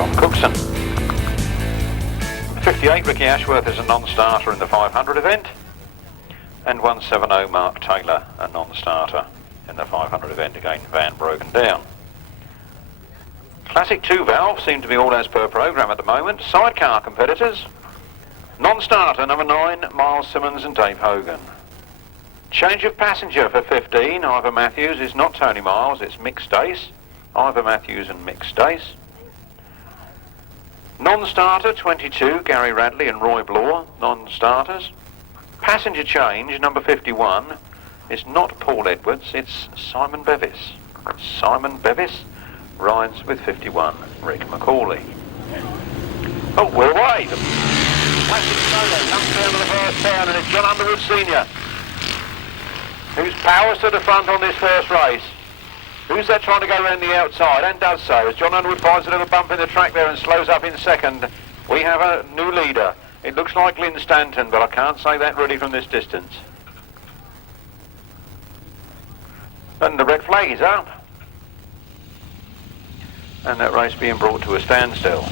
Tom Cookson. 58, Ricky Ashworth is a non-starter in the 500 event. And 170, Mark Taylor, a non-starter in the 500 event, again van broken down. Classic 2 valve seem to be all as per programme at the moment. Sidecar competitors. Non-starter number 9, Miles Simmons and Dave Hogan. Change of passenger for 15, Ivor Matthews is not Tony Miles, it's Mick Stace. Ivor Matthews and Mick Stace. Non-starter 22, Gary Radley and Roy Bloor, non-starters. Passenger change number 51 is not Paul Edwards, it's Simon Bevis. Simon Bevis rides with 51, Rick McCauley. Oh, we're away. The classic solo comes down to the first turn, and it's Jon Underwood Senior who's powers to the front on this first race. Who's there trying to go around the outside, and does so as Jon Underwood finds a little bump in the track there and slows up in second. We have a new leader. It looks like Lynn Stanton, but I can't say that really from this distance. And the red flag is up. And that race being brought to a standstill.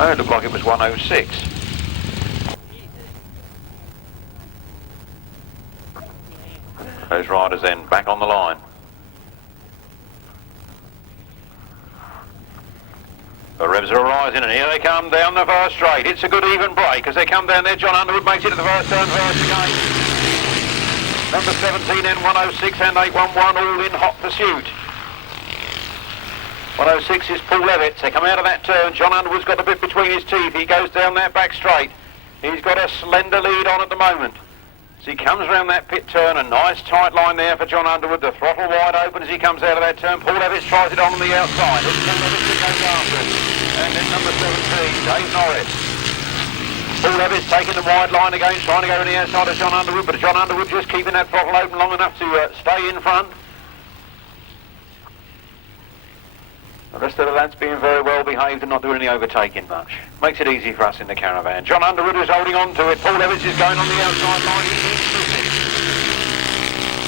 Oh, it looked like it was 106. Those riders then back on the line. The revs are rising, and here they come down the first straight. It's a good even break as they come down there. Jon Underwood makes it to the first turn first again. Number 17 and 106 and 811 all in hot pursuit. 106 is Paul Levitt. They come out of that turn. Jon Underwood's got the bit between his teeth. He goes down that back straight. He's got a slender lead on at the moment. As he comes around that pit turn, a nice tight line there for Jon Underwood. The throttle wide open as he comes out of that turn. Paul Levitt tries it on the outside. It's Paul Levitt that goes after it. And then number 17, Dave Norris. Paul Levitt's taking the wide line again, trying to go to the outside of Jon Underwood, but Jon Underwood just keeping that throttle open long enough to stay in front. The rest of the lads being very well behaved and not doing any overtaking much. Makes it easy for us in the caravan. Jon Underwood is holding on to it. Paul Levitt is going on the outside line.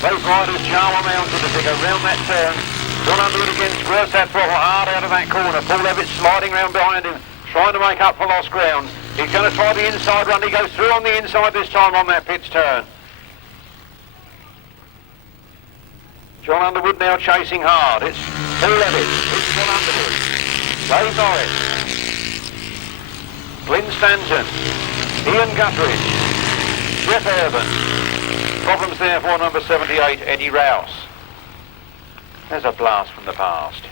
Both riders Jarwell mounted as they go round that turn. Jon Underwood again squirts that throttle hard out of that corner. Paul Levitt sliding round behind him, trying to make up for lost ground. He's going to try the inside run. He goes through on the inside this time on that pit's turn. Jon Underwood now chasing hard. It's Paul Levitt. It's Jon Underwood. Dave Norris. Lynn Stanton. Ian Guthridge. Jeff Urban. Problems there for number 78, Eddie Rouse. There's a blast from the past.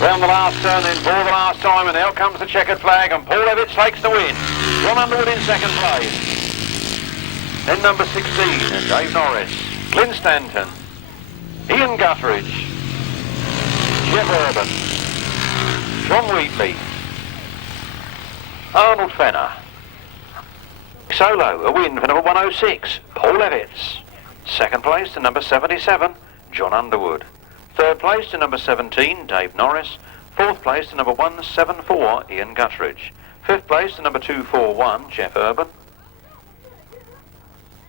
Round the last turn then for the last time, and out comes the checkered flag, and Paul Levitt takes the win. Jon Underwood in second place. Then number 16, Dave Norris. Lynn Stanton, Ian Guthridge, Jeff Urban, John Wheatley, Arnold Fenner. Solo, a win for number 106, Paul Levitt. Second place to number 77, Jon Underwood. Third place to number 17, Dave Norris. Fourth place to number 174, Ian Guthridge. Fifth place to number 241, Jeff Urban.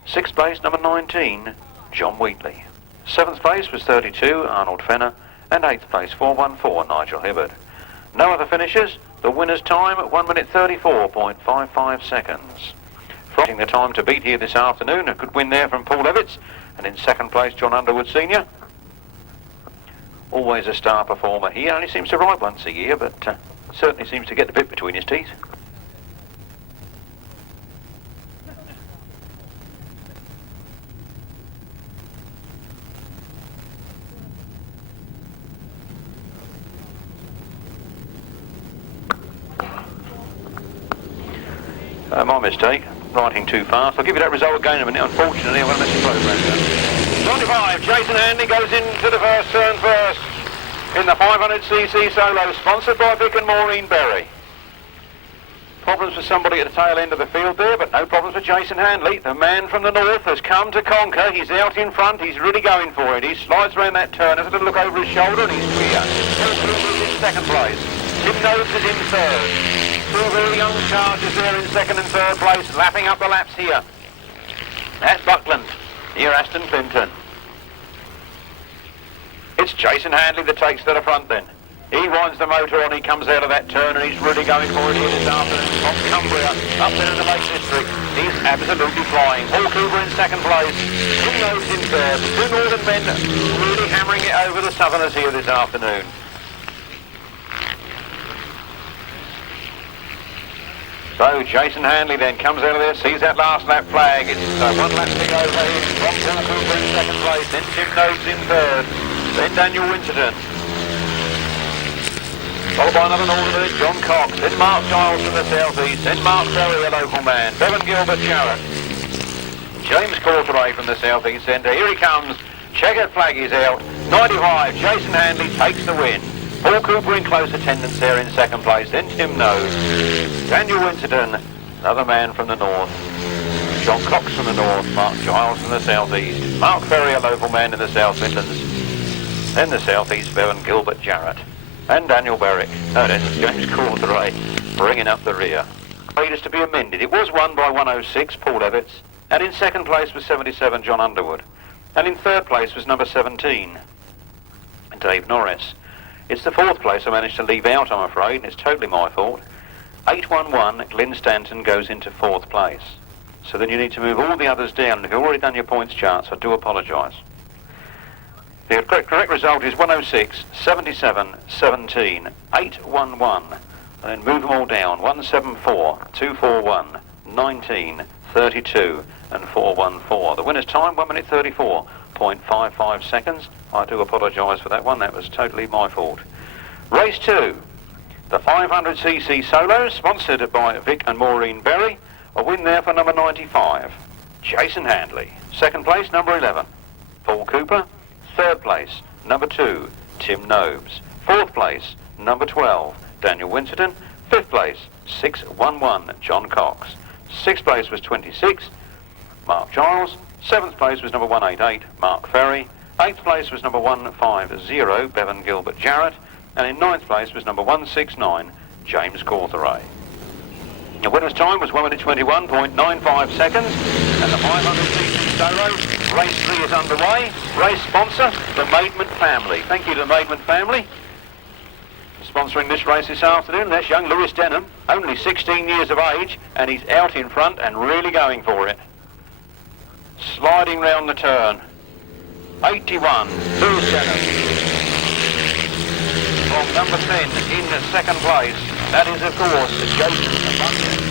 Sixth place, number 19, John Wheatley. Seventh place was 32, Arnold Fenner, and eighth place, 414, Nigel Hibbard. No other finishers. The winner's time at 1 minute 34.55 seconds. Fronting the time to beat here this afternoon, a good win there from Paul Levitt, and in second place, Jon Underwood Senior. Always a star performer. He only seems to ride once a year, but certainly seems to get the bit between his teeth. My mistake, writing too fast. I'll give you that result again in a minute. Unfortunately, I'm going to miss the program. 25, Jason Handley goes into the first turn first in the 500cc solo, sponsored by Vic and Maureen Berry. Problems for somebody at the tail end of the field there, but no problems for Jason Handley. The man from the north has come to conquer. He's out in front. He's really going for it. He slides around that turn, has a little look over his shoulder, and he's clear. He's in second place. Tim Nobes is in third. Two very young chargers there in second and third place, lapping up the laps here. That's Buckland, near Aston Clinton. It's Jason Handley that takes to the front then. He winds the motor on, he comes out of that turn, and he's really going for it here this afternoon. From Cumbria, up there in the Lake District. He's absolutely flying. Paul Cooper in second place. Two Nobes in third. The two northern men really hammering it over the southerners here this afternoon. So Jason Handley then comes out of there, sees that last lap flag. It's one lap to go from Paul Cooper in second place. Then Tim Nobes in third. Then Daniel Winterton. Followed by another northerner, John Cox. Then Mark Giles from the southeast. Then Mark Ferry, a local man. Bevan Gilbert Jarrett. James Courtray from the southeast centre. Here he comes. Checkered flag is out. 95. Jason Handley takes the win. Paul Cooper in close attendance there in second place. Then Tim Nobes. Daniel Winterton, another man from the north. John Cox from the north. Mark Giles from the southeast. Mark Ferry, a local man in the South Midlands. Then the southeast, Bevan Gilbert Jarrett. And Daniel Berwick. No, that's James Courtray bringing up the rear. Is to be amended. It was won by 106, Paul Evitts. And in second place was 77, Jon Underwood. And in third place was number 17, Dave Norris. It's the fourth place I managed to leave out, I'm afraid, and it's totally my fault. 811, Glyn Stanton goes into fourth place. So then you need to move all the others down, and if you've already done your points charts, I do apologise. The correct result is 106, 77, 17, 811, and then move them all down. 174, 241, 19, 32, and 414. The winner's time, 1 minute 34.55 seconds. I do apologise for that one, that was totally my fault. Race 2, the 500cc solos, sponsored by Vic and Maureen Berry. A win there for number 95, Jason Handley. Second place, number 11, Paul Cooper. Third place, number 2, Tim Nobes. Fourth place, number 12, Daniel Winterton. Fifth place, 611, John Cox. Sixth place was 26, Mark Giles. Seventh place was number 188, Mark Ferry. Eighth place was number 150, Bevan Gilbert Jarrett. And in ninth place was number 169, James Courtray. The winner's time was 1 minute 21.95 seconds, and the 500cc solo, race 3 is underway. Race sponsor, the Maidment family. Thank you to the Maidment family for sponsoring this race this afternoon. That's young Lewis Denham, only 16 years of age, and he's out in front and really going for it. Sliding round the turn. 81, Lewis Denham. From number 10 in the second place. That is, of course, Jason Bunyan.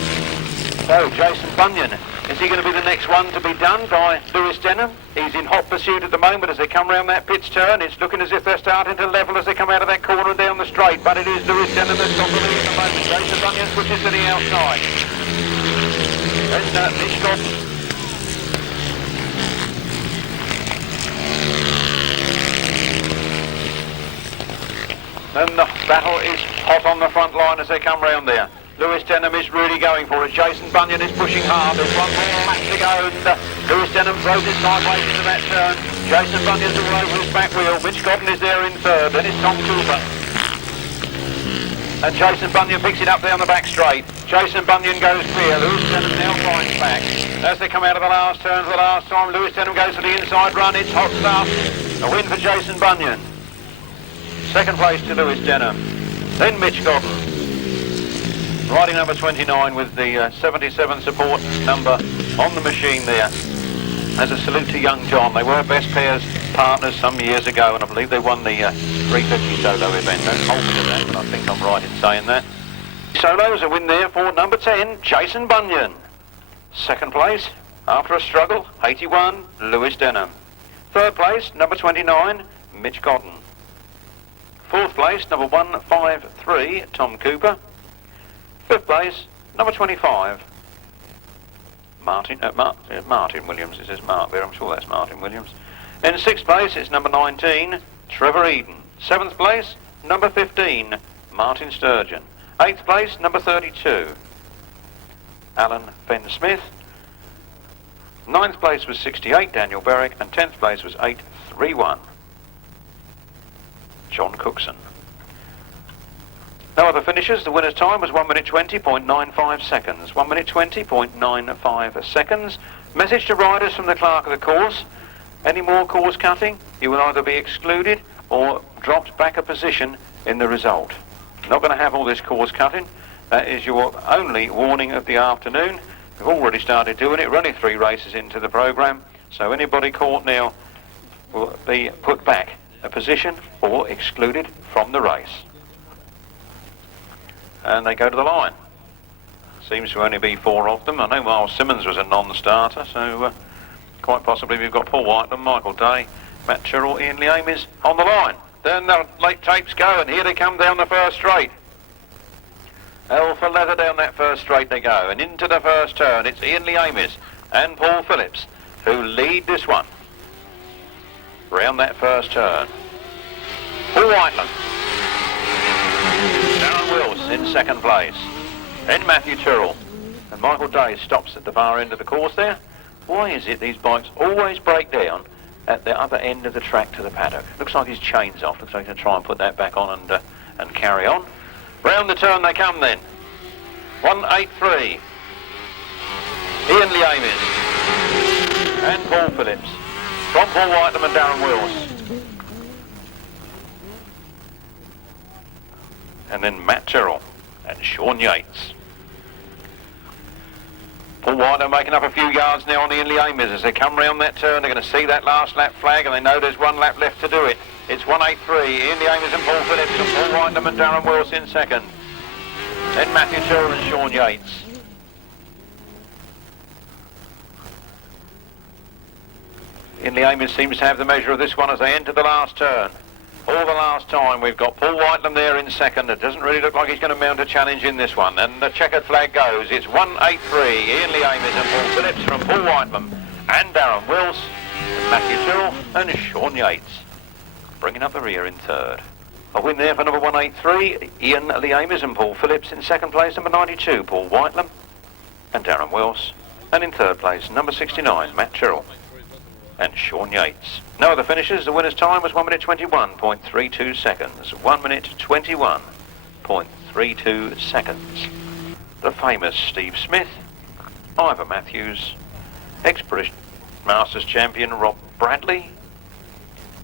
So, Jason Bunyan, is he going to be the next one to be done by Lewis Denham? He's in hot pursuit at the moment as they come round that pit's turn. It's looking as if they're starting to level as they come out of that corner and down the straight, but it is Lewis Denham that's got the lead at the moment. Jason Bunyan pushes to the outside. Then Mitch Godden. And the battle is hot on the front line as they come round there. Lewis Denham is really going for it. Jason Bunyan is pushing hard. There's one more lap to go, and Lewis Denham throws it sideways into that turn. Jason Bunyan's all over his back wheel. Mitch Godden is there in third. Then it's Tom Cooper. And Jason Bunyan picks it up there on the back straight. Jason Bunyan goes clear. Lewis Denham now finds back. As they come out of the last turn for the last time, Lewis Denham goes for the inside run. It's hot stuff. A win for Jason Bunyan. Second place to Lewis Denham. Then Mitch Godden. Riding number 29 with the 77 support number on the machine there. As a salute to young John. They were best pairs partners some years ago, and I believe they won the 350 solo event. Don't hold me to that, but I think I'm right in saying that. Solos, a win there for number 10, Jason Bunyan. Second place, after a struggle, 81, Lewis Denham. Third place, number 29, Mitch Godden. Fourth place, number 153, Tom Cooper. Fifth place, number 25, Martin Williams. It says Mark there, I'm sure that's Martin Williams. In sixth place, it's number 19, Trevor Eden. Seventh place, number 15, Martin Sturgeon. Eighth place, number 32, Alan Fenn-Smith. Ninth place was 68, Daniel Berwick, and 10th place was 831, John Cookson. No other finishes. The winner's time was 1 minute 20.95 seconds. 1 minute 20.95 seconds. Message to riders from the clerk of the course. Any more course cutting, you will either be excluded or dropped back a position in the result. Not going to have all this course cutting. That is your only warning of the afternoon. We've already started doing it. We're only 3 races into the programme, so anybody caught now will be put back a position or excluded from the race. And they go to the line. Seems to only be 4 of them. I know Paul Simmons was a non-starter, so quite possibly we've got Paul Whitelam, Michael Day, Matt Turrell, Ian Leamis on the line. Then the late tapes go, and here they come down the first straight. Hell for leather down that first straight they go, and into the first turn it's Ian Leamis and Paul Phillips who lead this one. Round that first turn. Paul Whitelam. Darren Wills in second place. Then Matthew Turrell. And Michael Day stops at the far end of the course there. Why is it these bikes always break down at the other end of the track to the paddock? Looks like his chain's off. Looks like he's going to try and put that back on and carry on. Round the turn they come then. 183. Ian Leamis and Paul Phillips from Paul Whitelam and Darren Wills. And then Matt Turrell and Sean Yates. Paul Whitelam making up a few yards now on Ian Leamis. As they come round that turn, they're going to see that last lap flag, and they know there's 1 lap left to do it. It's 183, Ian Leamis and Paul Phillips, and Paul Whitelam and Darren Wills in second. Then Matthew Turrell and Sean Yates. Ian Leamis seems to have the measure of this one as they enter the last turn. All the last time we've got Paul Whitelam there in second. It doesn't really look like he's going to mount a challenge in this one. And the checkered flag goes. It's 183, Ian Leamis and Paul Phillips from Paul Whitelam and Darren Wills, and Matthew Turrell and Sean Yates bringing up the rear in third. A win there for number 183, Ian Leamis and Paul Phillips. In second place, number 92, Paul Whitelam and Darren Wills. And in third place, number 69, Matt Turrell and Sean Yates. No other finishes. The winner's time was 1 minute 21.32 seconds. 1 minute 21.32 seconds. The famous Steve Smith, Ivor Matthews, ex-British Masters champion Rob Bradley,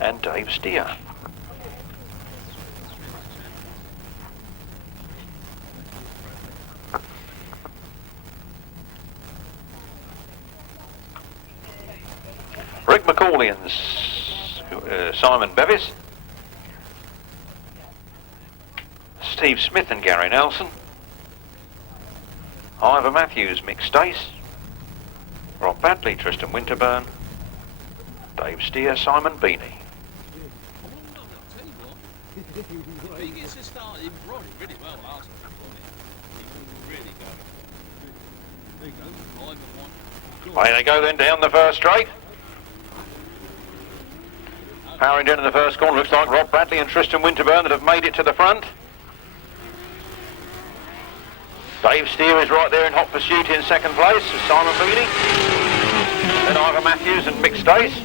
and Dave Steer. Rick McCauley and Simon Bevis, Steve Smith and Gary Nelson, Ivor Matthews, Mick Stace, Rob Bradley, Tristan Winterburn, Dave Steer, Simon Beanie. He gets to start him really well last time. Really go. Away they go then down the first straight. Powering down in the first corner, looks like Rob Bradley and Tristan Winterburn that have made it to the front. Dave Steer is right there in hot pursuit in second place, Simon Beanie. Then Ivor Matthews and Mick Stace.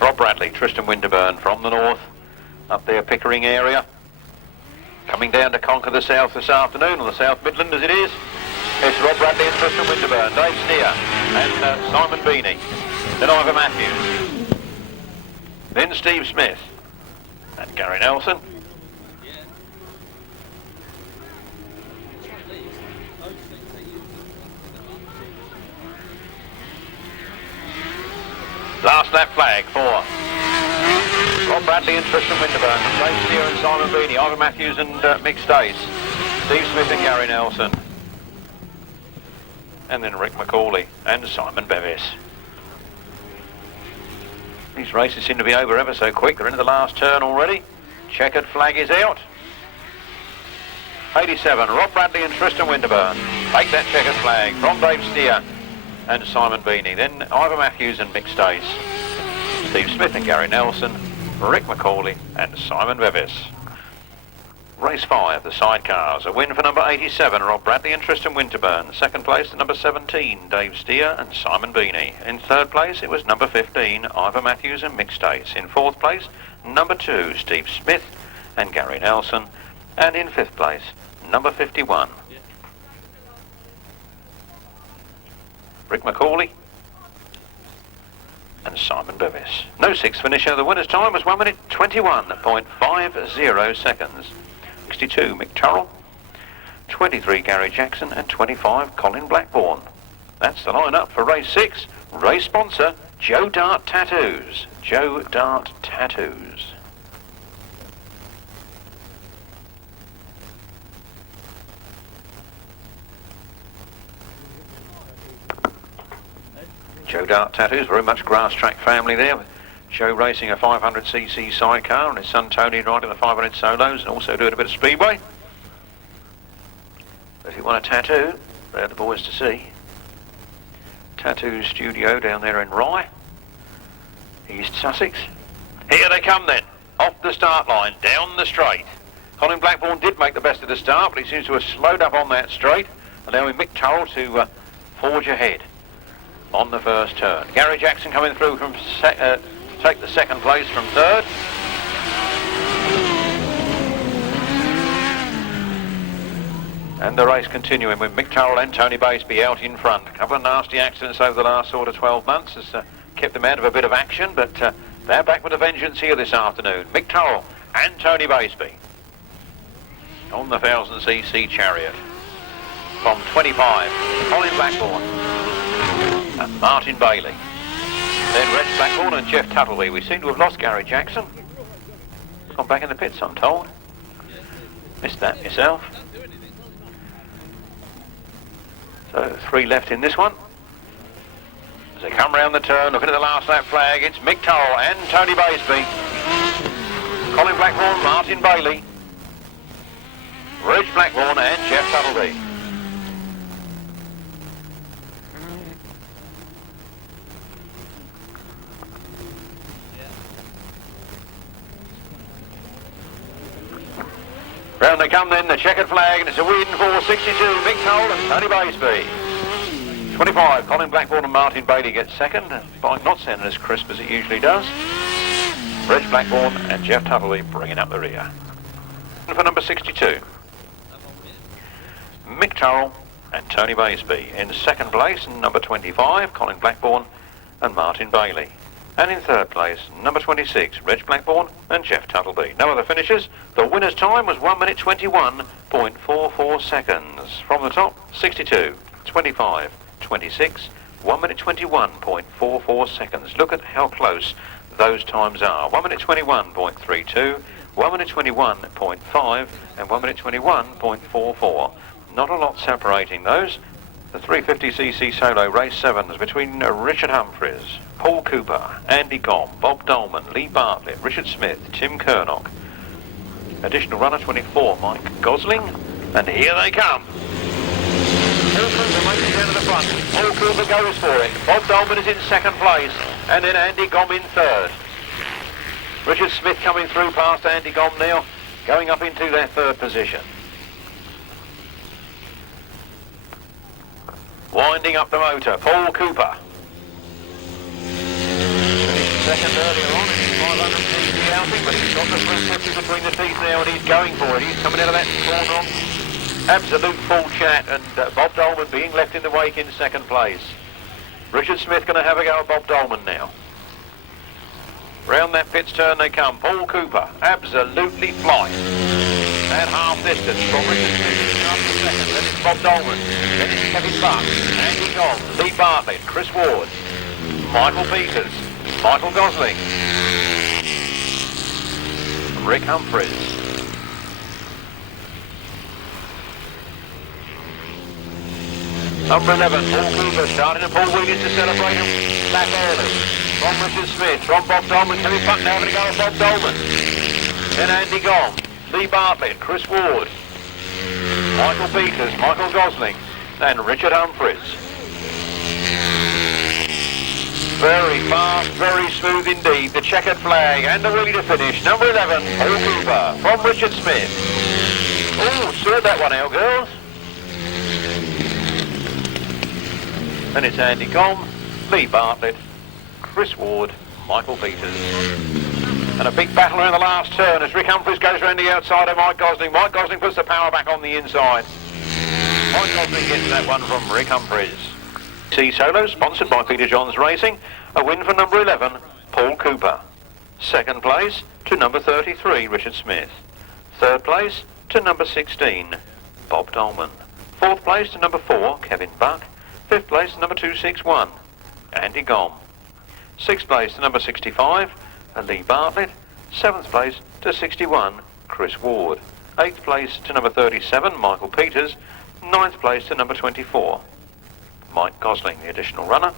Rob Bradley, Tristan Winterburn from the north, up there Pickering area. Coming down to conquer the south this afternoon, or the South Midland as it is. It's Rob Bradley and Tristan Winterburn, Dave Steer and Simon Beanie. Then Ivor Matthews. Then Steve Smith and Gary Nelson. Last lap flag for Rob Bradley and Tristan Winterburn, Dave Steer and Simon Beanie, Ivor Matthews and Mick Stace, Steve Smith and Gary Nelson, and then Rick McCauley and Simon Bevis. These races seem to be over ever so quick. They're into the last turn already. Checkered flag is out. 87, Rob Bradley and Tristan Winterburn take that checkered flag from Dave Steer and Simon Beanie. Then Ivor Matthews and Mick Stace, Steve Smith and Gary Nelson, Rick McCauley and Simon Bevis. Race 5, the sidecars. A win for number 87, Rob Bradley and Tristan Winterburn. Second place, number 17, Dave Steer and Simon Beanie. In third place, it was number 15, Ivor Matthews and Mick Stace. In fourth place, number 2, Steve Smith and Gary Nelson. And in fifth place, number 51, Rick McCauley and Simon Bevis. No sixth finisher. The winner's time was 1 minute 21.50 seconds. 62 Mick Turrell, 23 Gary Jackson and 25 Colin Blackburn. That's the line-up for race 6. Race sponsor, Joe Dart Tattoos. Joe Dart Tattoos. Joe Dart Tattoos, very much Grasstrack family there. With Joe racing a 500cc sidecar and his son Tony riding the 500 solos and also doing a bit of speedway. But if you want a tattoo, they're the boys to see. Tattoo studio down there in Rye, East Sussex. Here they come then, off the start line, down the straight. Colin Blackburn did make the best of the start, but he seems to have slowed up on that straight, allowing Mick Turrell to forge ahead on the first turn. Gary Jackson coming through from to take the second place from third. And the race continuing with Mick Turrell and Tony Baseby out in front. A couple of nasty accidents over the last sort of 12 months has kept them out of a bit of action, but they're back with a vengeance here this afternoon. Mick Turrell and Tony Baseby on the 1000cc chariot. From 25, Colin Blackburn and Martin Bailey. Then Reg Blackburn and Jeff Tuttleby. We seem to have lost Gary Jackson. Gone back in the pits, I'm told. Missed that myself. So 3 left in this one. As they come round the turn, looking at the last lap flag, it's Mick Turrell and Tony Baseby. Colin Blackburn, Martin Bailey, Reg Blackburn and Jeff Tuttleby. Round they come then, the checkered flag, and it's a win for 62, Mick Turrell and Tony Baseby. 25, Colin Blackburn and Martin Bailey get second, bike not sounding as crisp as it usually does. Reg Blackburn and Jeff Tuttleby bringing up the rear. And for number 62, Mick Turrell and Tony Baseby. In second place, number 25, Colin Blackburn and Martin Bailey. And in third place, number 26, Reg Blackburn and Jeff Tuttleby. No other finishers. The winner's time was 1 minute 21.44 seconds. From the top, 62, 25, 26, 1 minute 21.44 seconds. Look at how close those times are. 1 minute 21.32, 1 minute 21.5 and 1 minute 21.44. Not a lot separating those. The 350cc solo race 7s between Richard Humphries, Paul Cooper, Andy Gomm, Bob Dolman, Lee Bartlett, Richard Smith, Tim Kernock. Additional runner 24, Mike Gosling. And here they come. Cooper making down to the front. Paul Cooper goes for it. Bob Dolman is in second place. And then Andy Gomm in third. Richard Smith coming through past Andy Gomm now, going up into their third position. Winding up the motor, Paul Cooper. Second earlier on in his 500cc outing, but he's got the 350 between the teeth now and he's going for it. He's coming out of that corner on absolute full chat, and Bob Dolman being left in the wake in second place. Richard Smith going to have a go at Bob Dolman now. Round that pits turn they come. Paul Cooper, absolutely flying. At half distance from Richard Smith up to second. Then it's Bob Dolman. Then it's Kevin Buck, Andy Gomm, Lee Bartlett, Chris Ward, Michael Peters, Michael Gosling, Rick Humphries. Number 11, Paul Cooper starting to pull wheelies to celebrate him back early. From Richard Smith, from Bob Dolman, Kevin Buck now having a go at Bob Dolman. Then Andy Gomm, Lee Bartlett, Chris Ward, Michael Peters, Michael Gosling, and Richard Humphries. Very fast, very smooth indeed. The checkered flag and the wheelie to finish. Number 11, Paul Cooper from Richard Smith. Oh, sort that one out, girls. And it's Andy Gomm, Lee Bartlett, Chris Ward, Michael Peters. And a big battle around the last turn as Rick Humphries goes around the outside of Mike Gosling. Mike Gosling puts the power back on the inside. Mike Gosling gets that one from Rick Humphries. Sea Solo, sponsored by Peter Johns Racing. A win for number 11, Paul Cooper. Second place to number 33, Richard Smith. Third place to number 16, Bob Dolman. Fourth place to number 4, Kevin Buck. Fifth place to number 261, Andy Gom. Sixth place to number 65, Lee Bartlett. Seventh place to 61, Chris Ward. Eighth place to number 37, Michael Peters. Ninth place to number 24, Mike Gosling, the additional runner.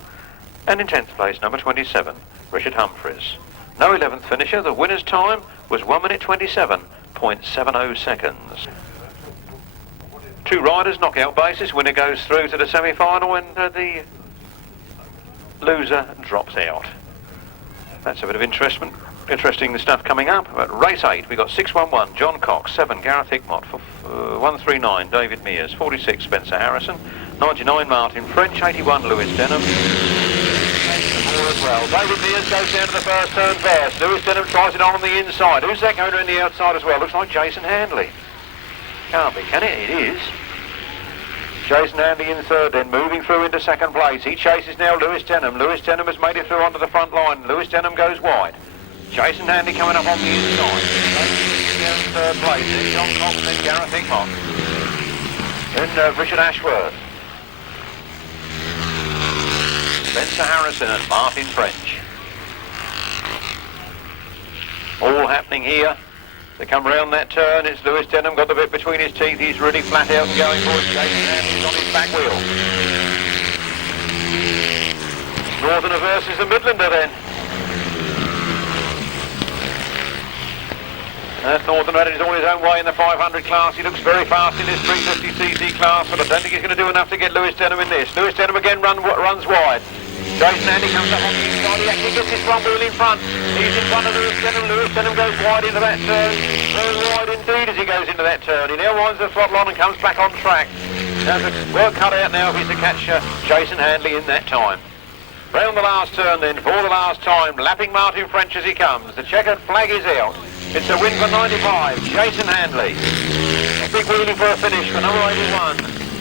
And in 10th place, number 27, Richard Humphries. No 11th finisher. The winner's time was 1 minute 27.70 seconds. Two riders, knockout basis. Winner goes through to the semi-final and the loser drops out. That's a bit of interesting stuff coming up. At race 8, we got 611, John Cox, 7, Gareth Hickmott, 139, David Mears, 46, Spencer Harrison, 99, Martin French, 81, Lewis Denham. As well. David Mears goes down to the first turn first. Lewis Denham tries it on the inside. Who's that going around the outside as well? Looks like Jason Handley. Can't be, can it? It is. Jason Handley in third then, moving through into second place. He chases now Lewis Denham. Lewis Denham has made it through onto the front line. Lewis Denham goes wide. Jason Handley coming up on the inside. Down in third place. Then John Cox, then Gareth Hickmott. Then Richard Ashworth. Spencer Harrison and Martin French. All happening here. They come round that turn. It's Lewis Denham, got the bit between his teeth. He's really flat out and going for it. Jason Handley's on his back wheel. Northerner versus the Midlander then. Northerner is all his own way in the 500 class. He looks very fast in this 350cc class, but I don't think he's going to do enough to get Lewis Denham in this. Lewis Denham again runs wide. Jason Handley comes up on the inside. He actually gets his front wheel in front. He's in front of Lewis Denham. Lewis Denham goes wide into that turn. Very wide indeed as he goes into that turn. He now winds the throttle on and comes back on track. Now the work cut out now if he's to catch Jason Handley in that time. Round the last turn then, for the last time, lapping Martin French as he comes. The checkered flag is out. It's a win for 95, Jason Handley. A big wheelie for a finish for number 81,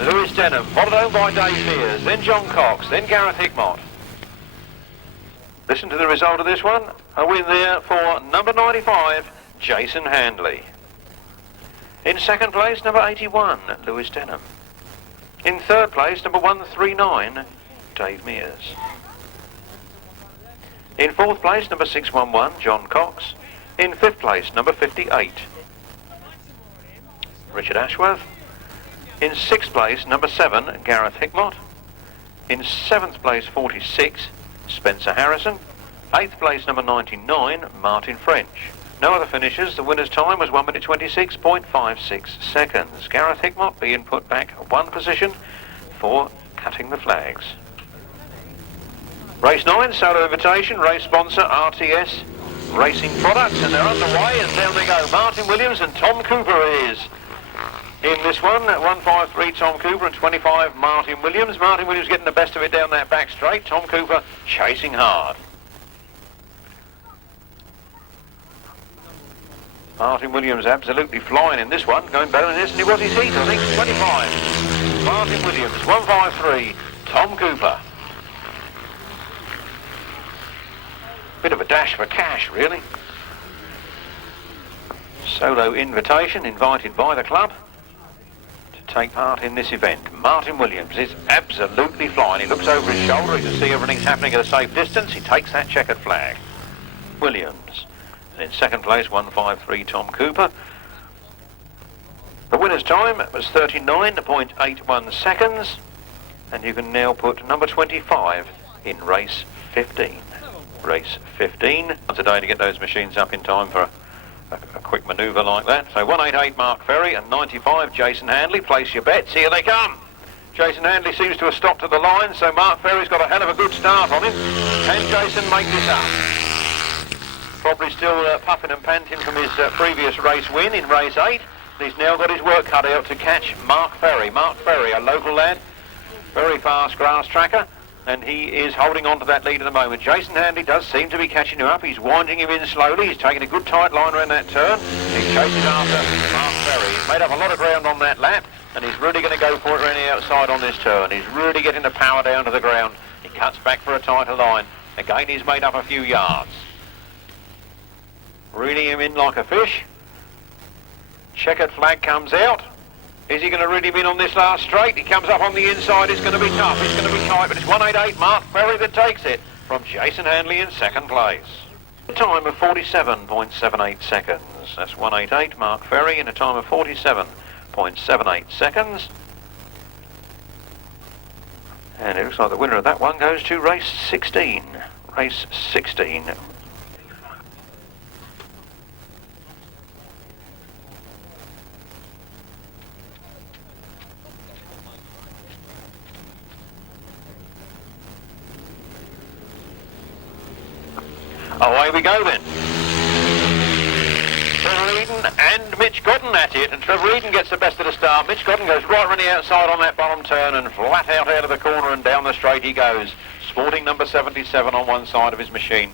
Lewis Denham, followed home by Dave Mears, then John Cox, then Gareth Hickmott. Listen to the result of this one. A win there for number 95, Jason Handley. In second place, number 81, Lewis Denham. In third place, number 139, Dave Mears. In fourth place, number 611, John Cox. In fifth place, number 58, Richard Ashworth. In sixth place, number 7, Gareth Hickmott. In seventh place, 46, Spencer Harrison. Eighth place, number 99, Martin French. No other finishers. The winner's time was 1 minute 26.56 seconds. Gareth Hickmott being put back one position for cutting the flags. Race 9, solo invitation, race sponsor RTS Racing Products, and they're underway, and down they go. Martin Williams and Tom Cooper is in this one. 153 Tom Cooper and 25 Martin Williams. Martin Williams getting the best of it down that back straight. Tom Cooper chasing hard. Martin Williams absolutely flying in this one, going better than this, and he was his heat, I think. 25 Martin Williams, 153 Tom Cooper. Bit of a dash for cash, really. Solo invitation, invited by the club to take part in this event. Martin Williams is absolutely flying. He looks over his shoulder, he can see everything's happening at a safe distance. He takes that checkered flag. Williams. And in second place, 153 Tom Cooper. The winner's time was 39.81 seconds, and you can now put number 25 in race 15. Race 15 today to get those machines up in time for a quick manoeuvre like that. So 188 Mark Ferry and 95 Jason Handley. Place your bets. Here they come. Jason Handley seems to have stopped at the line, so Mark Ferry's got a hell of a good start on him. Can Jason make this up? Probably still puffing and panting from his previous race win in race 8. He's now got his work cut out to catch Mark Ferry. Mark Ferry, a local lad, very fast grass tracker, and he is holding on to that lead at the moment. Jason Handley does seem to be catching him up. He's winding him in slowly. He's taking a good tight line around that turn. He chases after Mark Ferry. He's made up a lot of ground on that lap. and he's really going to go for it around the outside on this turn. He's really getting the power down to the ground. He cuts back for a tighter line. Again, he's made up a few yards. Reeling him in like a fish. Checkered flag comes out. Is he going to reel him in on this last straight? He comes up on the inside. It's going to be tough. It's going to be tight, but it's 188 Mark Ferry that takes it from Jason Handley in second place. A time of 47.78 seconds. That's 188 Mark Ferry in a time of 47.78 seconds. And it looks like the winner of that one goes to race 16. Race 16. Away we go then. Trevor Eden and Mitch Godden at it, and Trevor Eden gets the best of the start. Mitch Godden goes right around the outside on that bottom turn and flat out of the corner and down the straight he goes. Sporting number 77 on one side of his machine.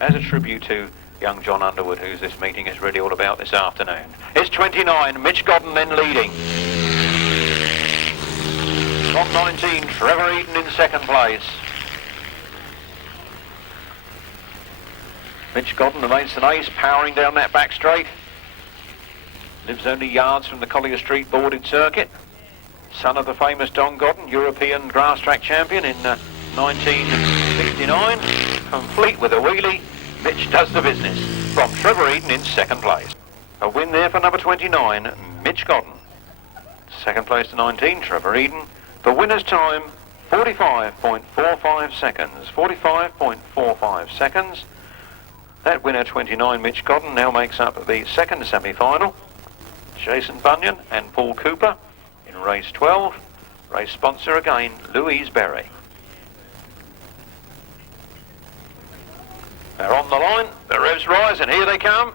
As a tribute to young Jon Underwood, who this meeting is really all about this afternoon. It's 29, Mitch Godden then leading. Top 19, Trevor Eden in second place. Mitch Godden remains an ace, powering down that back straight. Lives only yards from the Collier Street boarded circuit. Son of the famous Don Godden, European Grasstrack champion in 1969. Complete with a wheelie, Mitch does the business from Trevor Eden in second place. A win there for number 29, Mitch Godden. Second place to 19, Trevor Eden. The winner's time, 45.45 seconds. 45.45 seconds. That winner, 29, Mitch Godden, now makes up the second semi-final. Jason Bunyan and Paul Cooper in race 12. Race sponsor again, Louise Berry. They're on the line, the revs rise, and here they come.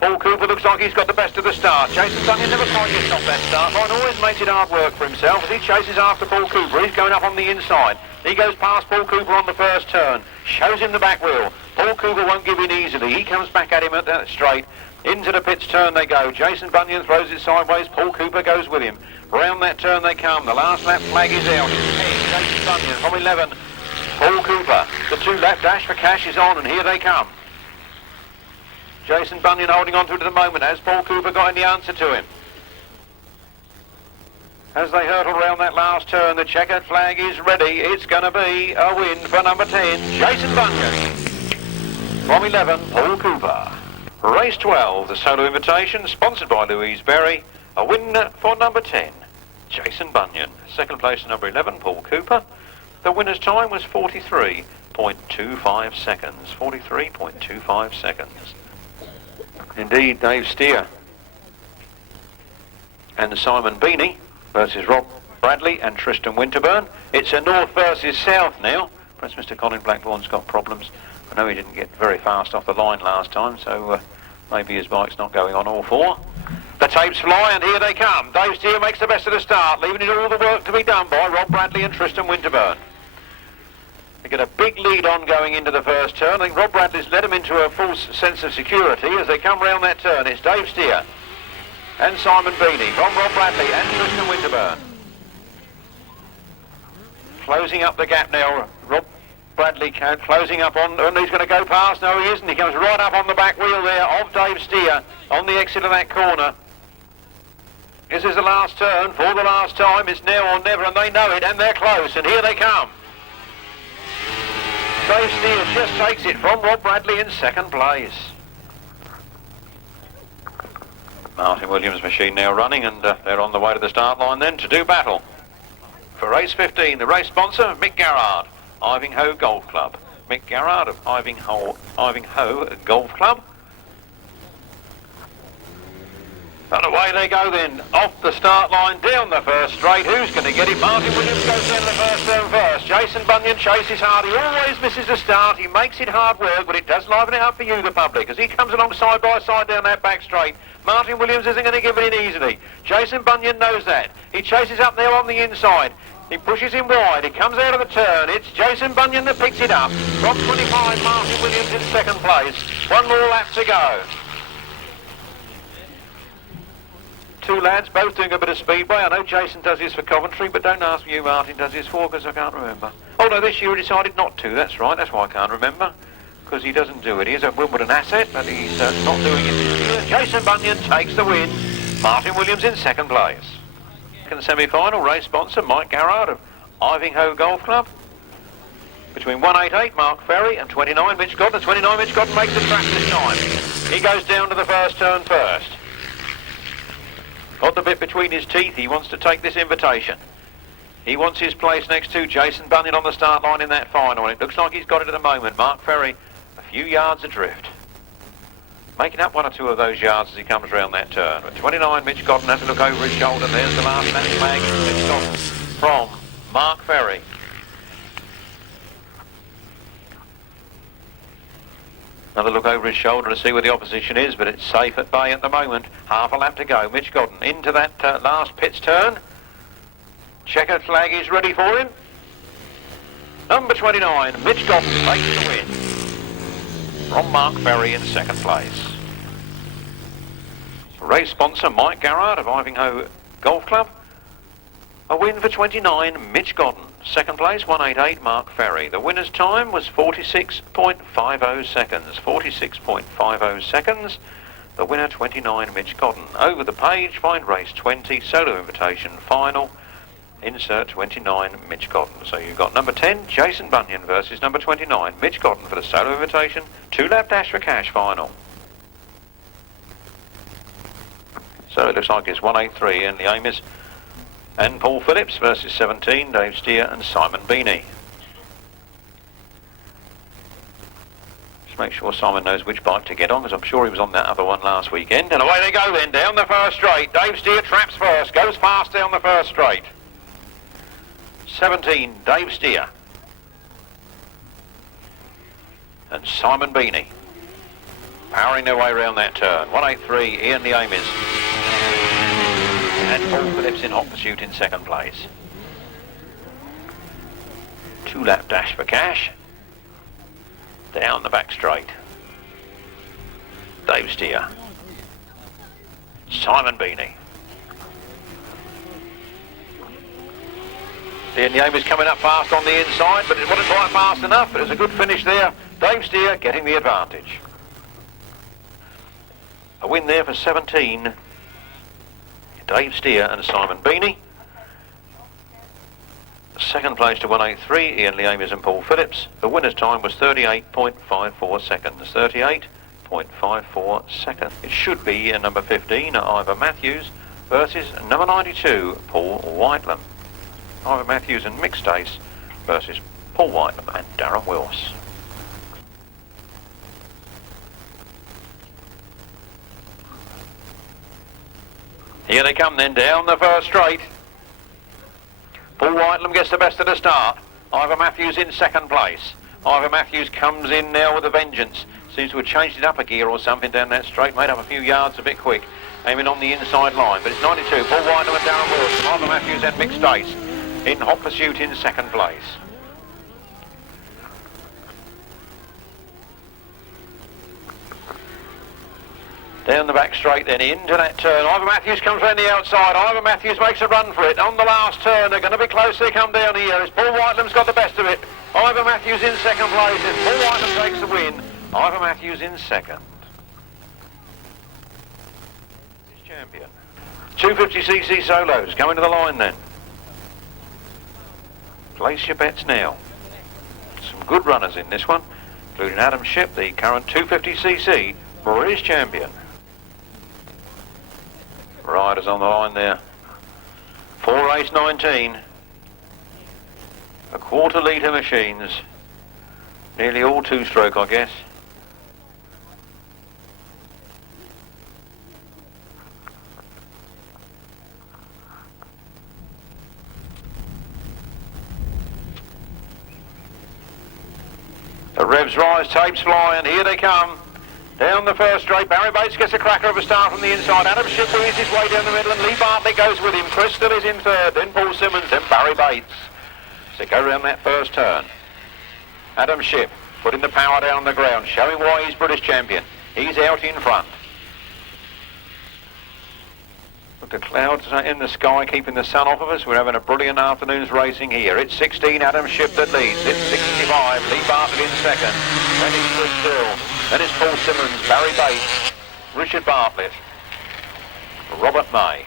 Paul Cooper looks like he's got the best of the start. Jason Bunyan never quite gets off that start line, always makes it hard work for himself as he chases after Paul Cooper. He's going up on the inside. He goes past Paul Cooper on the first turn, shows him the back wheel. Paul Cooper won't give in easily. He comes back at him at that straight. Into the pits turn they go. Jason Bunyan throws it sideways. Paul Cooper goes with him. Round that turn they come. The last lap flag is out. It's 10, Jason Bunyan from 11. Paul Cooper. The 2-lap dash for cash is on, and here they come. Jason Bunyan holding on to it at the moment. Has Paul Cooper got any answer to him? As they hurtle round that last turn, the checkered flag is ready. It's going to be a win for number 10, Jason Bunyan. From 11, Paul Cooper. Race 12, the solo invitation, sponsored by Louise Berry. A win for number 10, Jason Bunyan. Second place to number 11, Paul Cooper. The winner's time was 43.25 seconds. 43.25 seconds. Indeed, Dave Steer and Simon Beanie versus Rob Bradley and Tristan Winterburn. It's a north versus south now. Perhaps Mr. Colin Blackbourne's got problems. I know he didn't get very fast off the line last time, so maybe his bike's not going on all four. The tapes fly, and here they come. Dave Steer makes the best of the start, leaving it all the work to be done by Rob Bradley and Tristan Winterburn. They get a big lead on going into the first turn. I think Rob Bradley's led them into a false sense of security as they come round that turn. It's Dave Steer and Simon Beanie from Rob Bradley and Tristan Winterburn. Closing up the gap now, Rob Bradley closing up on, and he's going to go past. No, he isn't. He comes right up on the back wheel there of Dave Steer on the exit of that corner. This is the last turn for the last time. It's now or never, and they know it, and they're close, and here they come. Dave Steer just takes it from Rob Bradley in second place. Martin Williams' machine now running, and they're on the way to the start line then to do battle. For race 15, the race sponsor, Mick Garrard, Ivinghoe Golf Club. Mick Garrard of Ivinghoe Golf Club. And away they go then, off the start line, down the first straight. Who's going to get it? Martin Williams goes down the first turn first. Jason Bunyan chases hard. He always misses the start. He makes it hard work, but it does liven it up for you, the public, as he comes along side by side down that back straight. Martin Williams isn't going to give it in easily. Jason Bunyan knows that. He chases up there on the inside. He pushes him wide. He comes out of the turn. It's Jason Bunyan that picks it up. From 25, Martin Williams in second place. One more lap to go. two lads, both doing a bit of speedway. I know Jason does his for Coventry, but don't ask me who Martin does his for, because I can't remember. Oh no, this year he decided not to, that's right, that's why I can't remember. Because he doesn't do it. He is a Wimbledon asset, but he's not doing it this year. Jason Bunyan takes the win. Martin Williams in second place. Second semi-final, race sponsor Mike Garrard of Ivinghoe Golf Club. Between 188 Mark Ferry and 29 Mitch Godden. 29 Mitch Godden makes the track this time. He goes down to the first turn first. Got the bit between his teeth. He wants to take this invitation. He wants his place next to Jason Bunyan on the start line in that final. And it looks like he's got it at the moment. Mark Ferry a few yards adrift. Making up one or two of those yards as he comes round that turn. But 29 Mitch Godden has to look over his shoulder. There's the last match flag. Mitch Godden from Mark Ferry. Another look over his shoulder to see where the opposition is, but it's safe at bay at the moment. Half a lap to go. Mitch Godden into that last pits turn. Checkered flag is ready for him. Number 29, Mitch Godden takes the win from Mark Ferry in second place. Race sponsor Mike Garrard of Ivinghoe Golf Club. A win for 29, Mitch Godden. Second place, 188, Mark Ferry. The winner's time was 46.50 seconds. 46.50 seconds. The winner, 29, Mitch Godden. Over the page, find race 20, solo invitation final. Insert 29, Mitch Godden. So you've got number 10, Jason Bunyan versus number 29, Mitch Godden for the solo invitation. 2-lap dash for cash final. So it looks like it's 183 and the aim is and Paul Phillips versus 17, Dave Steer and Simon Beanie. Just make sure Simon knows which bike to get on, because I'm sure he was on that other one last weekend. And away they go then, down the first straight. Dave Steer traps first, goes fast down the first straight. 17, Dave Steer. And Simon Beanie. Powering their way around that turn. 183, Ian the aim is. And Paul Phillips in hot pursuit in second place. 2-lap dash for cash. Down the back straight. Dave Steer. Simon Beanie. Ian the aim is coming up fast on the inside, but it wasn't quite fast enough, but it's a good finish there. Dave Steer getting the advantage. A win there for 17. Dave Steer and Simon Beanie. Second place to 183, Ian Leamis and Paul Phillips. The winner's time was 38.54 seconds. 38.54 seconds. It should be number 15, Ivor Matthews, versus number 92, Paul Whitelam. Ivor Matthews and Mick Stace versus Paul Whitelam and Darren Wills. Here they come then, down the first straight. Paul Whitelam gets the best of the start. Ivor Matthews in second place. Ivor Matthews comes in now with a vengeance. Seems to have changed it up a gear or something down that straight. Made up a few yards a bit quick. Aiming on the inside line. But it's 92. Paul Whitelam and Darren Wilson. Ivor Matthews and Mick Stace in hot pursuit in second place. Down the back straight then, into that turn. Ivor Matthews comes round the outside. Ivor Matthews makes a run for it. On the last turn, they're going to be close. They come down here. As Paul Whitelam's got the best of it. Ivor Matthews in second place. As Paul Whitelam takes the win. Ivor Matthews in second. He's champion. 250cc solos coming to the line then. Place your bets now. Some good runners in this one, including Adam Shipp, the current 250cc British champion. Riders on the line there. 4 race 19. A quarter litre machines. Nearly all two-stroke, I guess. The revs rise, tapes fly, and here they come. Down the first straight, Barry Bates gets a cracker of a start from the inside. Adam Shipp weaves his way down the middle, and Lee Bartlett goes with him. Crystal is in third, then Paul Simmons, then Barry Bates. So go round that first turn. Adam Shipp putting the power down on the ground, showing why he's British champion. He's out in front. With the clouds in the sky keeping the sun off of us, we're having a brilliant afternoon's racing here. It's 16, Adam Shipp that leads. It's 65, Lee Bartlett in second. Then it's Chris Still. Then it's Paul Simmons, Barry Bates, Richard Bartlett, Robert May.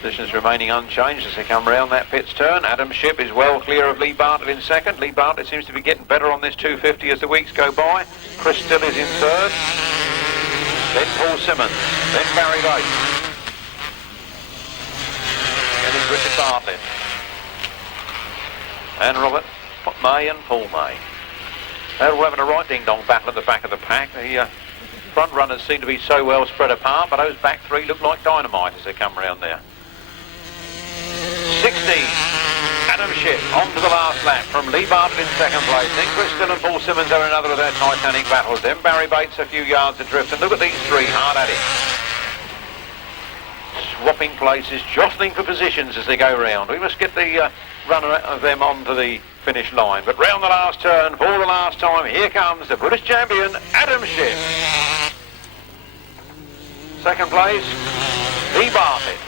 Positions remaining unchanged as they come round that pit's turn. Adam Shipp is well clear of Lee Bartlett in second. Lee Bartlett seems to be getting better on this 250 as the weeks go by. Chris Still is in third. Then Paul Simmons. Then Barry Bates. Then it's Richard Bartlett. And Robert May and Paul May. They're all having a right ding-dong battle at the back of the pack. The front runners seem to be so well spread apart, but those back three look like dynamite as they come round there. 16, Adam Shipp on to the last lap from Lee Bartlett in second place. Then Chris Still and Paul Simmons are another of their titanic battles. Then Barry Bates a few yards adrift. And look at these three hard at it. Swapping places, jostling for positions as they go round. We must get the runner of them onto the finish line. But round the last turn, for the last time, here comes the British champion, Adam Shipp. Second place, Lee Bartlett.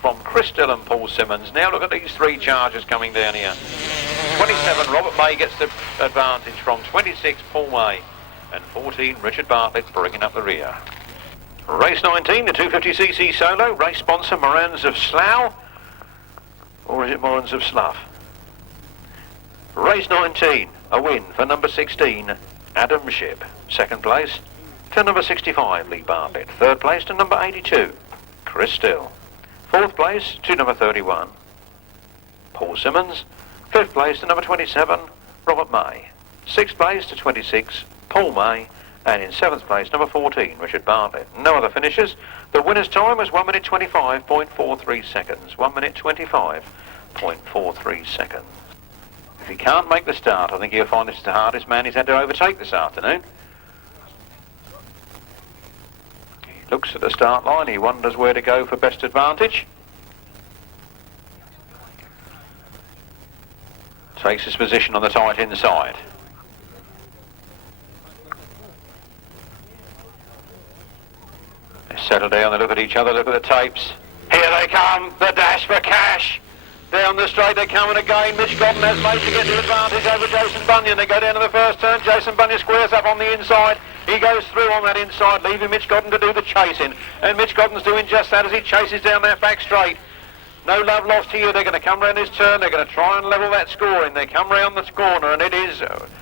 From Chris Still and Paul Simmons. Now look at these three chargers coming down here. 27, Robert May gets the advantage from 26, Paul May. And 14, Richard Bartlett bringing up the rear. Race 19, the 250cc solo. Race sponsor, Morans of Slough. Or is it Morans of Slough? Race 19, a win for number 16, Adam Shipp. Second place to number 65, Lee Bartlett. Third place to number 82, Chris Still. Fourth place to number 31, Paul Simmons. Fifth place to number 27, Robert May. Sixth place to 26, Paul May. And in seventh place, number 14, Richard Bartlett. No other finishers. The winner's time was 1 minute 25.43 seconds. 1 minute 25.43 seconds. If he can't make the start, I think he'll find this is the hardest man he's had to overtake this afternoon. Looks at the start line, he wonders where to go for best advantage. Takes his position on the tight inside. They settle down, they look at each other, look at the tapes. Here they come, the dash for cash. Down the straight they're coming again. Mitch Godden has managed to get the advantage over Jason Bunyan. They go down to the first turn. Jason Bunyan squares up on the inside. He goes through on that inside, leaving Mitch Godden to do the chasing. And Mitch Godden's doing just that as he chases down that back straight. No love lost here. They're going to come round this turn. They're going to try and level that scoring. They come round this corner, and it is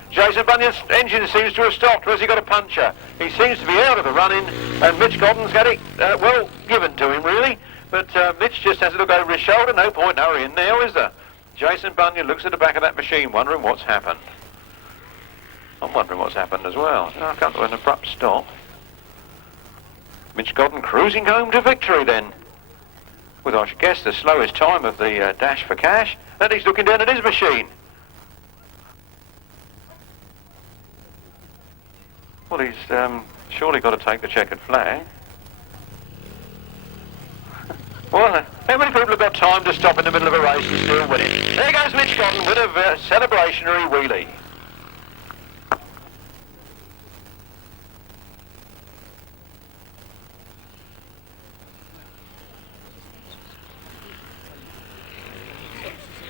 Jason Bunyan's engine seems to have stopped. Or has he got a puncher? He seems to be out of the running, and Mitch Godden's got it well given to him, really. But Mitch just has to look over his shoulder. No point hurrying now, is there? Jason Bunyan looks at the back of that machine, wondering what's happened. I'm wondering what's happened as well. I've come to an abrupt stop. Mitch Godden cruising home to victory then. With, I should guess, the slowest time of the dash for cash. And he's looking down at his machine. Well, he's surely got to take the checkered flag. Well, how many people have got time to stop in the middle of a race and still win it? There goes Mitch Godden with a celebrationary wheelie.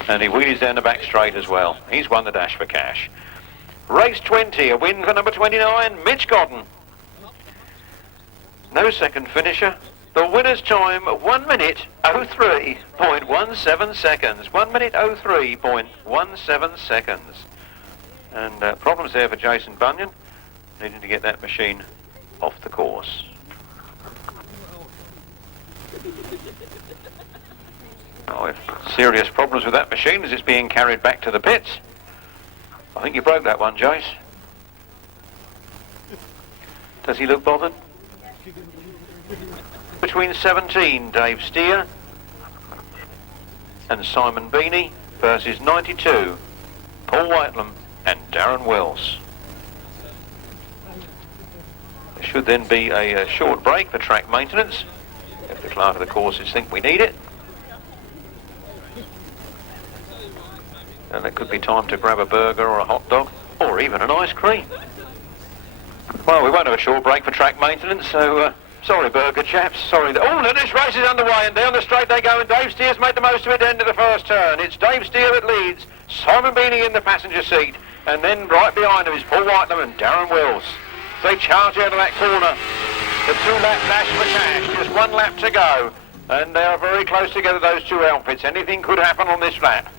And he wheelies down the back straight as well. He's won the dash for cash. Race 20, a win for number 29, Mitch Godden. No second finisher. The winner's time, 1 minute 03.17 seconds. 1 minute 03.17 seconds. And problems there for Jason Bunyan, needing to get that machine off the course. Oh, if serious problems with that machine as it's being carried back to the pits. I think you broke that one, Jace. Does he look bothered? Between 17, Dave Steer and Simon Beanie versus 92, Paul Whitelam and Darren Wells. There should then be a short break for track maintenance, if the clerk of the courses think we need it. And it could be time to grab a burger or a hot dog, or even an ice cream. Well, we won't have a short break for track maintenance, so sorry, burger chaps. Sorry. Oh, this race is underway, and down the straight they go, and Dave Steer's made the most of it end of the first turn. It's Dave Steer that leads. Simon Beanie in the passenger seat, and then right behind him is Paul Whitelam and Darren Wills. They charge out of that corner. The 2-lap dash for cash, just 1 lap to go, and they are very close together, those two outfits. Anything could happen on this lap.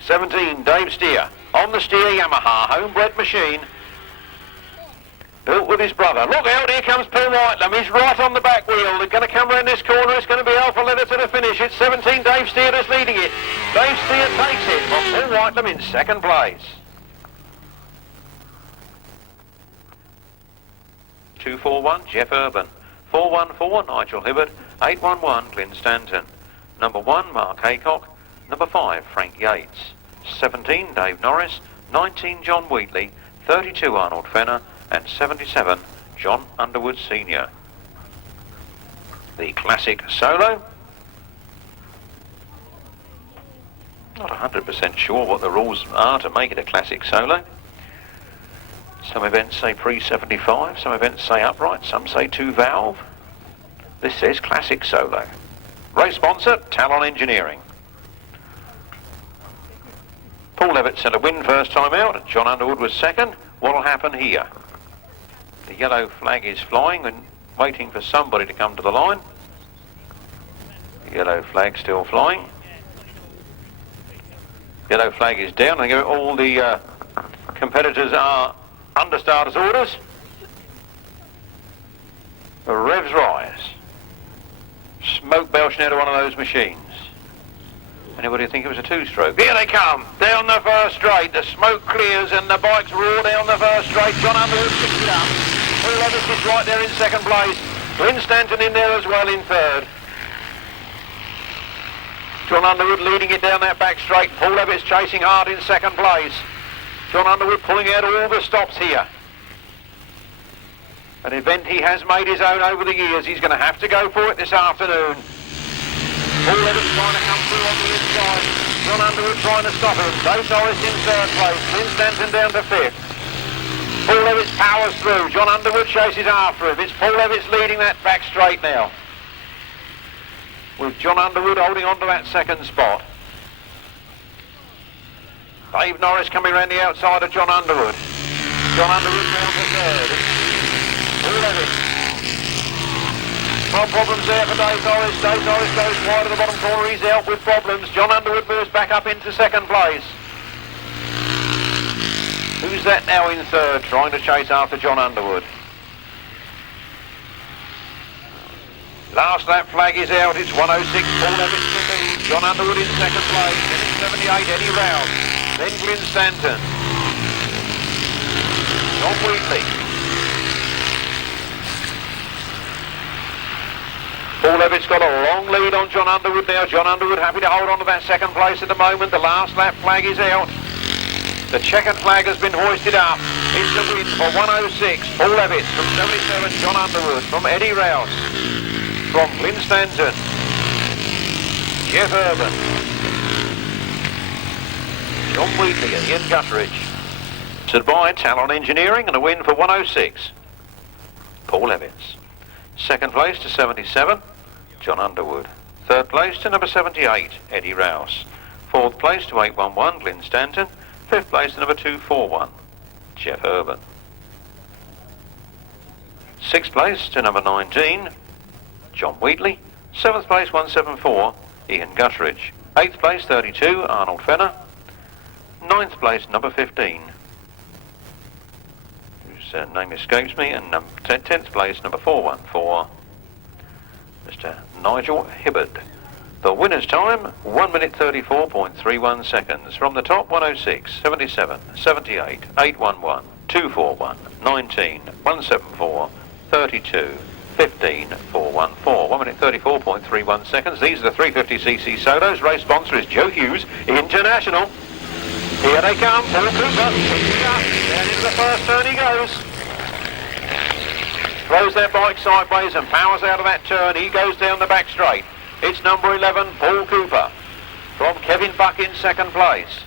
17, Dave Steer. On the Steer Yamaha, homebred machine. Built with his brother. Look out, here comes Paul Whitelam. He's right on the back wheel. They're going to come round this corner. It's going to be Alpha Leather to the finish. It's 17, Dave Steer that's leading it. Dave Steer takes it from Paul Whitelam in second place. 241, Jeff Urban. 414, Nigel Hibbert. 811, Glyn Stanton. Number 1, Mark Haycock. Number 5, Frank Yates. 17, Dave Norris. 19, John Wheatley. 32, Arnold Fenner. And 77, Jon Underwood Sr. The classic solo. Not 100% sure what the rules are to make it a classic solo. Some events say pre-75, some events say upright, some say 2-valve. This says classic solo. Race sponsor, Talon Engineering. Paul Levitt set a win first time out. Jon Underwood was second. What will happen here? The yellow flag is flying and waiting for somebody to come to the line. The yellow flag still flying. Yellow flag is down. I think all the competitors are under starters orders. The revs rise. Smoke belching out of one of those machines. Anybody think it was a 2-stroke? Here they come, down the first straight. The smoke clears and the bikes roar down the first straight. Jon Underwood picks it up. Paul Levitt is right there in second place. Glyn Stanton in there as well in third. Jon Underwood leading it down that back straight. Paul Levitt's chasing hard in second place. Jon Underwood pulling out all the stops here. An event he has made his own over the years. He's going to have to go for it this afternoon. Paul Levitt trying to come through on the inside. Jon Underwood trying to stop him. Dave Norris in third place. Glyn Stanton down to fifth. Paul Levitt powers through. Jon Underwood chases after him. It's Paul Levitt's leading that back straight now, with Jon Underwood holding on to that second spot. Dave Norris coming around the outside of Jon Underwood. Jon Underwood down to third. Paul Levitt. No problems there for Dave Norris. Dave Norris goes wide of the bottom corner. He's out with problems. Jon Underwood moves back up into second place. Who's that now in third, trying to chase after Jon Underwood? Last lap flag is out. It's 106. Paul Levitt to lead. Jon Underwood in second place. Then it's 78. Eddie Rouse. Then Glyn Stanton. John Wheatley. Paul Levitt's got a long lead on Jon Underwood now. Jon Underwood happy to hold on to that second place at the moment. The last lap flag is out. The checkered flag has been hoisted up. It's the win for 106. Paul Levitt from 77. Jon Underwood from Eddie Rouse. From Glyn Stanton. Jeff Urban. John Wheatley and Ian Gutteridge. Said by Talon Engineering and a win for 106. Paul Levitt. Second place to 77. Jon Underwood. Third place to number 78. Eddie Rouse. Fourth place to 811. Glyn Stanton. Fifth place to number 241, Jeff Urban. Sixth place to number 19, John Wheatley. Seventh place 174, Ian Gutteridge. Eighth place 32, Arnold Fenner. Ninth place number 15, whose name escapes me, and 10th place number 414, Mr. Nigel Hibbert. The winner's time, 1 minute 34.31 seconds. From the top, 106, 77, 78, 811, 241, 19, 174, 32, 15, 414. 1 minute 34.31 seconds. These are the 350cc solos. Race sponsor is Joe Hughes International. Here they come. Paul Cooper picking up. Down into the first turn he goes. Throws that bike sideways and powers out of that turn. He goes down the back straight. It's number 11, Paul Cooper, from Kevin Buck in second place.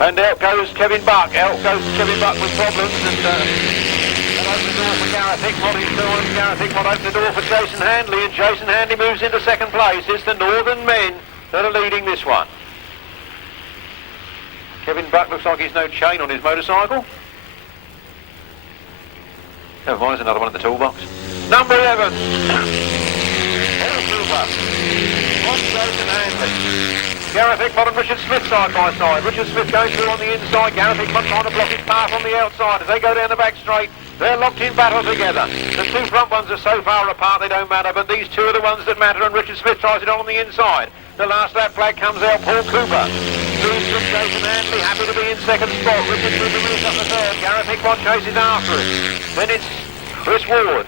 And out goes Kevin Buck. Out goes Kevin Buck with problems, and that opens the door for Gareth Hickmott. He's still on. Gareth Hickmott opens the door for Jason Handley, and Jason Handley moves into second place. It's the Northern men that are leading this one. Kevin Buck looks like he's no chain on his motorcycle. Never mind, there's another one in the toolbox. Number 11. Jason Handley. Gareth Hickmott and Richard Smith side by side. Richard Smith goes through on the inside. Gareth Hickmott trying to block his path on the outside. As they go down the back straight, they're locked in battle together. The two front ones are so far apart they don't matter, but these two are the ones that matter, and Richard Smith tries it on the inside. The last lap flag comes out. Paul Cooper moves from Jason Handley, happy to be in second spot. Richard Smith moves up the third. Gareth Hickmott chases after it. Then it's Chris Ward.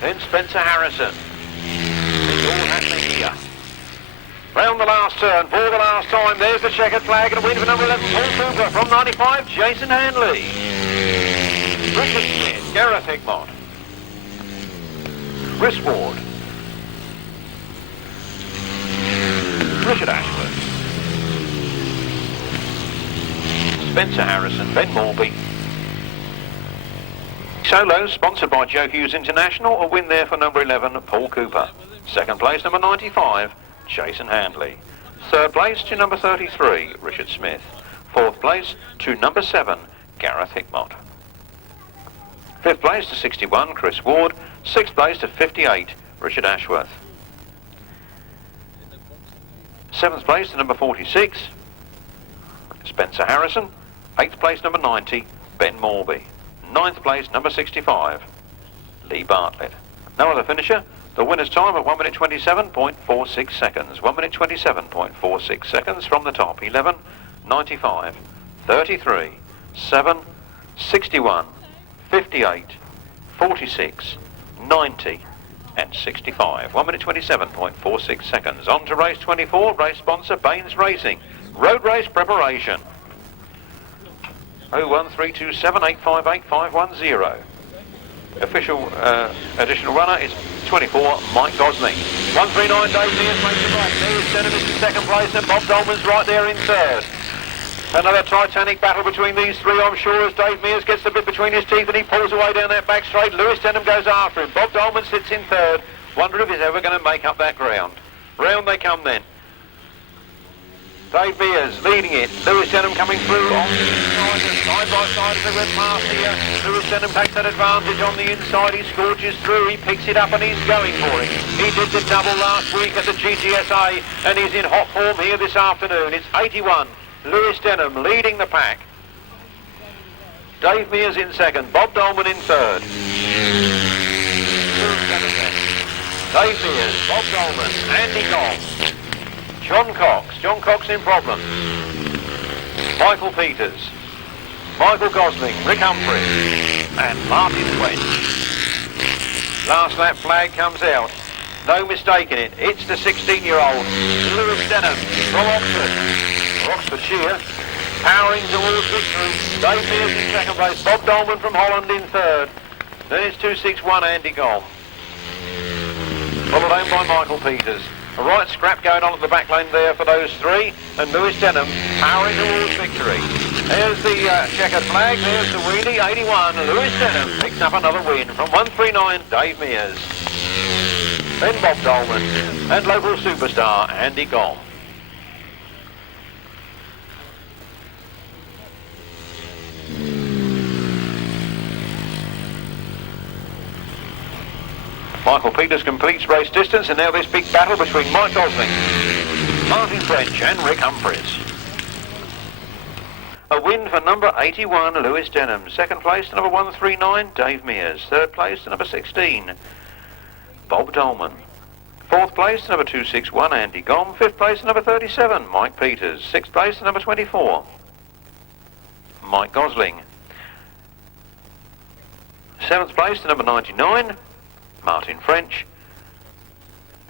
Then Spencer Harrison. It's all happening here. Round the last turn, for the last time, there's the checkered flag and a win for number 11, Paul Cooper. From 95, Jason Handley. Richard Smith, Gareth Hickmott. Chris Ward. Richard Ashworth. Spencer Harrison, Ben Morby. Solo, sponsored by Joe Hughes International, a win there for number 11, Paul Cooper. Second place, number 95, Jason Handley. Third place to number 33, Richard Smith. Fourth place to number 7, Gareth Hickmott. Fifth place to 61, Chris Ward. Sixth place to 58, Richard Ashworth. Seventh place to number 46, Spencer Harrison. Eighth place, number 90, Ben Morby. Ninth place, number 65, Lee Bartlett. No other finisher. The winner's time at 1 minute 27.46 seconds. 1 minute 27.46 seconds from the top. 11, 95, 33, 7, 61, 58, 46, 90 and 65. 1 minute 27.46 seconds. On to race 24. Race sponsor, Baines Racing. Road race preparation. 01327858510. Official additional runner is 24, Mike Gosling. 139, Dave Mears makes the break. Mears Denham is in second place, and Bob Dolman's right there in third. Another titanic battle between these three, I'm sure, as Dave Mears gets the bit between his teeth and he pulls away down that back straight. Lewis Denham goes after him. Bob Dolman sits in third. Wonder if he's ever going to make up that ground. Round they come then. Dave Mears leading it. Lewis Denham coming through on the inside, and side by side as they went past here. Lewis Denham takes that advantage on the inside. He scourges through, he picks it up and he's going for it. He did the double last week at the GTSA and he's in hot form here this afternoon. It's 81. Lewis Denham leading the pack. Dave Mears in second. Bob Dolman in third. Dave Mears, Bob Dolman, Andy Cox. John Cox in problems. Michael Peters, Michael Gosling, Rick Humphrey, and Martin French. Last lap flag comes out. No mistaking it. It's the 16-year-old Lewis Denham from Oxfordshire, powering towards victory. Dave Mears in second place. Bob Dolman from Holland in third. Then it's 261 Andy Golf. Followed home by Michael Peters. A right scrap going on at the back lane there for those three, and Lewis Denham powering towards victory. There's the checkered flag, there's the wheelie, 81. Lewis Denham picks up another win from 139, Dave Mears. Then Bob Dolman and local superstar Andy Golf. Michael Peters completes race distance, and now this big battle between Mike Gosling, Martin French and Rick Humphries. A win for number 81, Lewis Denham. Second place to number 139, Dave Mears. Third place to number 16, Bob Dolman. Fourth place to number 261, Andy Gom. Fifth place to number 37, Mike Peters. Sixth place to number 24, Mike Gosling. Seventh place to number 99, Martin French.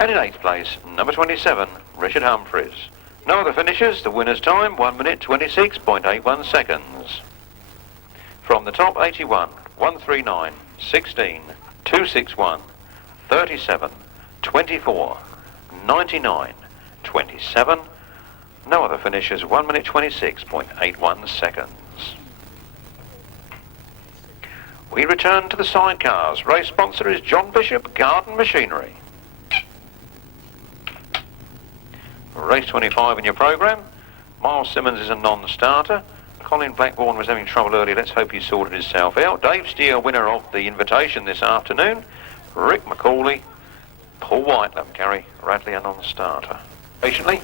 And in eighth place, number 27, Richard Humphries. No other finishes. The winner's time, 1 minute 26.81 seconds. From the top, 81, 139, 16, 261, 37, 24, 99, 27. No other finishers, 1 minute 26.81 seconds. We return to the sidecars. Race sponsor is John Bishop Garden Machinery. Race 25 in your programme. Miles Simmons is a non-starter. Colin Blackburn was having trouble earlier. Let's hope he sorted himself out. Dave Steer, winner of the invitation this afternoon. Rick McCauley, Paul Whitelam, Gary Radley, a non-starter. Patiently.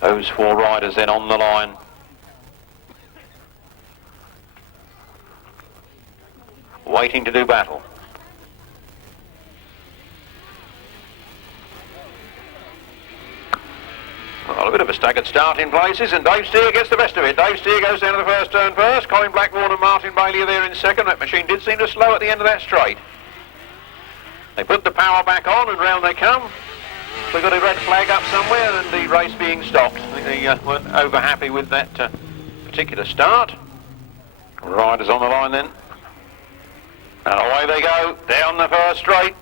Those 4 riders then on the line. Waiting to do battle. Well, a bit of a staggered start in places, and Dave Steer gets the best of it. Dave Steer goes down to the first turn first. Colin Blackburn and Martin Bailey are there in second. That machine did seem to slow at the end of that straight. They put the power back on, and round they come. We've got a red flag up somewhere, and the race being stopped. I think they weren't over happy with that particular start. Riders on the line then. And away they go, down the first straight.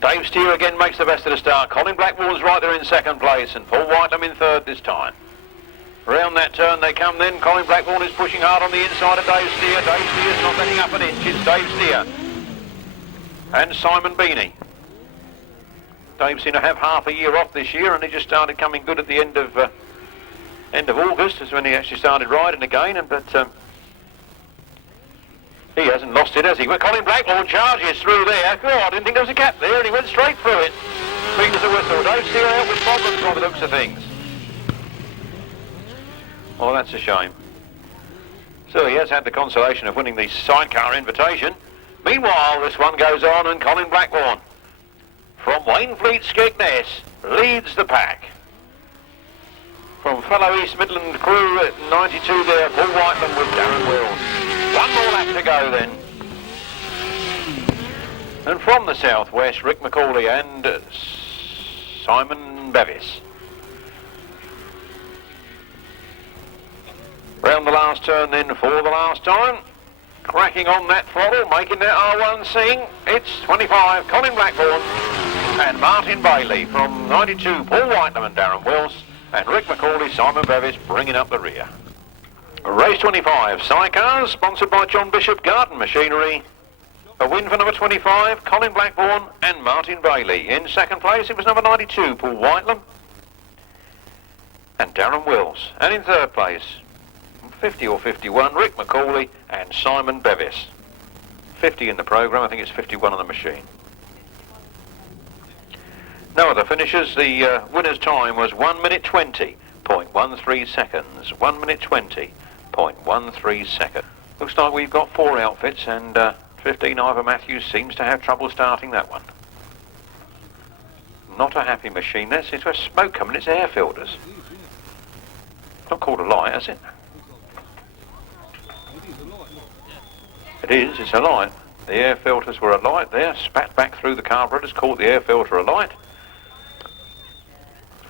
Dave Steer again makes the best of the start. Colin Blackburn's right there in second place, and Paul Whitelam in third this time. Round that turn they come then. Colin Blackburn is pushing hard on the inside of Dave Steer. Dave Steer's not letting up an inch. It's Dave Steer and Simon Beanie. Dave seemed to have half a year off this year, and he just started coming good at the end of August. Is when he actually started riding again. But he hasn't lost it, has he? Well, Colin Blackburn charges through there. Oh, I didn't think there was a gap there, and he went straight through it. Speed as a whistle. Dave Steer out with problems by the looks of things. Oh, that's a shame. So he has had the consolation of winning the sidecar invitation. Meanwhile, this one goes on, and Colin Blackburn from Wainfleet Skegness leads the pack. From fellow East Midland crew at 92 there, Paul Whitelam with Darren Wills. One more lap to go then. And from the southwest, Rick McCauley and Simon Bevis. Round the last turn then for the last time. Cracking on that throttle, making that R1 sing. It's 25, Colin Blackburn and Martin Bailey. From 92, Paul Whitelam and Darren Wills. And Rick McCauley, Simon Bevis bringing up the rear. Race 25, sidecars, sponsored by John Bishop Garden Machinery. A win for number 25, Colin Blackburn and Martin Bailey. In second place, it was number 92, Paul Whitelam and Darren Wills. And in third place, 50 or 51, Rick McCauley and Simon Bevis. 50 in the programme, I think it's 51 on the machine. No other finishers. The winner's time was 1 minute 20.13 seconds. 1 minute 20.13 seconds. Looks like we've got 4 outfits, and 15 Ivor Matthews seems to have trouble starting that one. Not a happy machine. That's it's a smoke coming. It's air filters. It's not called a light, is it? It is. It's a light. The air filters were alight there. Spat back through the carburetors. Caught the air filter alight.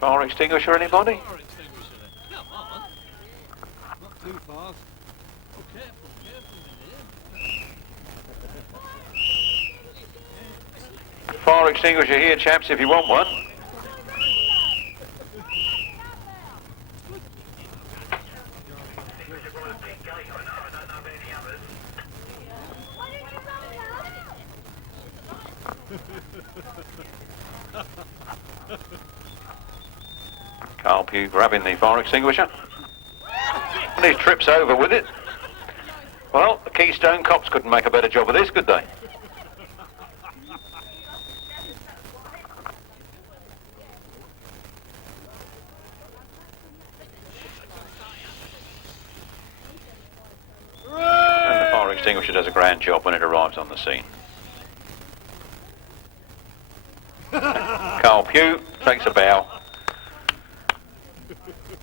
Fire extinguisher, anybody? Fire extinguisher there. Come on. Not too fast. Oh, careful, Fire extinguisher here, chaps, if you want one. Carl Pugh grabbing the fire extinguisher. And he trips over with it. Well, the Keystone cops couldn't make a better job of this, could they? And the fire extinguisher does a grand job when it arrives on the scene. Carl Pugh takes a bow.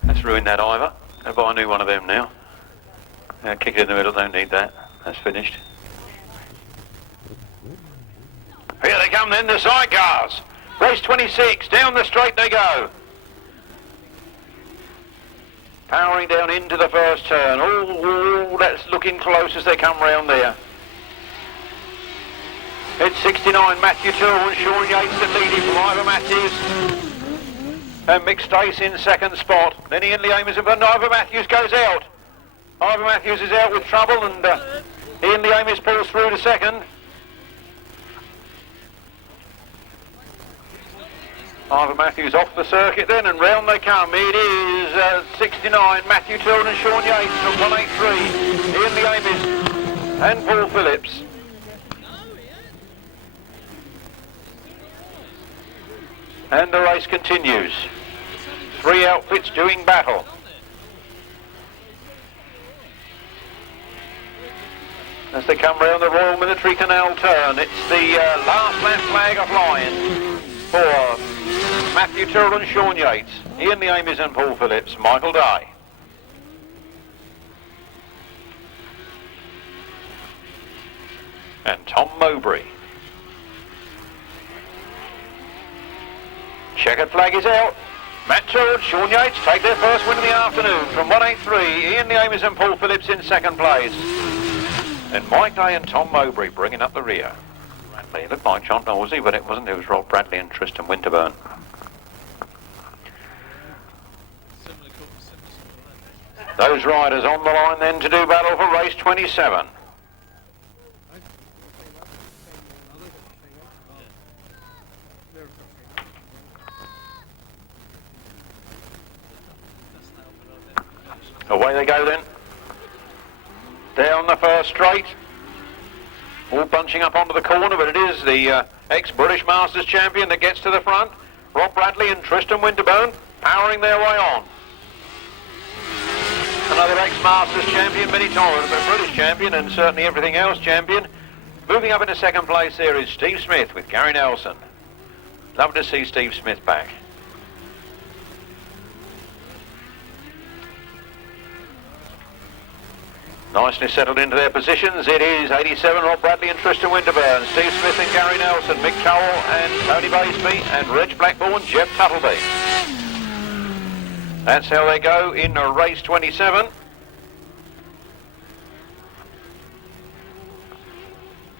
Let's ruin that Ivor. I'll buy a new one of them now. Kick it in the middle, don't need that. That's finished. Here they come then, the sidecars. Race 26, down the straight they go. Powering down into the first turn. Oh, that's looking close as they come round there. It's 69, Matthew Tyrrell and Sean Yates that leading from Ivor Matthews. And Mick Stace in second spot. Then Ian Leamis and Ivor Matthews goes out. Ivor Matthews is out with trouble and Ian Leamis pulls through to second. Ivor Matthews off the circuit then, and round they come. It is 69, Matthew Tyrrell and Sean Yates from 183. Ian Leamis and Paul Phillips. And the race continues. Three outfits doing battle. As they come round the Royal Military Canal turn, it's the last lap flag of flying for Matthew Turrell and Sean Yates, Ian Leamis and Paul Phillips, Michael Day. And Tom Mowbray. Checkered flag is out. Matt Turrell, Sean Yates take their first win of the afternoon from 183. Ian Leamis and Paul Phillips in second place. And Mike Day and Tom Mowbray bringing up the rear. Bradley, it looked like John Underwood, but it wasn't. It was Rob Bradley and Tristan Winterburn. Those riders on the line then to do battle for race 27. Away they go then. Down the first straight. All bunching up onto the corner, but it is the ex-British Masters champion that gets to the front. Rob Bradley and Tristan Winterburn powering their way on. Another ex-Masters champion, many times, but British champion and certainly everything else champion. Moving up into second place there is Steve Smith with Gary Nelson. Love to see Steve Smith back. Nicely settled into their positions. It is 87, Rob Bradley and Tristan Winterburn, Steve Smith and Gary Nelson, Mick Turrell and Tony Baseby, and Reg Blackburn, Jeff Tuttleby. That's how they go in race 27.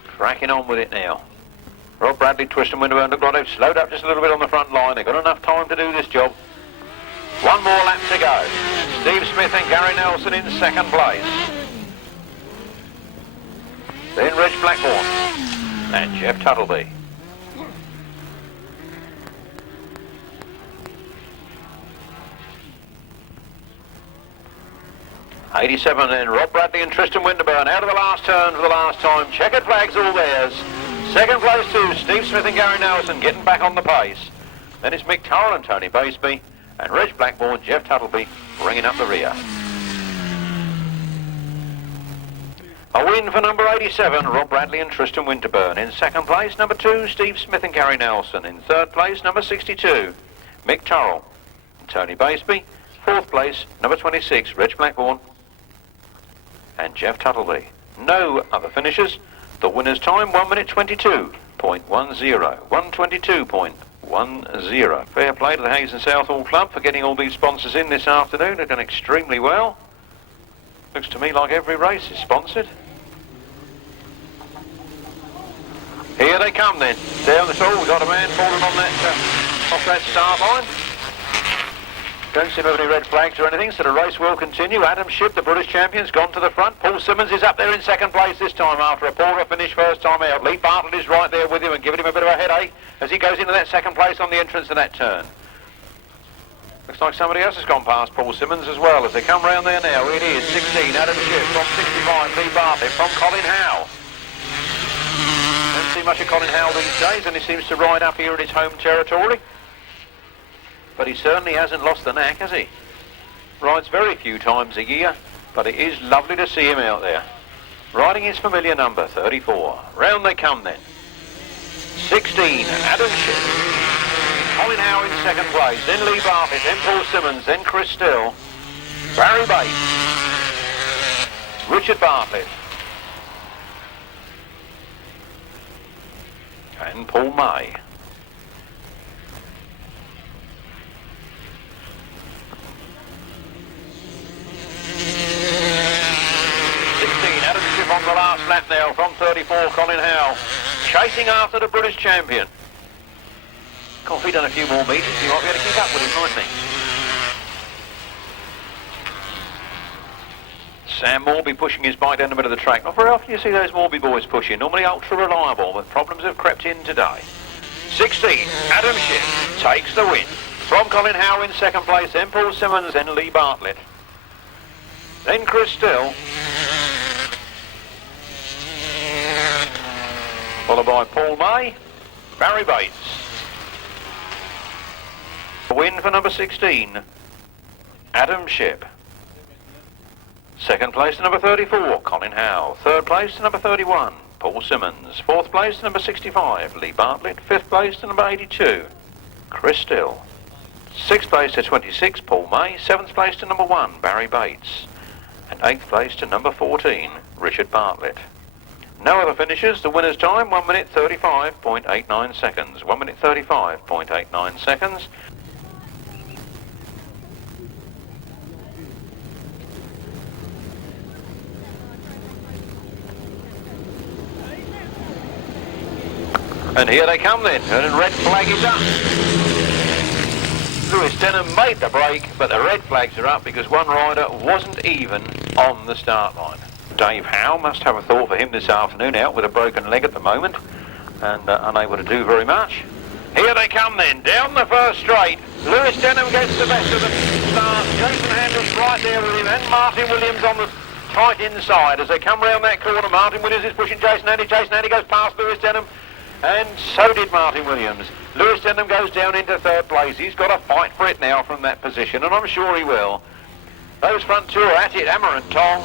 Cracking on with it now. Rob Bradley, Tristan Winterburn look like they've slowed up just a little bit on the front line. They've got enough time to do this job. One more lap to go. Steve Smith and Gary Nelson in second place. Then Reg Blackburn and Jeff Tuttleby. '87 then, Rob Bradley and Tristan Winterburn out of the last turn for the last time. Checkered flags all theirs. Second place too, Steve Smith and Gary Nelson getting back on the pace. Then it's Mick Turrell and Tony Baseby, and Reg Blackburn, Jeff Tuttleby bringing up the rear. A win for number 87, Rob Bradley and Tristan Winterburn. In second place, number 2, Steve Smith and Gary Nelson. In third place, number 62, Mick Turrell and Tony Baseby. Fourth place, number 26, Reg Blackburn and Jeff Tuttleby. No other finishers. The winner's time, 1 minute 22.10. 122.10. Fair play to the Hayes and Southall Club for getting all these sponsors in this afternoon. They've done extremely well. Looks to me like every race is sponsored. Here they come then. Down the stall, we've got a man falling on that off that start line. Don't seem to have any red flags or anything, so the race will continue. Adam Shipp, the British champion's gone to the front. Paul Simmons is up there in second place this time after a poorer finish first time out. Lee Bartlett is right there with him and giving him a bit of a headache as he goes into that second place on the entrance to that turn. Looks like somebody else has gone past Paul Simmons as well as they come round there now. It is 16, Adam Shipp from 65, Lee Bartlett from Colin Howe. Don't see much of Colin Howe these days, and he seems to ride up here in his home territory. But he certainly hasn't lost the knack, has he? Rides very few times a year, but it is lovely to see him out there. Riding his familiar number, 34. Round they come then. 16, Adam Shipp. Colin Howe in second place, then Lee Bartlett, then Paul Simmons, then Chris Still. Barry Bates. Richard Bartlett. And Paul May. last lap now from 34, Colin Howe. Chasing after the British champion. God, if he'd done a few more metres, he might be able to keep up with him, mightn't he? Sam Morby pushing his bike down the middle of the track. Not very often you see those Morby boys pushing. Normally ultra reliable, but problems have crept in today. 16, Adam Shipp takes the win. From Colin Howe in second place, then Paul Simmons, then Lee Bartlett. Then Chris Still. Followed by Paul May, Barry Bates. A win for number 16, Adam Shipp. Second place to number 34, Colin Howe. Third place to number 31, Paul Simmons. Fourth place to number 65, Lee Bartlett. Fifth place to number 82, Chris Still. Sixth place to 26, Paul May. Seventh place to number 1, Barry Bates. And eighth place to number 14, Richard Bartlett. No other finishers. The winner's time, 1 minute 35.89 seconds. 1 minute 35.89 seconds. And here they come then, and red flag is up. Lewis Denham made the break, but the red flags are up because one rider wasn't even on the start line. Dave Howe must have a thought for him this afternoon, out with a broken leg at the moment, and unable to do very much. Here they come then, down the first straight. Lewis Denham gets the best of the start. Jason Handley's right there with him, and Martin Williams on the tight inside. As they come round that corner, Martin Williams is pushing Jason Handley. Jason Handley goes past Lewis Denham. And so did Martin Williams. Lewis Denham goes down into third place. He's got to fight for it now from that position, and I'm sure he will. Those front two are at it, hammer and tong.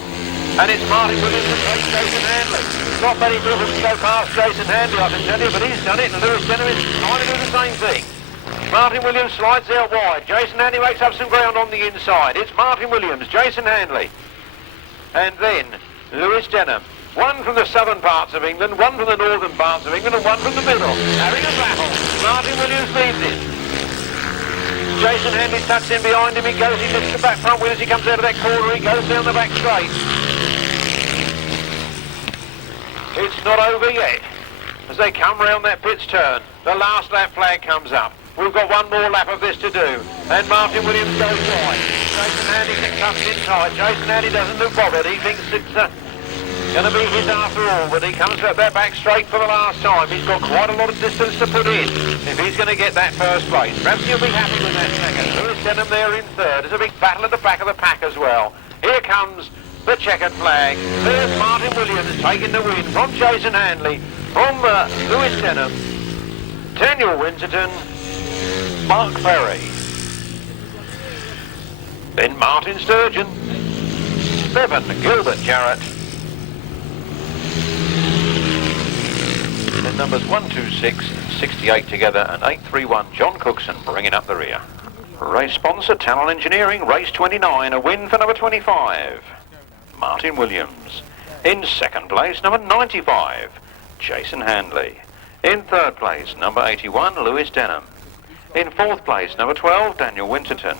And it's Martin Williams that takes Jason Handley. It's not many people can go past Jason Handley, I can tell you, but he's done it, and Lewis Denham is trying to do the same thing. Martin Williams slides out wide. Jason Handley makes up some ground on the inside. It's Martin Williams, Jason Handley. And then Lewis Denham. One from the southern parts of England, one from the northern parts of England, and one from the middle. Having a battle. Martin Williams leads it. Jason Handley tucks in behind him. He goes, he lifts the back front wheel as he comes out of that corner. He goes down the back straight. It's not over yet. As they come round that pit's turn, the last lap flag comes up. We've got one more lap of this to do. And Martin Williams goes wide. Jason Handley gets tucked in tight. Jason Handley doesn't look bothered. He thinks it's going to be his after all, but he comes back straight for the last time. He's got quite a lot of distance to put in if he's going to get that first place. Perhaps he'll be happy with that second. Lewis Denham there in third. There's a big battle at the back of the pack as well. Here comes the checkered flag. There's Martin Williams taking the win from Jason Handley, from Lewis Denham, Daniel Winterton, Mark Ferry. Then Martin Sturgeon, Bevan Gilbert Jarrett. Then numbers 126 and 68 together, and 831 John Cookson bringing up the rear. Race sponsor Talon Engineering, race 29, a win for number 25, Martin Williams. In second place, number 95, Jason Handley. In third place, number 81, Lewis Denham. In fourth place, number 12, Daniel Winterton.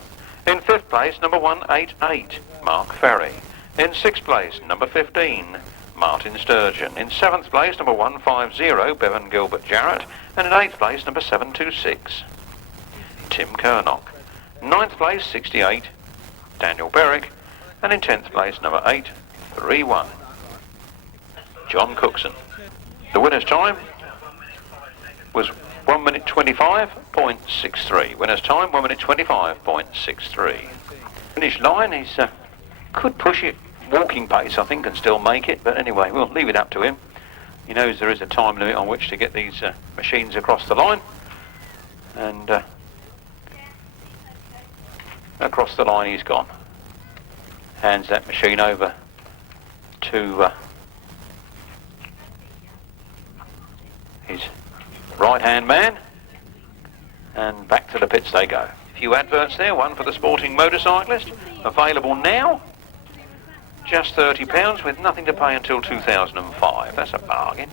In fifth place, number 188, Mark Ferry. In sixth place, number 15, Martin Sturgeon. In seventh place, number 150, Bevan Gilbert Jarrett. And in eighth place, number 726, Tim Kernock. Ninth place, 68, Daniel Berwick. And in 10th place, number 831, John Cookson. The winner's time was 1 minute 25.63. Winner's time, 1 minute 25.63. Finish line, he's could push it walking pace, I think, and still make it, but anyway, we'll leave it up to him. He knows there is a time limit on which to get these machines across the line, and across the line he's gone. Hands that machine over to his right-hand man, and back to the pits they go. A few adverts there, one for the sporting motorcyclist, available now, just £30 with nothing to pay until 2005. That's a bargain.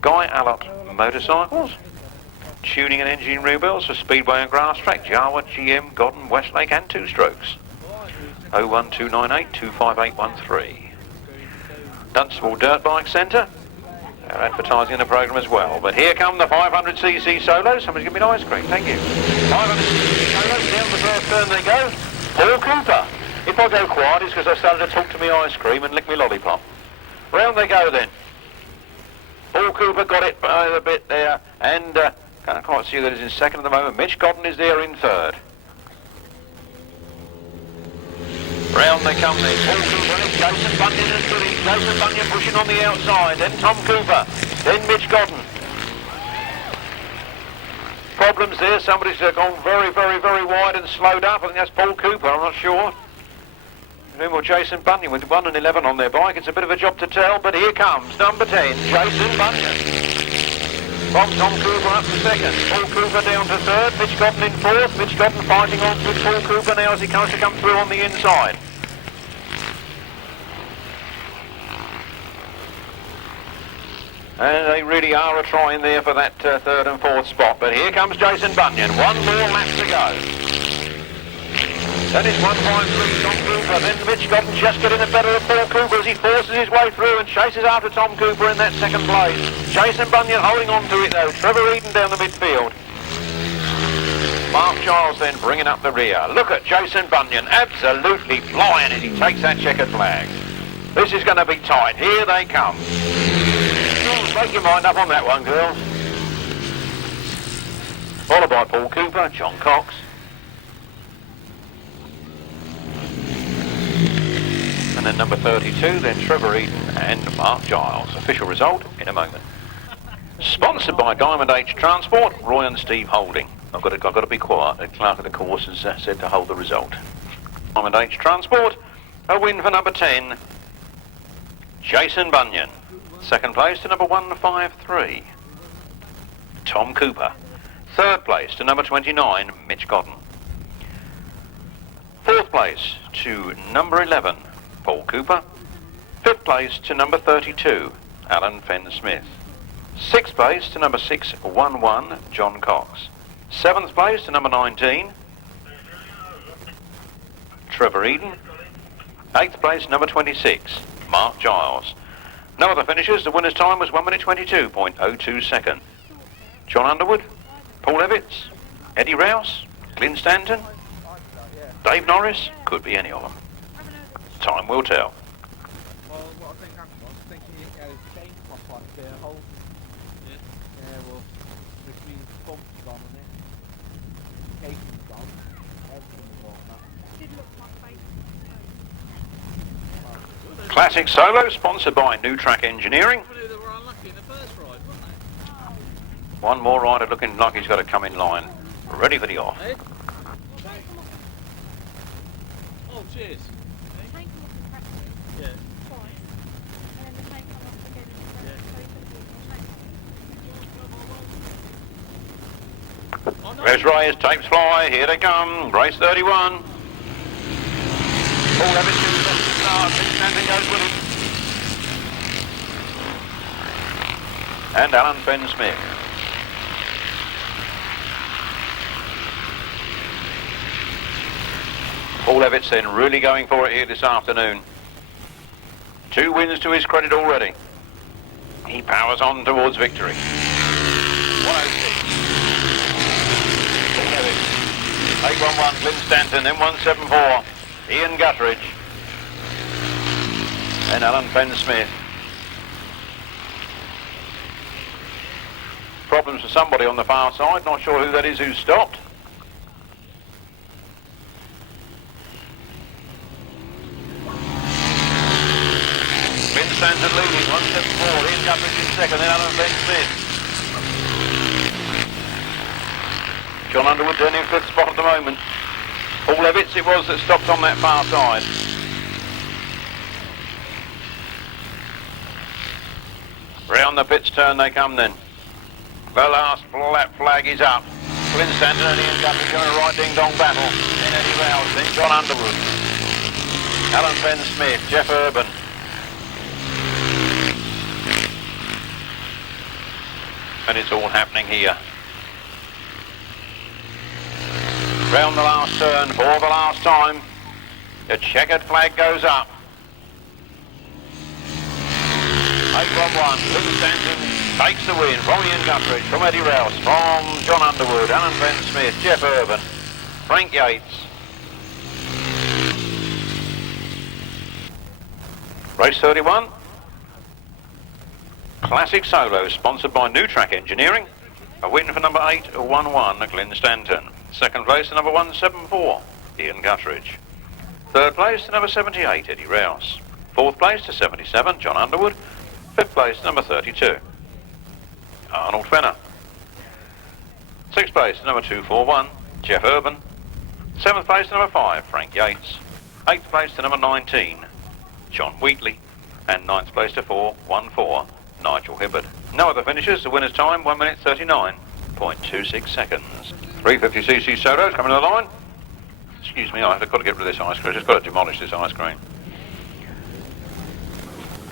Guy Allott Motorcycles, tuning and engine rebuilds for Speedway and Grasstrack, Jawa, GM, Godden, Westlake and Two Strokes. 01298 25813. Dunstable Dirt Bike Centre. They're advertising in the programme as well. But here come the 500cc solos. Somebody's giving me an ice cream. Thank you. 500cc solos. Down the first turn they go. Paul Cooper. If I go quiet, it's because I started to talk to me ice cream and lick me lollipop. Round they go then. Paul Cooper got it by a bit there. And can't quite see that he's in second at the moment. Mitch Godden is there in third. Round they come then. Paul Cooper, Jason Bunyan and Billy. Jason Bunyan pushing on the outside. Then Tom Cooper. Then Mitch Godden. Problems there. Somebody's gone very, very, very wide and slowed up. I think that's Paul Cooper. I'm not sure. Or Jason Bunyan with 1 and 11 on their bike. It's a bit of a job to tell, but here comes number 10, Jason Bunyan. From Tom Cooper up to second. Paul Cooper down to third. Mitch Godden in fourth. Mitch Godden fighting on with Paul Cooper now as he comes to come through on the inside. And they really are trying there for that third and fourth spot. But here comes Jason Bunyan. One more lap to go. That is 153 Tom Cooper. Then Mitch Godden just getting the better of Paul Cooper as he forces his way through and chases after Tom Cooper in that second place. Jason Bunyan holding on to it though. Trevor Eden down the midfield. Mark Giles then bringing up the rear. Look at Jason Bunyan absolutely flying as he takes that checkered flag. This is going to be tight. Here they come. Make your mind up on that one, girls. Followed by Paul Cooper, John Cox. And then number 32, then Trevor Eden and Mark Giles. Official result in a moment. Sponsored by Diamond H Transport, Roy and Steve Holding. I've got to be quiet. The clerk of the course has said to hold the result. Diamond H Transport, a win for number 10, Jason Bunyan. Second place to number 153, Tom Cooper. Third place to number 29, Mitch Godden. Fourth place to number 11, Paul Cooper. Fifth place to number 32, Alan Fenn-Smith. Sixth place to number 611, John Cox. Seventh place to number 19, Trevor Eden. Eighth place, number 26, Mark Giles. No other finishers. The winner's time was 1 minute 22.02 seconds. Jon Underwood, Paul Evitts, Eddie Rouse, Glyn Stanton, Dave Norris, could be any of them. Time will tell. Well, what I think happened was, thinking he had his chain come off like the whole... Yeah, well, between bumps gone on it, casing's gone, everything's gone now. Did look like face. Classic Solo, sponsored by New Track Engineering. They were unlucky in the first ride, weren't they? One more rider looking like he's got to come in line. Ready for the off. Eh? Oh, cheers. The tank come off the practice Yeah. twice, and then the tank come off again in the practice, so he couldn't be on tank. Oh, no. Res Reyes, tapes fly, here they come, race 31. Paul Evans to the start, Stanton goes with him. And Alan Fenn-Smith. Paul Evans then really going for it here this afternoon. 2 wins to his credit already. He powers on towards victory. 106. Paul Evans. 811 Glyn Stanton, then 174 Ian Guttridge. And Alan Fenn-Smith. Problems for somebody on the far side, not sure who that is who stopped. Glyn Stanton leading, 174, Ian Guttridge in second, then Alan Fenn-Smith. Jon Underwood down in 5th spot at the moment. Paul Evitts it was that stopped on that far side. Round the pits turn they come then. The last lap flag is up. Glyn Stanton and Ian Guthrie going a right ding-dong battle. Then Eddie Rouse, then Jon Underwood. Alan Fenn-Smith, Jeff Urban. And it's all happening here. Round the last turn for the last time. The checkered flag goes up. 811, Little Stanton takes the win from Ian Guthridge, from Eddie Rouse, from Jon Underwood, Alan Trent Smith, Jeff Urban, Frank Yates. Race 31. Classic Solo, sponsored by New Track Engineering. A win for number 811, Glenn Stanton. Second place to number 174, Ian Guthridge. Third place to number 78, Eddie Rouse. Fourth place to 77, Jon Underwood. Fifth place to number 32, Arnold Fenner. Sixth place to number 241, Jeff Urban. Seventh place to number 5, Frank Yates. Eighth place to number 19, John Wheatley. And ninth place to 414, Nigel Hibbard. No other finishes. The winner's time 1 minute 39.26 seconds. 350cc Sodos coming to the line. Excuse me, I've got to get rid of this ice cream. I've just got to demolish this ice cream.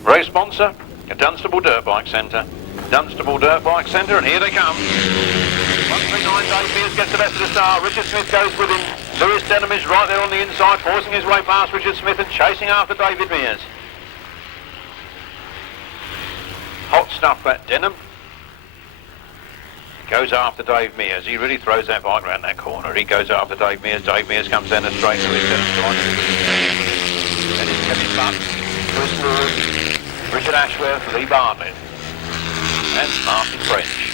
Race sponsor, Dunstable Dirt Bike Centre. Dunstable Dirt Bike Centre, and here they come. 139, Dave Mears gets the best of the start. Richard Smith goes with him. Lewis Denham is right there on the inside, forcing his way past Richard Smith and chasing after David Mears. Hot stuff, that Denham. Goes after Dave Mears. He really throws that bike around that corner. He goes after Dave Mears. Dave Mears comes down the straight to his line. Then it's Kevin Buck, Chris Wood, Richard Ashworth, Lee Bartlett, and Martin French.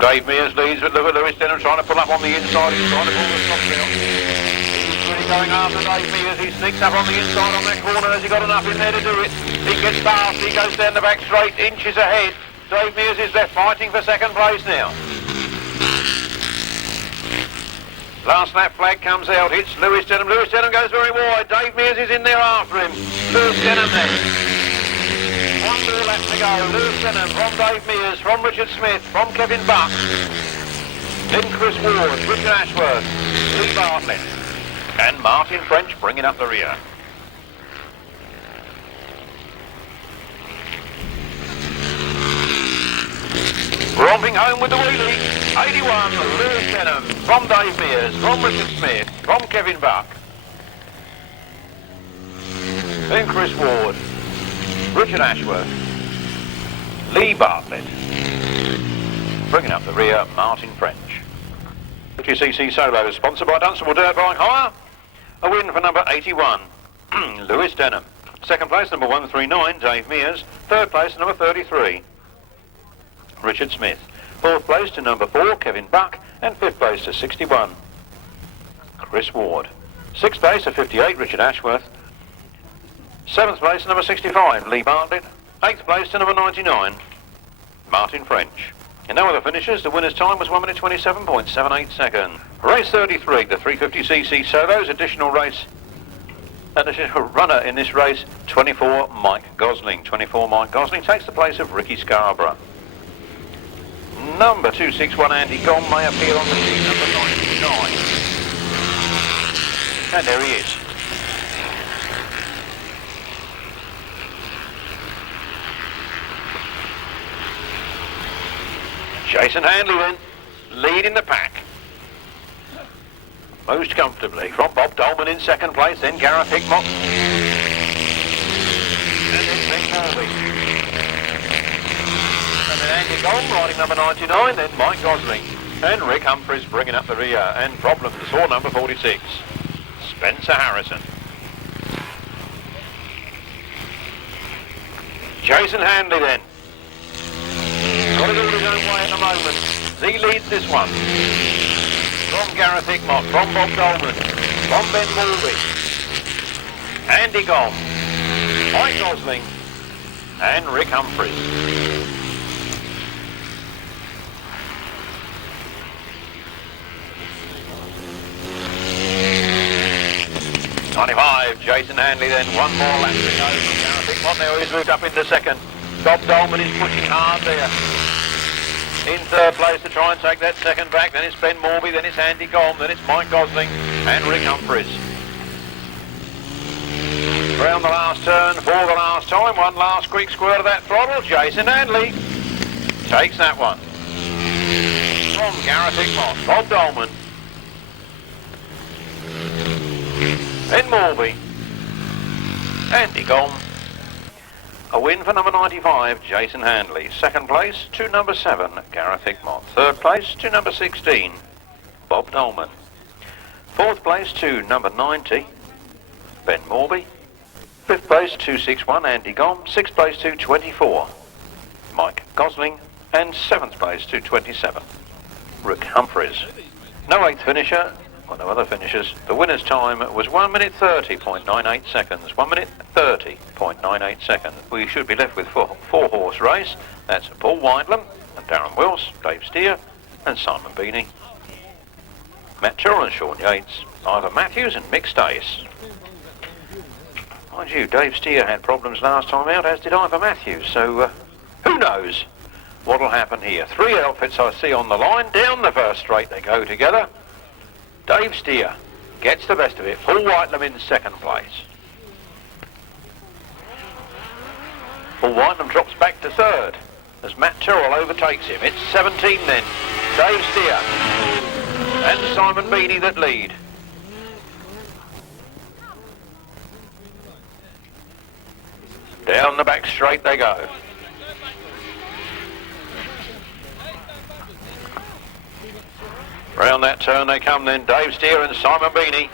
Dave Mears leads with Lewis Denham trying to pull up on the inside. He's trying to pull the top out. He's really going after Dave Mears. He sneaks up on the inside on that corner. Has he got enough in there to do it? He gets past. He goes down the back straight, inches ahead. Dave Mears is left fighting for second place now. Last lap flag comes out. Hits Lewis Denham. Lewis Denham goes very wide. Dave Mears is in there after him. Lewis Denham then. One more lap to go. Lewis Denham from Dave Mears, from Richard Smith, from Kevin Buck. Then Chris Ward, Richard Ashworth, Lee Bartlett, and Martin French bringing up the rear. Romping home with the wheelie. 81, Lewis Denham, from Dave Mears, from Richard Smith, from Kevin Buck. Then Chris Ward, Richard Ashworth, Lee Bartlett, bringing up the rear, Martin French. 50cc Solo, sponsored by Dunstable Dirt Bike Hire. A win for number 81, Lewis Denham. Second place, number 139, Dave Mears. Third place, number 33, Richard Smith. Fourth place to number 4, Kevin Buck. And fifth place to 61, Chris Ward. Sixth place to 58, Richard Ashworth. Seventh place to number 65, Lee Bartlett. Eighth place to number 99, Martin French. And no other finishes. The winner's time was 1 minute 27.78 seconds. Race 33, the 350cc Solos, additional runner in this race, 24, Mike Gosling. 24, Mike Gosling takes the place of Ricky Scarborough. Number 261, Andy Gong, may appear on the sheet, number 99. And there he is. Jason Handley then, leading the pack. Most comfortably from Bob Dolman in second place, then Gareth Hickmott. And then Mick Turrell. And then Andy Gong riding number 99, then Mike Gosling. And Rick Humphries bringing up the rear. And Problems for number 46, Spencer Harrison. Jason Handley then. Got it all his own way at the moment. He leads this one. From Gareth Hickmott, from Bob Dolman, from Ben Mulvey, Andy Gong, Mike Gosling, and Rick Humphries. '95, Jason Handley then, one more lap to go from Gareth Hickmott. Now he's moved up into second. Bob Dolman is pushing hard there. In third place to try and take that second back. Then it's Ben Morby, then it's Andy Gong, then it's Mike Gosling and Rick Humphries. Round the last turn for the last time. One last quick squirt of that throttle. Jason Handley takes that one. From Gareth Hickmott, Bob Dolman, Ben Morby. Andy gone. A win for number 95, Jason Handley. Second place to number 7, Gareth Hickmott. Third place to number 16, Bob Dolman. Fourth place to number 90, Ben Morby. Fifth place to 261, Andy Gom. Sixth place to 24, Mike Gosling. And seventh place to 27, Rick Humphreys. No eighth finisher, or no other finishers. The winner's time was 1 minute 30.98 seconds. 1 minute 30.98 seconds. We should be left with four horse race. That's Paul Whitelam and Darren Wills, Dave Steer and Simon Beanie, Matt Turrell and Sean Yates, Ivor Matthews and Mick Stace. Mind you, Dave Steer had problems last time out, as did Ivor Matthews, so who knows what'll happen here. Three outfits I see on the line. Down the first straight they go together. Dave Steer gets the best of it. Paul Whitelam in second place. Paul Whitelam drops back to third as Matt Turrell overtakes him. It's 17 then. Dave Steer and Simon Beanie that lead. Down the back straight they go. Round that turn they come then. Dave Steer and Simon Beanie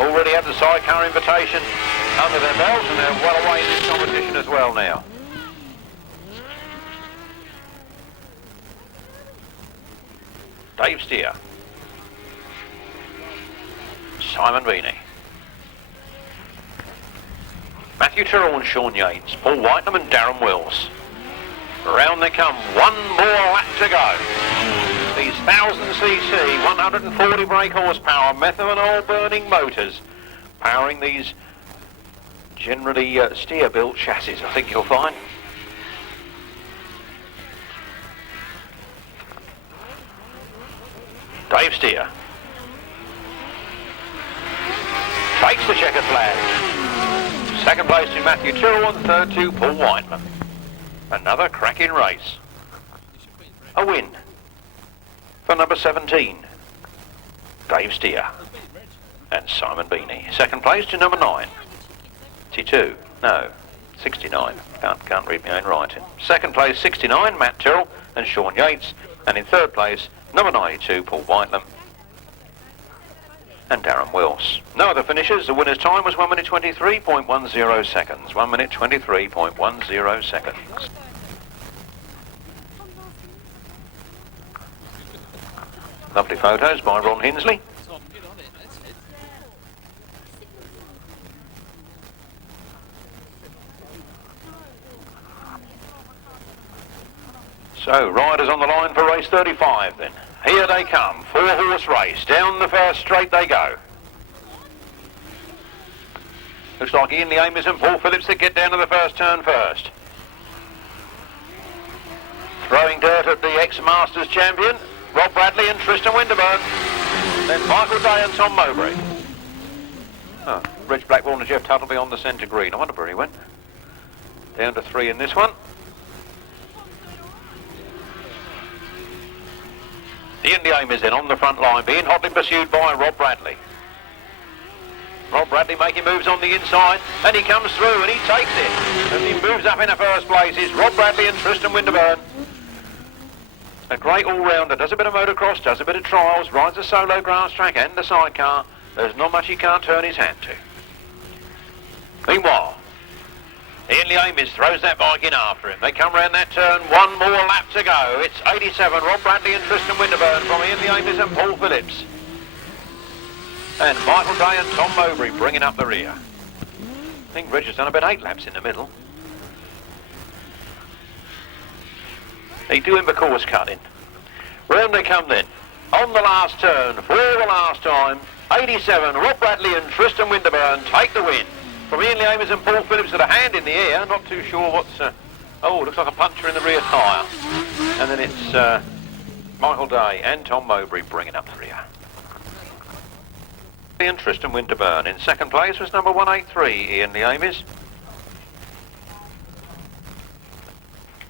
already have the sidecar invitation under their belt, and they're well away in this competition as well now. Dave Steer, Simon Beanie, Matthew Tyrrell and Sean Yates, Paul Whitelam and Darren Wills. Round they come, one more lap to go. These 1000cc, 140 brake horsepower, methanol burning motors powering these generally Steer-built chassis, I think you'll find. Dave Steer takes the checkered flag. Second place to Matthew Tyrrell and third to Paul Whitelam. Another cracking race. A win for number 17, Dave Steer and Simon Beanie. Second place to number 9, 69. Can't read my own writing. Second place 69, Matt Turrell and Sean Yates. And in third place, number 92, Paul Whitelam and Darren Wills. No other finishers. The winner's time was 1 minute 23.10 seconds. 1 minute 23.10 seconds. Lovely photos by Ron Hinsley. So, riders on the line for race 35 then. Here they come, four-horse race. Down the first straight they go. Looks like Ian the Amis and Paul Phillips that get down to the first turn first. Throwing dirt at the ex-Masters champion, Rob Bradley and Tristan Winterburn. Then Michael Day and Tom Mowbray. Oh, Reg Blackburn and Jeff Tuttleby on the centre green. I wonder where he went. Down to 3 in this one. Ian the Amis then on the front line, being hotly pursued by Rob Bradley. Rob Bradley making moves on the inside, and he comes through and he takes it. As he moves up in the first place is Rob Bradley and Tristan Winterburn. A great all-rounder, does a bit of motocross, does a bit of trials, rides a solo grass track and a sidecar. There's not much he can't turn his hand to. Meanwhile, Ian the Amis throws that bike in after him. They come round that turn, one more lap to go. It's 87, Rob Bradley and Tristan Winterburn from Ian the Amis and Paul Phillips. And Michael Day and Tom Mowbray bringing up the rear. I think Reg has done about 8 laps in the middle. They do him a course cutting. Round they come then. On the last turn, for the last time, 87, Rob Bradley and Tristan Winterburn take the win. From Ian the Amis and Paul Phillips with a hand in the air, not too sure what's... oh, looks like a puncture in the rear tyre. And then it's Michael Day and Tom Mowbray bringing up the rear. And Tristan Winterburn. In second place was number 183, Ian the Amis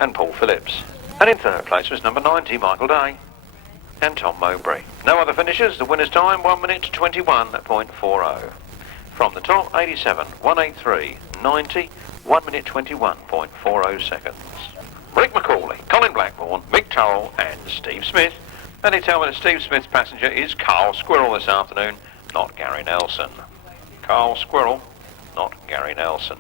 and Paul Phillips. And in third place was number 90, Michael Day and Tom Mowbray. No other finishers. The winner's time, 1 minute 21.40. From the top, 87, 183, 90, 1 minute 21.40 seconds. Rick McCauley, Colin Blackburn, Mick Turrell and Steve Smith. And they tell me that Steve Smith's passenger is Carl Squirrel this afternoon, not Gary Nelson. Carl Squirrel, not Gary Nelson.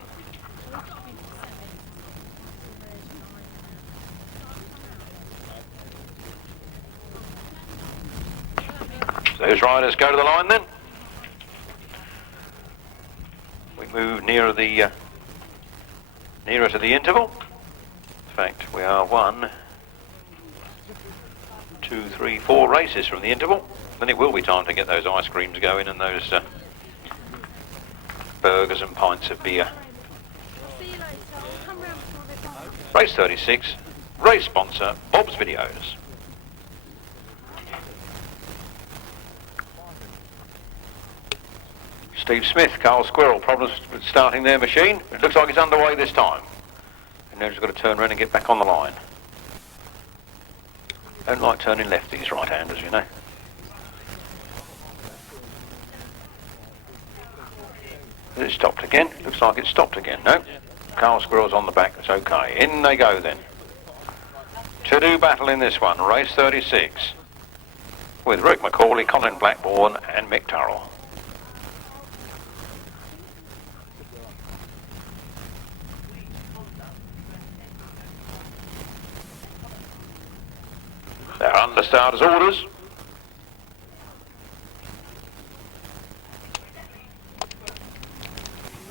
So those riders go to the line then. We move nearer to the interval. In fact, we are 1, 2, 3, 4 races from the interval. Then it will be time to get those ice creams going and those burgers and pints of beer. See you later. I'll come round before they're gone. Race 36, race sponsor, Bob's Videos. Steve Smith, Carl Squirrel, problems with starting their machine. It looks like it's underway this time. And now just got to turn around and get back on the line. Don't like turning lefties, right-handers, you know. Has it stopped again? Looks like it's stopped again. No. Carl Squirrel's on the back. It's okay. In they go then. To-do battle in this one. Race 36. With Rick McCauley, Colin Blackburn and Mick Turrell. They're under starters' orders.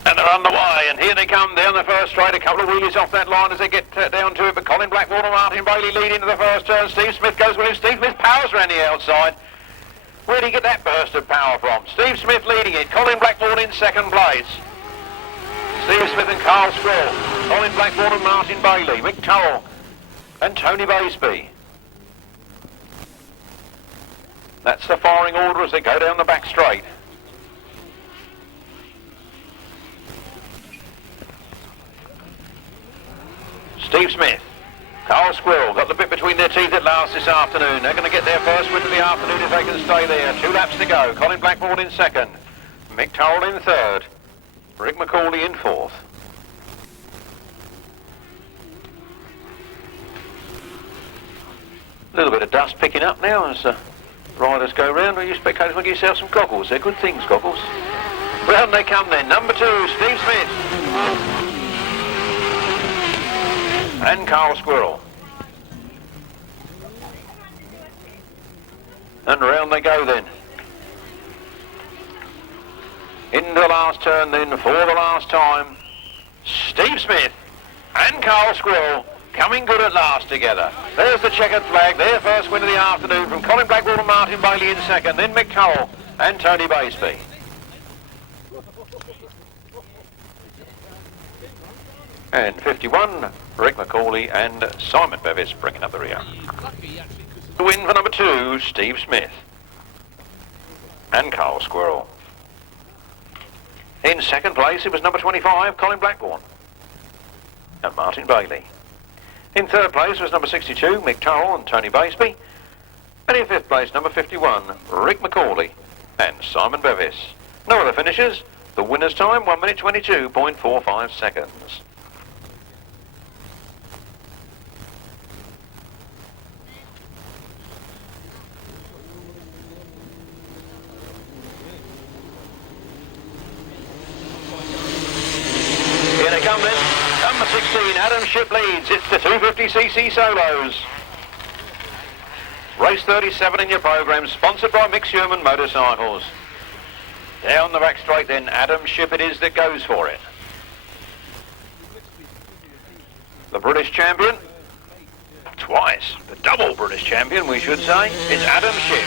And they're underway, and here they come down the first straight. A couple of wheelies off that line as they get down to it, but Colin Blackburn and Martin Bailey lead into the first turn. Steve Smith goes with him. Steve Smith powers around the outside. Where did he get that burst of power from? Steve Smith leading it. Colin Blackburn in second place. Steve Smith and Carl Squirrel. Colin Blackburn and Martin Bailey. Mick Turrell and Tony Baseby. That's the firing order as they go down the back straight. Steve Smith, Carl Squirrel got the bit between their teeth at last this afternoon. They're going to get their first win of the afternoon if they can stay there. 2 laps to go. Colin Blackburn in second. Mick Turrell in third. Rick McCauley in fourth. A little bit of dust picking up now as riders go round. You spectators want to get yourself some goggles. They're good things, goggles. Round they come then. Number 2, Steve Smith. And Carl Squirrel. And round they go then. Into the last turn then for the last time. Steve Smith and Carl Squirrel coming good at last together. There's the checkered flag, their first win of the afternoon from Colin Blackburn and Martin Bailey in second, then Mick Turrell and Tony Baseby. And 51, Rick McCauley and Simon Bevis bringing up the rear. The win for number 2, Steve Smith and Carl Squirrel. In second place, it was number 25, Colin Blackburn and Martin Bailey. In third place was number 62, Mick Turrell and Tony Baseby. And in fifth place, number 51, Rick McCauley and Simon Bevis. No other finishers. The winner's time, 1 minute 22.45 seconds. Here they come then. Number 16, Adam Shipp leads. It's the 250cc solos. Race 37 in your programme, sponsored by Mick Sherman Motorcycles. Down the back straight then, Adam Shipp it is that goes for it. The British champion, twice, the double British champion we should say, is Adam Shipp.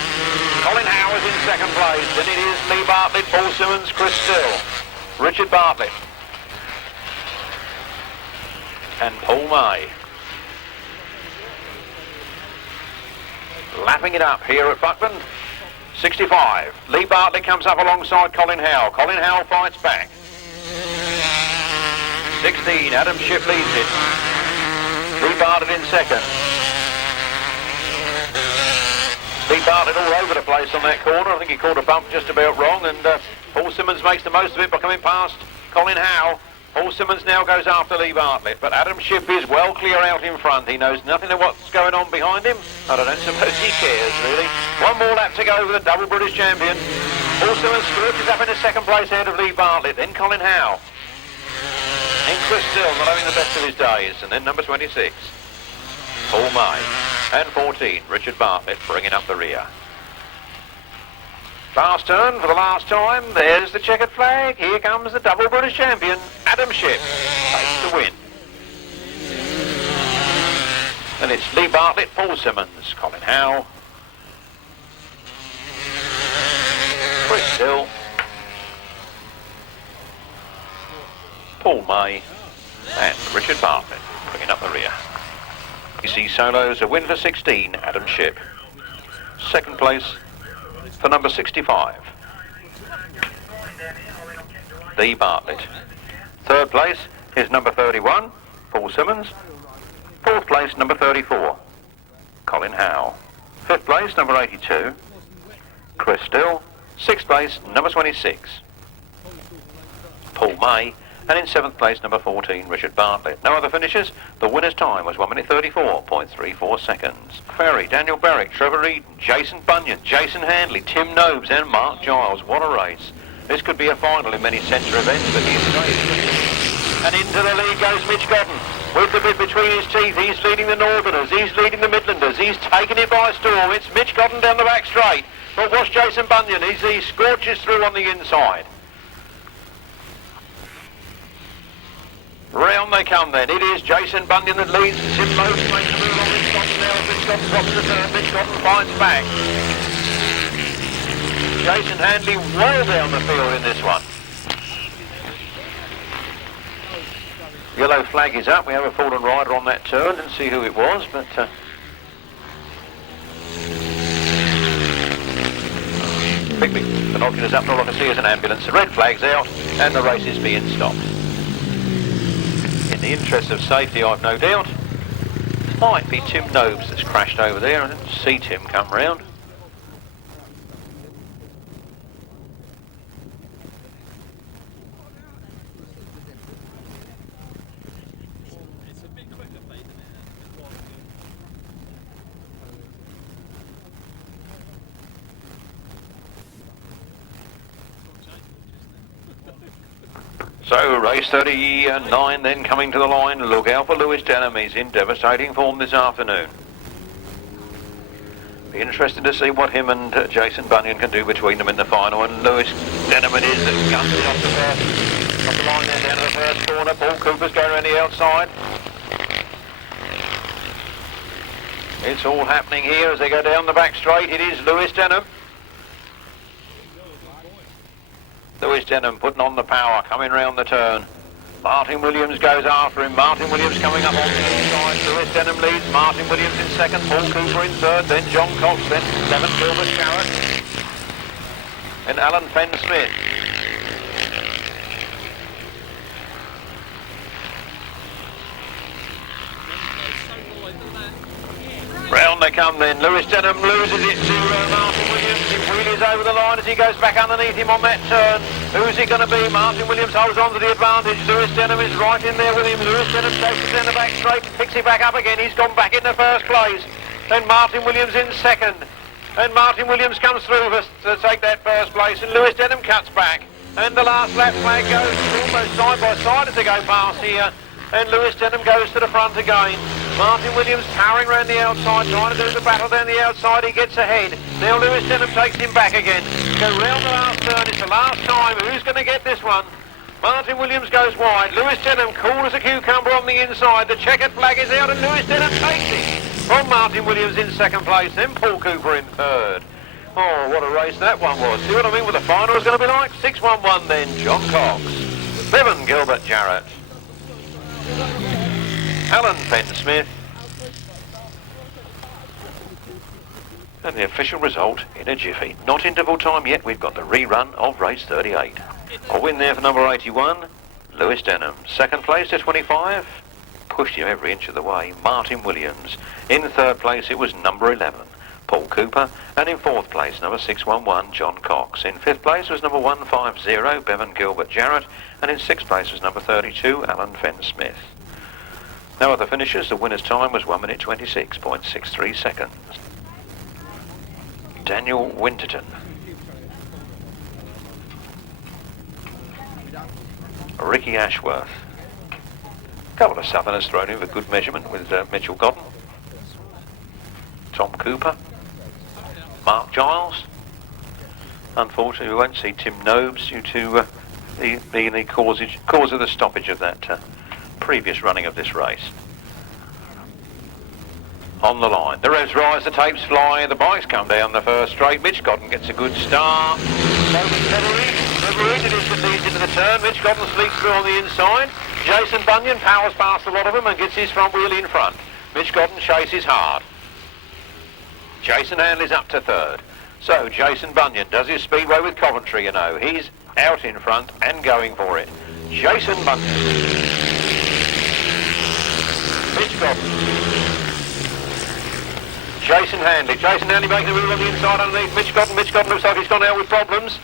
Colin Howe is in second place, then it is Lee Bartlett, Paul Simmons, Chris Still, Richard Bartlett and Paul May. Lapping it up here at Buckland. 65. Lee Bartlett comes up alongside Colin Howe. Colin Howe fights back. 16. Adam Shipp leads it. Lee Bartlett in second. Lee Bartlett all over the place on that corner. I think he caught a bump just about wrong and Paul Simmons makes the most of it by coming past Colin Howe. Paul Simmons now goes after Lee Bartlett, but Adam Shipp is well clear out in front. He knows nothing of what's going on behind him. I don't suppose he cares, really. One more lap to go for the double British champion. Paul Simmons scorches up into second place ahead of Lee Bartlett, then Colin Howe. And Chris still not having the best of his days, and then number 26, Paul May, and 14, Richard Bartlett bringing up the rear. Last turn for the last time. There's the checkered flag. Here comes the double British champion, Adam Shipp, takes the win. And it's Lee Bartlett, Paul Simmons, Colin Howe, Chris Still, Paul May, and Richard Bartlett bringing up the rear. PC Solos, a win for 16, Adam Shipp. Second place for number 65, Lee Bartlett. Third place is number 31, Paul Simmons. Fourth place, number 34, Colin Howe. Fifth place, number 82, Chris Still. Sixth place, number 26, Paul May. And in seventh place, number 14, Richard Bartlett. No other finishes. The winner's time was 1 minute 34.34 seconds. Ferry, Daniel Barrick, Trevor Eden, Jason Bunyan, Jason Handley, Tim Nobes and Mark Giles. What a race. This could be a final in many centre events, but here today. And into the lead goes Mitch Godden. With the bit between his teeth, he's leading the Northerners, he's leading the Midlanders, he's taken it by storm. It's Mitch Godden down the back straight. But watch Jason Bunyan, he scorches through on the inside. Round they come then. It is Jason Bunyan that leads. Tim Nobes makes the move on Mitch Godden now. Mitch Godden drops the turn. Mitch Godden finds back. Jason Handley well down the field in this one. Yellow flag is up. We have a fallen rider on that turn. Didn't see who it was, but the binoculars up, and all I can see is an ambulance. The red flag's out and the race is being stopped. In the interest of safety, I've no doubt. Might be Tim Nobes that's crashed over there. I didn't see Tim come round. It's a bit quicker, mate, isn't So race 39 then coming to the line. Look out for Lewis Denham. He's in devastating form this afternoon. Be interested to see what him and Jason Bunyan can do between them in the final. And Lewis Denham it is that guns it off the line there down to the first corner. Paul Cooper's going around the outside. It's all happening here as they go down the back straight. It is Lewis Denham. Lewis Denham putting on the power, coming round the turn. Martin Williams goes after him. Martin Williams coming up on the inside. Lewis Denham leads. Martin Williams in second. Paul Cooper in third. Then John Cox. Then 7 Gilbert Sharrett. And Alan Fenn-Smith. Round they come then. Lewis Denham loses it to Martin Williams. He wheelies over the line as he goes back underneath him on that turn. Who's it going to be? Martin Williams holds on to the advantage. Lewis Denham is right in there with him. Lewis Denham takes it down the back straight and picks it back up again. He's gone back in the first place. Then Martin Williams in second. And Martin Williams comes through to take that first place. And Lewis Denham cuts back. And the last lap flag goes almost side by side as they go past here. And Lewis Denham goes to the front again. Martin Williams towering around the outside, trying to do the battle down the outside. He gets ahead. Now Lewis Denham takes him back again. Go round the last turn. It's the last time. Who's going to get this one? Martin Williams goes wide. Lewis Denham cool as a cucumber on the inside. The checkered flag is out and Lewis Denham takes it from Martin Williams in second place. Then Paul Cooper in third. Oh, what a race that one was. See what I mean? What the final is going to be like? 6-1-1 then. John Cox. 7 Gilbert Jarrett. Alan Fenn-Smith. And the official result in a jiffy. Not interval time yet. We've got the rerun of race 38. A win there for number 81, Lewis Denham. Second place to 25. Pushed him every inch of the way, Martin Williams. In third place it was number 11, Paul Cooper, and in 4th place, number 611, John Cox. In 5th place was number 150, Bevan Gilbert Jarrett, and in 6th place was number 32, Alan Fenn Smith. No other finishers. The winner's time was 1 minute 26.63 seconds. Daniel Winterton. Ricky Ashworth. A couple of Southerners thrown in for good measurement with Mitch Godden. Tom Cooper. Mark Giles. Unfortunately, we won't see Tim Nobes due to being the cause of the stoppage of that previous running of this race. On the line, the revs rise, the tapes fly, the bikes come down the first straight. Mitch Godden gets a good start. February it is that leads into the turn. Mitch Godden sleeps through on the inside. Jason Bunyan powers past a lot of them and gets his front wheel in front. Mitch Godden chases hard. Jason Handley's up to 3rd. So Jason Bunyan does his speedway with Coventry, you know. He's out in front and going for it. Jason Bunyan. Mitch Godden. Jason Handley. Jason Handley making a move on the inside underneath Mitch Godden. Mitch Godden looks like he's gone out with problems.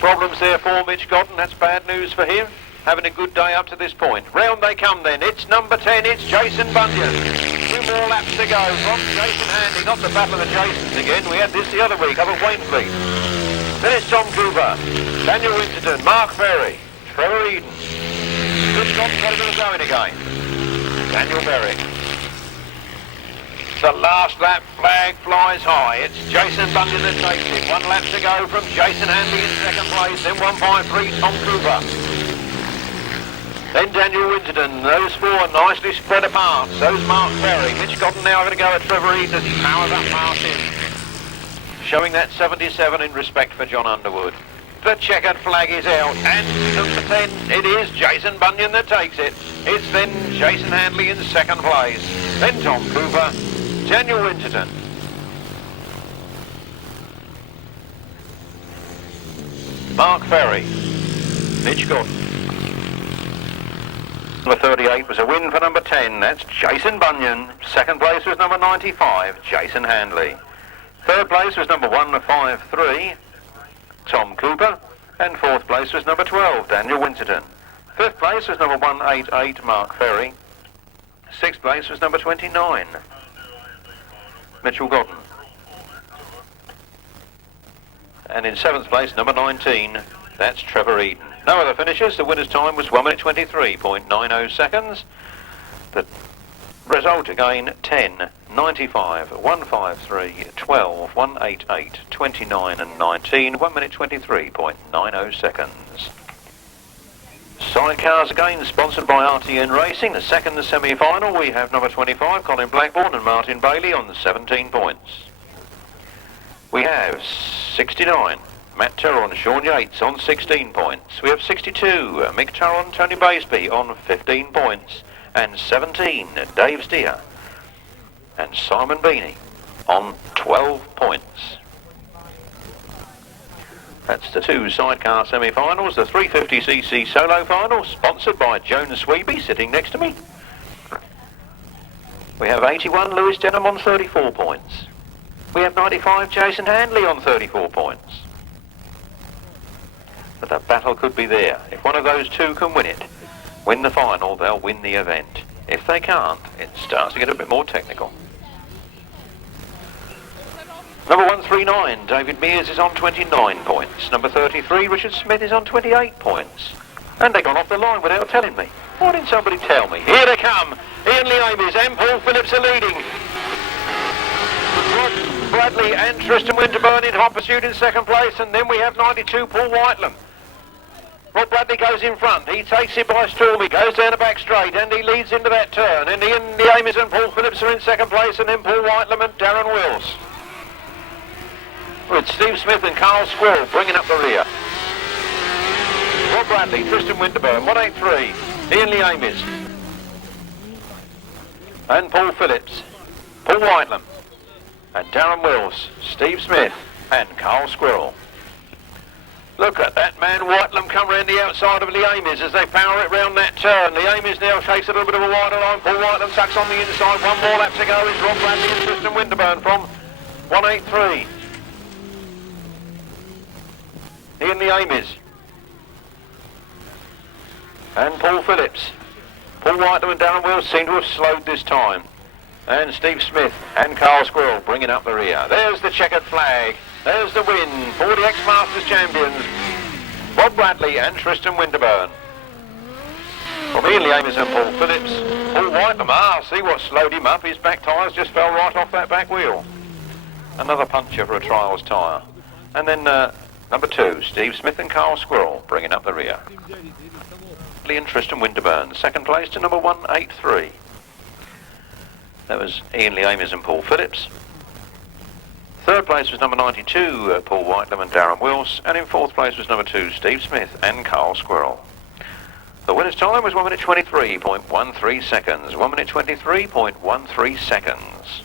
Problems there for Mitch Godden. That's bad news for him. Having a good day up to this point. Round they come then. It's number 10. It's Jason Bunyan. 2 more laps to go from Jason Handley. Not the battle of the Jasons again. We had this the other week up at Wainfleet. Then it's Tom Cooper, Daniel Winterton, Mark Berry, Trevor Eden. Mitch Godden's got a bit of going again. Daniel Berry. The last lap flag flies high. It's Jason Bunyan that takes it. 1 lap to go from Jason Handley in 2nd place. Then 153, Tom Cooper. Then Daniel Winterton. Those 4 nicely spread apart. So's Mark Berry. Mitch Godden now going to go at Trevor Eden as he powers up past him. Showing that 77 in respect for Jon Underwood. The checkered flag is out, and number 10, it is Jason Bunyan that takes it. It's then Jason Handley in 2nd place. Then Tom Cooper. Daniel Winterton. Mark Ferry. Mitch Godden. Number 38 was a win for number 10. That's Jason Bunyan. 2nd place was number 95, Jason Handley. 3rd place was number 153, Tom Cooper. And 4th place was number 12, Daniel Winterton. 5th place was number 188, Mark Ferry. 6th place was number 29. Mitchell Godden. And in 7th place, number 19, that's Trevor Eden. No other finishers. The winner's time was 1 minute 23.90 seconds. The result again, 10, 95, 153, 12, 188, 29 and 19, 1 minute 23.90 seconds. Sidecars again, sponsored by RTN Racing. The second semi-final, we have number 25, Colin Blackburn and Martin Bailey on the 17 points. We have 69, Matt Turrell and Sean Yates on 16 points. We have 62, Mick Turrell and Tony Baseby on 15 points. And 17, Dave Steer and Simon Beanie on 12 points. That's the 2 sidecar semi-finals, the 350cc solo final, sponsored by Jones Sweeby, sitting next to me. We have 81, Lewis Denham on 34 points. We have 95, Jason Handley on 34 points. But the battle could be there. If one of those 2 can win it, win the final, they'll win the event. If they can't, it starts to get a bit more technical. Number 139, David Mears is on 29 points. Number 33, Richard Smith is on 28 points. And they've gone off the line without telling me. Why didn't somebody tell me? Here they come. Ian Leamis and Paul Phillips are leading. Rod Bradley and Tristan Winterburn in hot pursuit in 2nd place. And then we have 92, Paul Whitelam. Rod Bradley goes in front. He takes it by storm. He goes down the back straight and he leads into that turn. And Ian Leamis and Paul Phillips are in 2nd place. And then Paul Whitelam and Darren Wills. With Steve Smith and Carl Squirrel bringing up the rear. Rod Bradley, Tristan Winterburn, 183, Ian Leamis. And Paul Phillips, Paul Whitelam, and Darren Wills, Steve Smith and Carl Squirrel. Look at that man, Whitelam, come round the outside of Amis as they power it round that turn. Amis now takes a little bit of a wider line. Paul Whitelam tucks on the inside. One more lap to go. It's Rob Bradley and Tristan Winterburn from 183. Ian Amis. And Paul Phillips. Paul Whitelam and Darren Wills seem to have slowed this time. And Steve Smith and Carl Squirrel bringing up the rear. There's the checkered flag. There's the win for the ex-Masters champions, Rob Bradley and Tristan Winterburn. From Ian Amis and Paul Phillips, Paul Whitelam, see what slowed him up. His back tyres just fell right off that back wheel. Another puncture for a trials tyre. And then number 2, Steve Smith and Carl Squirrel bringing up the rear. And Tristan Winterburn, second place to number 183. That was Ian Amis and Paul Phillips. Third place was number 92, Paul Whitelam and Darren Wills, and in fourth place was number 2, Steve Smith and Carl Squirrel. The winner's time was 1 minute 23.13 seconds. 1 minute 23.13 seconds.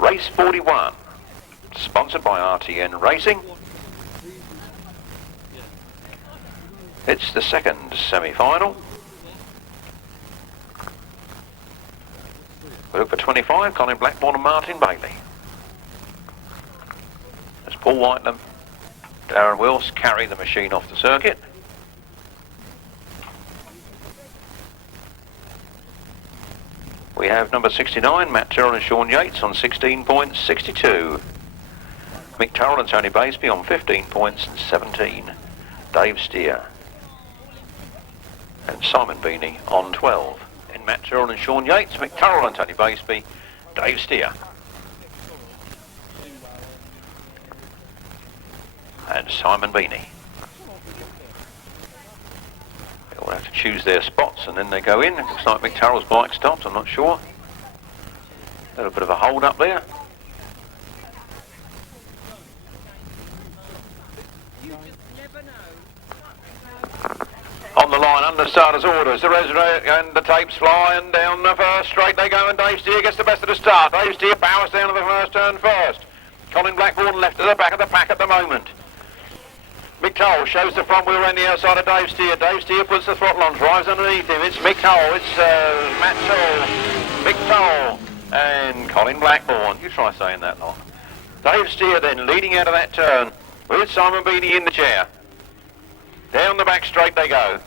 Race 41, sponsored by RTN Racing. It's the second semi-final. We look for 25, Colin Blackburn and Martin Bailey. As Paul Whitelam, Darren Wills carry the machine off the circuit. We have number 69, Matt Turrell and Sean Yates on 16.62. Mick Turrell and Tony Baseby on 15.17. Dave Steer and Simon Beanie on 12. In Matt Turrell and Sean Yates, Mick Turrell and Tony Baseby, Dave Steer. And Simon Beanie. They all have to choose their spots and then they go in. It looks like Mick Turrell's bike stopped, I'm not sure. A little bit of a hold up there. On the line, under starters orders, the reservoir and the tapes fly and down the first straight they go and Dave Steer gets the best of the start. Dave Steer powers down to the first turn first. Colin Blackburn left at the back of the pack at the moment. Mick Turrell shows the front wheel around the outside of Dave Steer. Dave Steer puts the throttle on, drives underneath him. It's Mick Turrell, it's Matt Turrell, Mick Turrell and Colin Blackburn. You try saying that lot. Dave Steer then leading out of that turn with Simon Beanie in the chair. Down the back straight they go.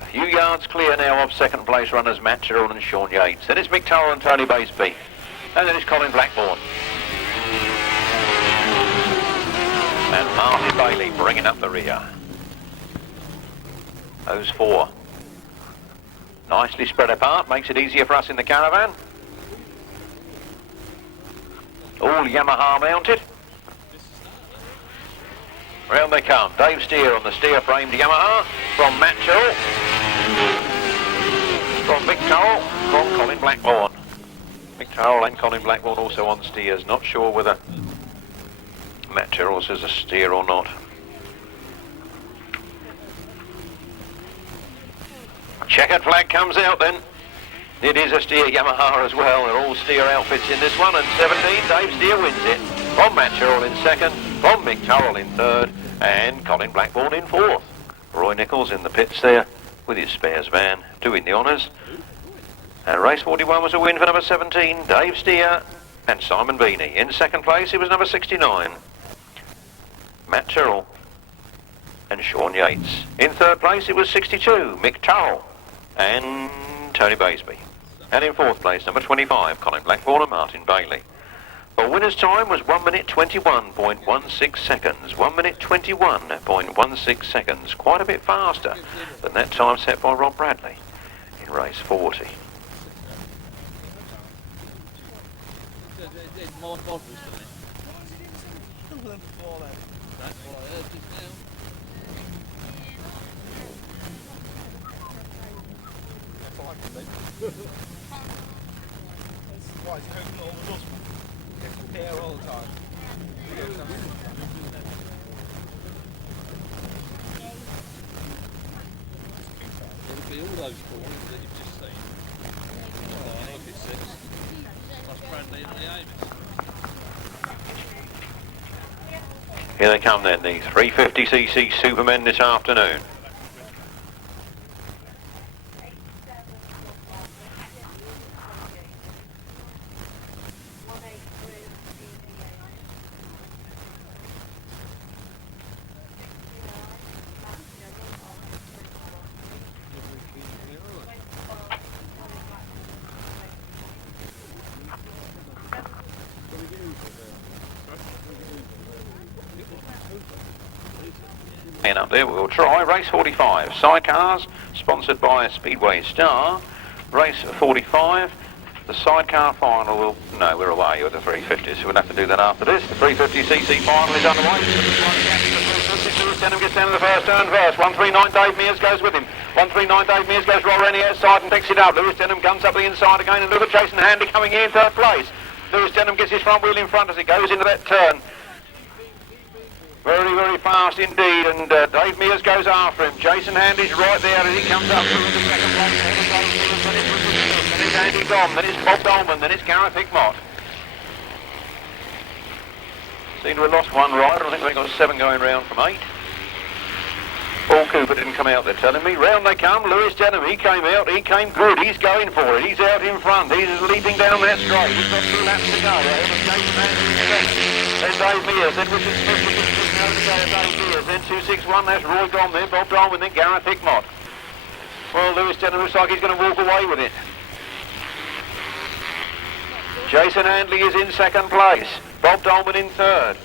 A few yards clear now of second place runners Matt Turrell and Sean Yates. Then it's Mick Turrell and Tony Baseby. And then it's Colin Blackburn. And Martin Bailey bringing up the rear. Those four. Nicely spread apart, makes it easier for us in the caravan. All Yamaha mounted. Round they come. Dave Steer on the steer-framed Yamaha from Matt Turrell. From Mick Turrell, from Colin Blackburn. Mick Turrell and Colin Blackburn also on steers. Not sure whether Matt Turrell says a steer or not. Checkered flag comes out then. It is a steer Yamaha as well. They're all steer outfits in this one. And 17, Dave Steer wins it. From Matt Turrell in second, from Mick Turrell in third, and Colin Blackburn in fourth. Roy Nichols in the pits there with his spares van doing the honours. And race 41 was a win for number 17, Dave Steer and Simon Beanie. In second place, it was number 69, Matt Turrell and Sean Yates. In third place, it was 62, Mick Turrell and Tony Baseby. And in fourth place, number 25, Colin Blackburn and Martin Bailey. The winner's time was 1 minute 21.16 seconds. 1 minute 21.16 seconds. Quite a bit faster than that time set by Rob Bradley in race 40. Why is he hoping all the dust? Here all the time. It'll be all those corners that you've just seen. Oh, look, it says. That's Bradley and the Amis. Here they come then, the 350cc Supermen this afternoon. And up there we'll try race 45, Sidecars, sponsored by Speedway Star. Race 45, the sidecar final will, no, we're away with the 350s, so we'll have to do that after this. The 350cc final is underway. Lewis Denham gets down to the first turn first. 139 Dave Mears goes with him. 139 Dave Mears goes right around the outside and picks it up. Lewis Denham guns up the inside again, and look at Jason Handley coming in third place. Lewis Denham gets his front wheel in front as he goes into that turn. Very, very fast indeed, and Dave Mears goes after him. Jason Handley's right there as he comes up through into second place. Then it's Andy Dom, then it's Bob Dolman, then it's Gareth Hickmott. Seem to have lost one rider. I think they've got 7 going round from 8. Paul Cooper didn't come out, they're telling me. Round they come. Lewis Denham, he came out, he came good, he's going for it, he's out in front, he's leaping down that straight. He's got 2 laps to go. Then Dave Mears, then Richard Smith, Dave Mears, then 261, that's Roy Gom, then Bob Dolman, then Gareth Hickmott. Well, Lewis Denham looks like he's going to walk away with it. Jason Handley is in second place, Bob Dolman in third.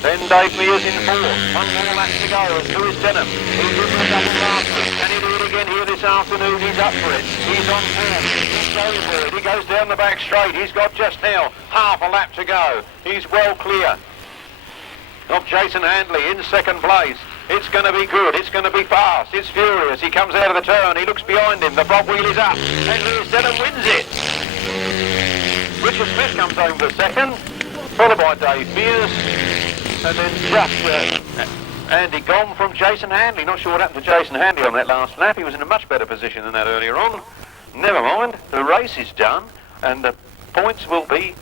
Then Dave Mears in fourth. 1 more lap to go. And Lewis Denham, who's in the double master. Can he do it again here this afternoon? He's up for it. He's on form. He's going for it. He goes down the back straight. He's got just now half a lap to go. He's well clear of Jason Handley in second place. It's going to be good. It's going to be fast. It's furious. He comes out of the turn. He looks behind him. The front wheel is up. And Lewis Denham wins it. Richard Smith comes home for second, followed by Dave Mears. And then just Andy Gom from Jason Handley. Not sure what happened to Jason Handley on that last lap. He was in a much better position than that earlier on. Never mind, the race is done and the points will be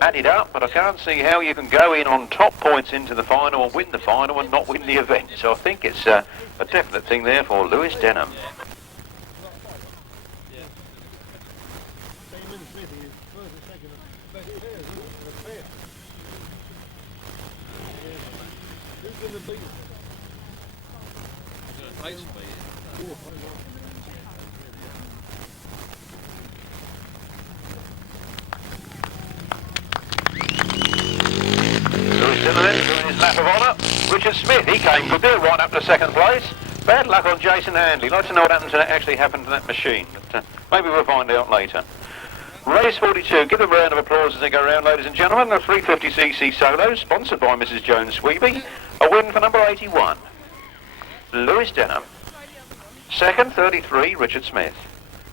added up, but I can't see how you can go in on top points into the final and win the final and not win the event. So I think it's a definite thing there for Lewis Denham. Doing his lap of honour. Richard Smith, he came good there, right up to second place. Bad luck on Jason Handley. Like to know what actually happened to that machine, but maybe we'll find out later. Race 42, give them a round of applause as they go around, ladies and gentlemen. The 350cc solo, sponsored by Mrs. Jones Sweeby. A win for number 81, Lewis Denham. Second, 33, Richard Smith.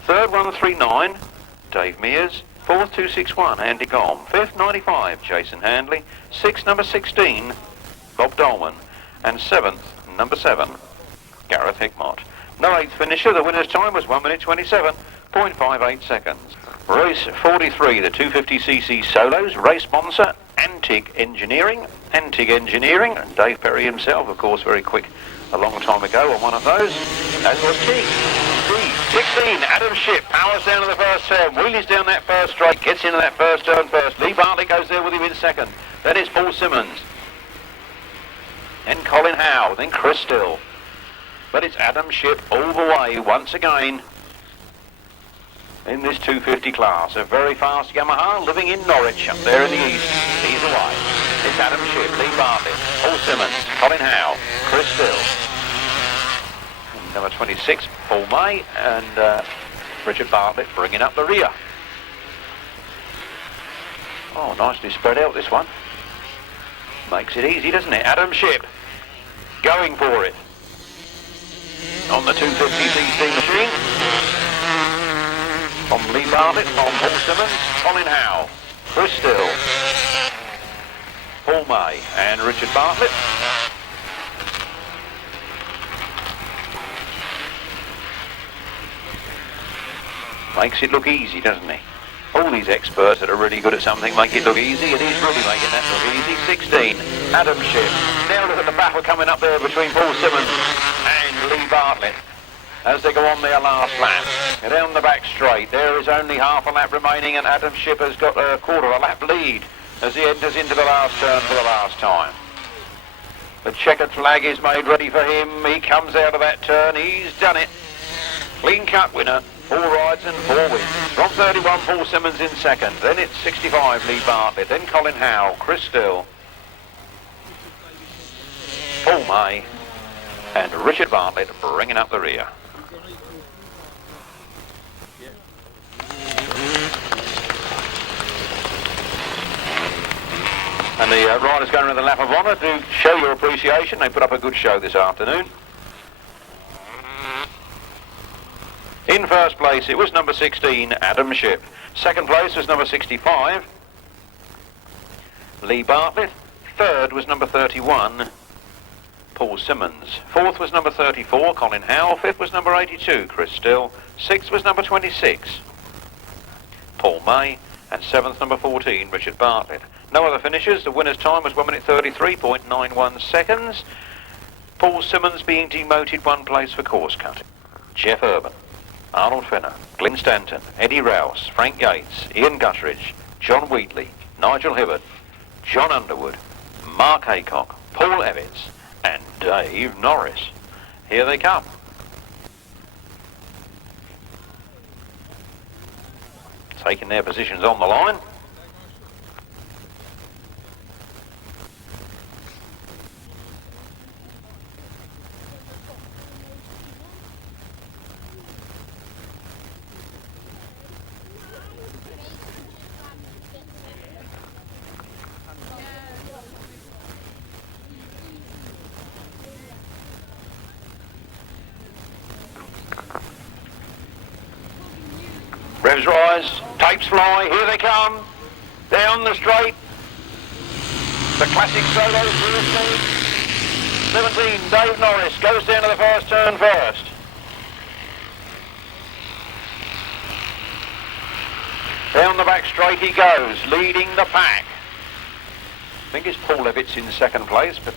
Third, 139, Dave Mears. Fourth, 261, Andy Gom. Fifth, 95, Jason Handley. Sixth, number 16, Bob Dolman. And seventh, number 7, Gareth Hickmott. No eighth finisher. The winner's time was 1 minute 27.58 seconds. Race 43, the 250cc solos. Race sponsor, Antig Engineering. Antig Engineering. And Dave Perry himself, of course, very quick a long time ago on one of those, as was T. 16, Adam Shipp powers down to the first turn, wheelies down that first straight, gets into that first turn first. Lee Bartlett goes there with him in second. Then it's Paul Simmons. Then Colin Howe, then Chris Still. But it's Adam Shipp all the way once again in this 250 class. A very fast Yamaha living in Norwich up there in the east. He's away. It's Adam Shipp, Lee Bartlett, Paul Simmons, Colin Howe, Chris Still. Number 26, Paul May, and Richard Bartlett bringing up the rear. Oh, nicely spread out this one. Makes it easy, doesn't it? Adam Shipp going for it on the 250cc machine. From Lee Bartlett, from Paul Simmons, Colin Howe, Chris Still, Paul May, and Richard Bartlett. Makes it look easy, doesn't he? All these experts that are really good at something make it look easy, and he's really making that look easy. 16, Adam Shipp. Now look at the battle coming up there between Paul Simmons and Lee Bartlett as they go on their last lap. Down the back straight, there is only half a lap remaining, and Adam Shipp has got a quarter of a lap lead as he enters into the last turn for the last time. The checkered flag is made ready for him. He comes out of that turn. He's done it. Clean cut winner. 4 rides and 4 wins. From 31, Paul Simmons in second. Then it's 65, Lee Bartlett. Then Colin Howell, Chris Still, Paul May, and Richard Bartlett bringing up the rear. And the riders going around the lap of honour to show your appreciation. They put up a good show this afternoon. In first place, it was number 16, Adam Shipp. Second place was number 65, Lee Bartlett. Third was number 31, Paul Simmons. Fourth was number 34, Colin Howell. Fifth was number 82, Chris Still. Sixth was number 26, Paul May. And seventh, number 14, Richard Bartlett. No other finishes. The winner's time was 1 minute 33.91 seconds. Paul Simmons being demoted 1 place for course cutting. Jeff Urban, Arnold Fenner, Glyn Stanton, Eddie Rouse, Frank Yates, Ian Guttridge, John Wheatley, Nigel Hibbert, Jon Underwood, Mark Haycock, Paul Evans, and Dave Norris. Here they come. Taking their positions on the line. Revs rise, tapes fly, here they come. Down the straight. The classic solo through 17, Dave Norris goes down to the first turn first. Down the back straight he goes, leading the pack. I think it's Paul Levitt's in second place, but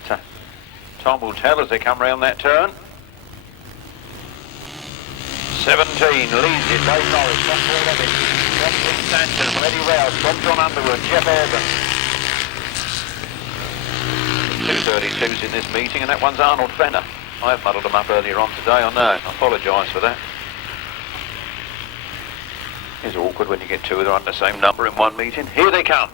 time will tell as they come round that turn. 17 leads it, Dave Norris from Paul Levitt, from Glyn Stanton, from Eddie Rouse, from Jon Underwood, Jeff Urban. 2:32's in this meeting, and that one's Arnold Fenner. I have muddled them up earlier on today, I know, I apologise for that. It's awkward when you get two of them under the same number in one meeting. Here they come.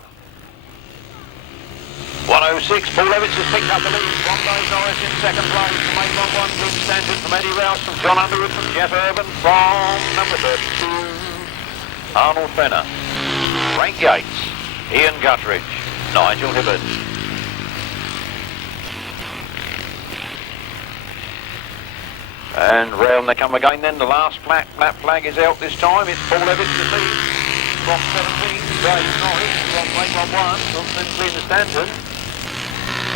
106, Paul Evans has picked up the lead from Dave Norris in second place. From 811, Glyn Stanton, from Eddie Rouse, from Jon Underwood, from Jeff Urban, from number 32, Arnold Fenner, Frank Yates, Ian Guttridge, Nigel Hibbert. And round they come again then. The last lap flag is out this time. It's Paul Evans to lead from 17, Dave Norris from 811, from Glyn Stanton.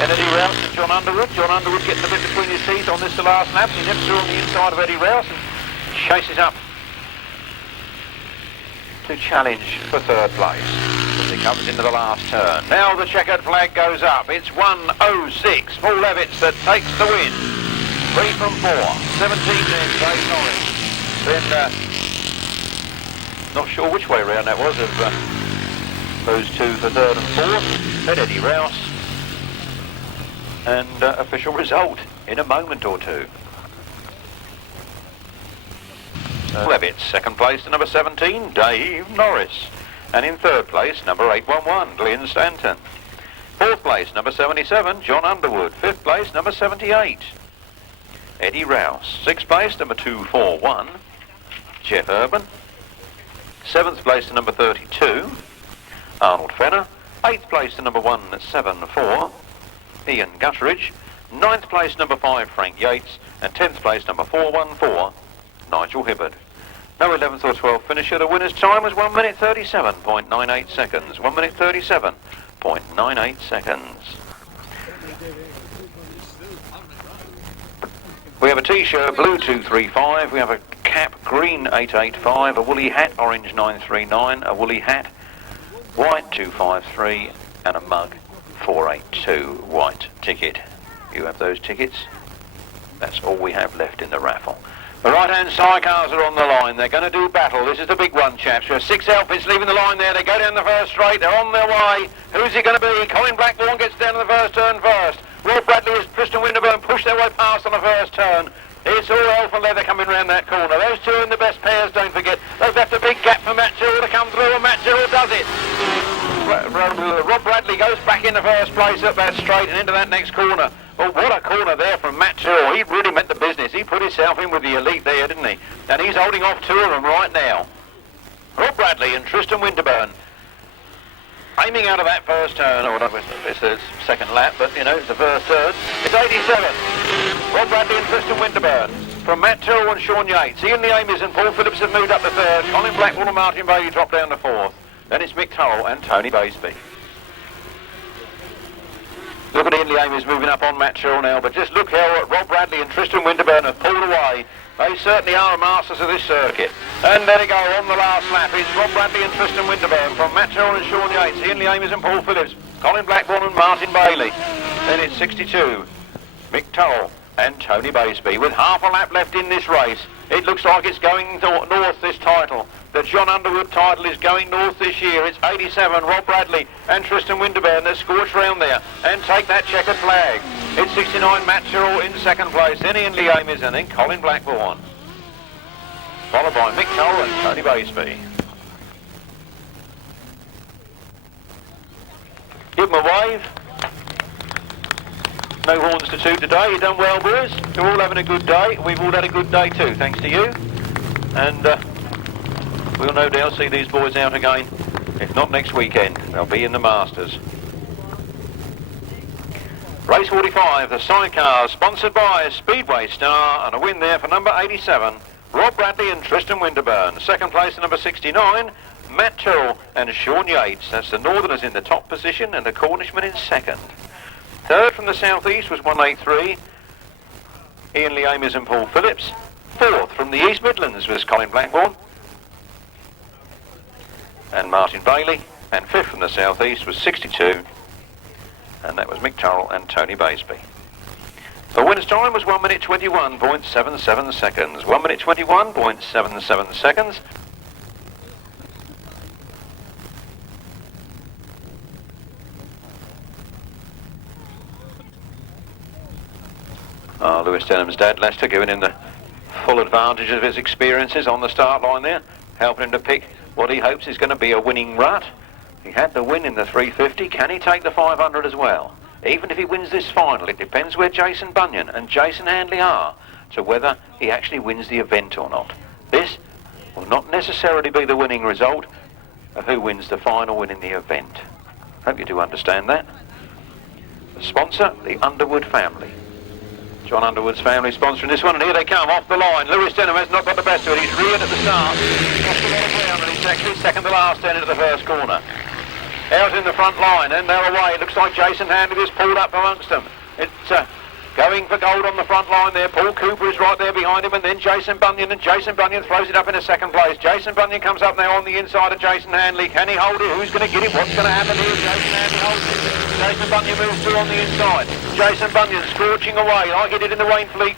And Eddie Rouse and Jon Underwood. Jon Underwood getting a bit between his teeth on this the last lap. He nips through on the inside of Eddie Rouse and chases up to challenge for third place as he comes into the last turn. Now the checkered flag goes up. It's 106. Paul Levitz that takes the win. 3 from 4. 17 then, Dave Norris. Then, not sure which way around that was of those two for third and fourth. Then Eddie Rouse. And official result in a moment or two. Levitz, second place to number 17, Dave Norris. And in third place, number 811, Glyn Stanton. Fourth place, number 77, Jon Underwood. Fifth place, number 78, Eddie Rouse. Sixth place, number 241, Jeff Urban. Seventh place to number 32, Arnold Fenner. Eighth place to number 174, Ian Guttridge. Ninth place, number 5, Frank Yates. And 10th place, number 414, Nigel Hibbert. No 11th or 12th finisher. The winner's time was 1 minute 37.98 seconds. 1 minute 37.98 seconds. We have a T-shirt, blue 235. We have a cap green 885, a woolly hat orange 939, a woolly hat white 253, and a mug 482 white ticket. You have those tickets. That's all we have left in the raffle. The right-hand sidecars are on the line. They're going to do battle. This is the big one, chaps. There are 6 outfits leaving the line there. They go down the first straight. They're on their way. Who's it going to be? Colin Blackburn gets down to the first turn first. Rob Bradley and Tristan Winterburn push their way past on the first turn. It's all elf and leather coming round that corner. Those two are in the best pairs, don't forget. They've left a big gap for Matt Tyrrell to come through, and Matt Tyrrell does it. Rob Bradley goes back in the first place up that straight and into that next corner. Well, what a corner there from Matt Turrell. He really meant the business. He put himself in with the elite there, didn't he? And he's holding off 2 of them right now. Rob Bradley and Tristan Winterburn aiming out of that first turn. Oh, it's the second lap, but, you know, it's the first turn. It's 87. Rob Bradley and Tristan Winterburn. From Matt Turrell and Sean Yates. Ian Lee Amis and Paul Phillips have moved up to 3rd. Colin Blackwell and Martin Bailey drop down to 4th. Then it's Mick Turrell and Tony Baseby. Look at Ian Lee Amis moving up on Matt Turrell now, but just look how Rob Bradley and Tristan Winterburn have pulled away. They certainly are masters of this circuit. And there they go on the last lap. It's Rob Bradley and Tristan Winterburn from Matt Turrell and Sean Yates, Ian Lee Amis and Paul Phillips, Colin Blackburn and Martin Bailey. Then it's 62, Mick Turrell and Tony Baseby. With half a lap left in this race, it looks like it's going north, this title. The Jon Underwood title is going north this year. It's 87, Rob Bradley and Tristan Winterburn that scorch round there and take that checkered flag. It's 69, Matt Tyrrell in 2nd place, then Ian Lee Amis and then Colin Blackburn. Followed by Mick Turrell and Tony Baseby. Give them a wave. No horns to toot today. You've done well, boys. You're all having a good day. We've all had a good day too, thanks to you. And we'll no doubt see these boys out again. If not next weekend, they'll be in the Masters. Race 45, the sidecars, sponsored by Speedway Star, and a win there for number 87, Rob Bradley and Tristan Winterburn. 2nd place, number 69, Matt Turrell and Sean Yates. That's the Northerners in the top position and the Cornishman in 2nd. 3rd from the southeast was 183, Ian Lee Amis and Paul Phillips. 4th from the East Midlands was Colin Blackburn and Martin Bailey. And 5th from the southeast was 62, and that was Mick Turrell and Tony Baseby. The winner's time was 1 minute 21.77 seconds. 1 minute 21.77 seconds. Lewis Denham's dad, Lester, giving him the full advantage of his experiences on the start line there, helping him to pick what he hopes is going to be a winning rut. He had the win in the 350. Can he take the 500 as well? Even if he wins this final, it depends where Jason Bunyan and Jason Handley are to whether he actually wins the event or not. This will not necessarily be the winning result of who wins the final win in the event. Hope you do understand that. The sponsor, the Underwood family. Jon Underwood's family sponsoring this one, and here they come off the line. Lewis Denham has not got the best of it. He's reared at the start. Lost a lot of ground, and he's actually 2nd to last turn into the first corner. Out in the front line, and they're away. It looks like Jason Handley is pulled up amongst them. It's going for gold on the front line there. Paul Cooper is right there behind him, and then Jason Bunyan, and Jason Bunyan throws it up into 2nd place. Jason Bunyan comes up now on the inside of Jason Handley. Can he hold it? Who's going to get it? What's going to happen here? Jason Handley holds it. Jason Bunyan moves through on the inside. Jason Bunyan scorching away like he did in the Wainfleet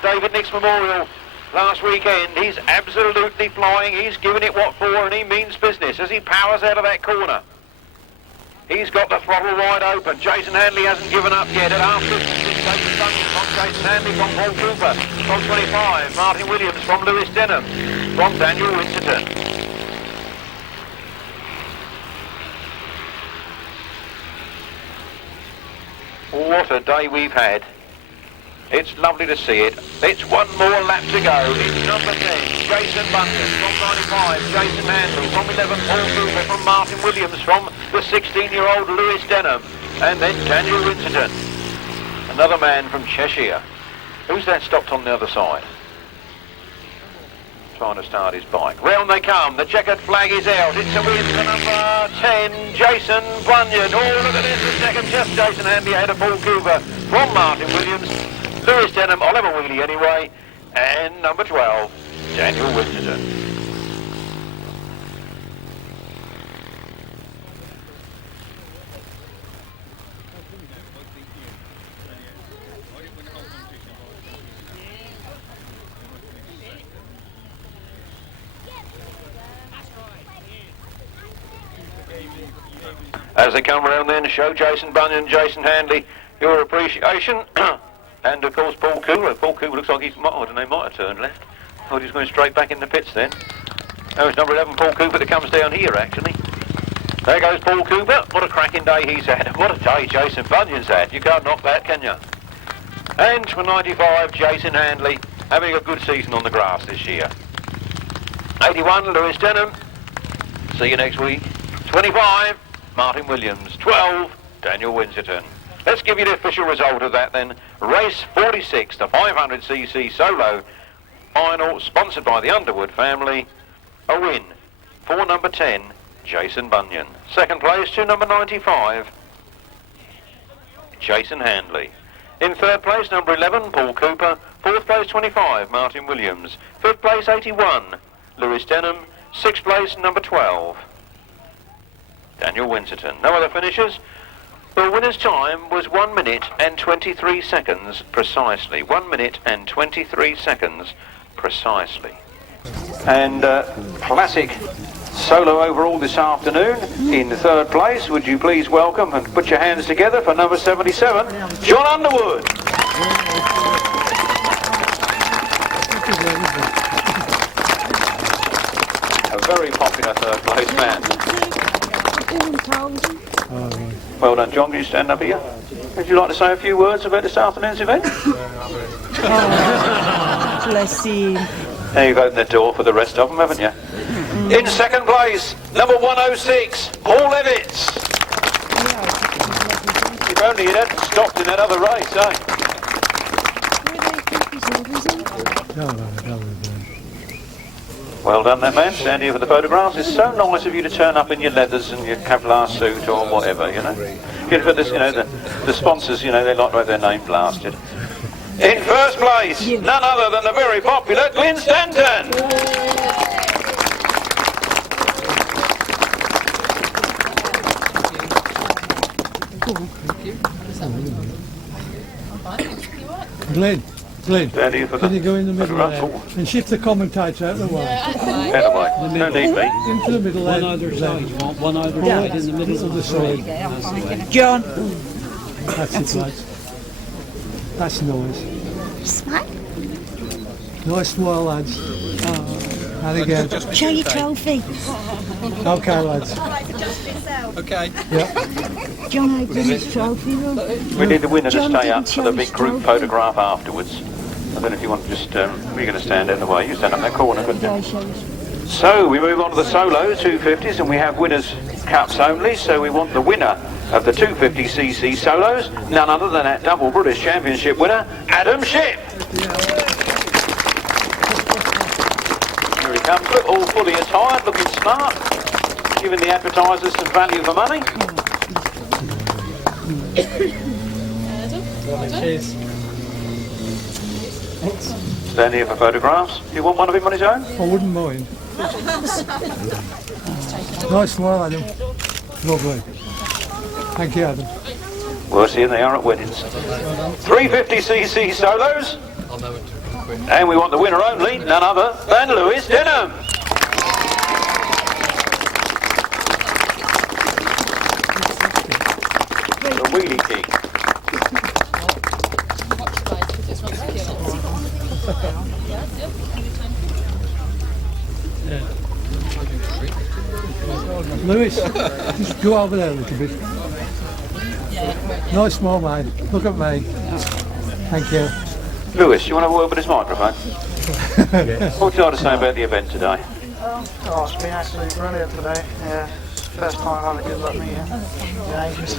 David Nicks Memorial last weekend. He's absolutely flying. He's giving it what for, and he means business as he powers out of that corner. He's got the throttle wide open. Jason Handley hasn't given up yet. At half distance, Jason Bunyan from Jason Handley, from Paul Cooper, from 25, Martin Williams, from Lewis Denham, from Daniel Winterton. What a day we've had. It's lovely to see it. It's one more lap to go. It's number 10, Jason Bunyan. From 95, Jason Handley. From 11, Paul Cooper. From Martin Williams. From the 16-year-old Lewis Denham. And then Daniel Winterton. Another man from Cheshire. Who's that stopped on the other side? Trying to start his bike. Round they come. The checkered flag is out. It's a win for number 10, Jason Bunyan. Oh, look at this. The second, just Jason Handley ahead of Paul Cooper. From Martin Williams. Lewis Denham, I'll have a wheelie anyway. And number 12, Daniel Winterton. As they come round then, show Jason Bunyan, Jason Handley your appreciation. And of course Paul Cooper. Paul Cooper looks like I don't know, he might have turned left. Oh, he's going straight back in the pits then. Oh, it's number 11, Paul Cooper, that comes down here actually. There goes Paul Cooper. What a cracking day he's had. What a day Jason Bunyan's had. You can't knock that, can you? And for 95, Jason Handley, having a good season on the grass this year. 81, Lewis Denham. See you next week. 25, Martin Williams. 12, Daniel Winterton. Let's give you the official result of that then. Race 46, the 500cc solo final, sponsored by the Underwood family. A win for number 10, Jason Bunyan. Second place to number 95, Jason Handley. In third place, number 11, Paul Cooper. Fourth place, 25, Martin Williams. Fifth place, 81, Lewis Denham. Sixth place, number 12, Daniel Winterton. No other finishers. The winner's time was 1 minute and 23 seconds precisely. 1 minute and 23 seconds precisely. And classic solo overall this afternoon. In third place, would you please welcome and put your hands together for number 77, Jon Underwood. A very popular third place man. Well done, John. Can you stand up here? Would you like to say a few words about this afternoon's event? Bless you. Now you've opened the door for the rest of them, haven't you? In second place, number 106, Paul Levitts. If only you hadn't stopped in that other race, eh? Well done, that man. Stand here for the photographs. It's so nice of you to turn up in your leathers and your Kevlar suit or whatever, you know. For this, you know, the sponsors, you know, they like to have their name blasted. In first place, none other than the very popular Glyn Stanton. Glenn, Stand here for can you go in the middle there photographs. and shift the commentator out of the way? Out of the way. No need me. Into the middle there. One either side. One either side in the middle of the side. John. That's it, lads. That's nice. Smile. Nice smile, lads. And again. Show your trophy. Okay, lads. Okay. Yeah. John opened his trophy room. We need the winner to John stay didn't up for show the his big group trophy. photograph afterwards. I don't know if you want to just, we're going to stand in the way. You stand up in that corner, couldn't you? So we move on to the solo 250s, and we have winners' cups only. So we want the winner of the 250cc solos, none other than that double British Championship winner, Adam Shipp. Here he comes, look, all fully attired, looking smart, giving the advertisers some value for money. Cheers. Stand here for photographs. Do you want one of him on his own? I wouldn't mind. Nice smile, Adam. Lovely. Thank you, Adam. Well, see, they are at weddings. 350cc solos. And we want the winner only, none other than Lewis Denham. The wheelie king. Lewis, just go over there a little bit. Nice smile, mate. Look at me. Thank you. Lewis, you want to have a word with this microphone? What would you like to say about the event today? Oh, it's been absolutely brilliant today. Yeah, first time I've had a good luck meeting in ages.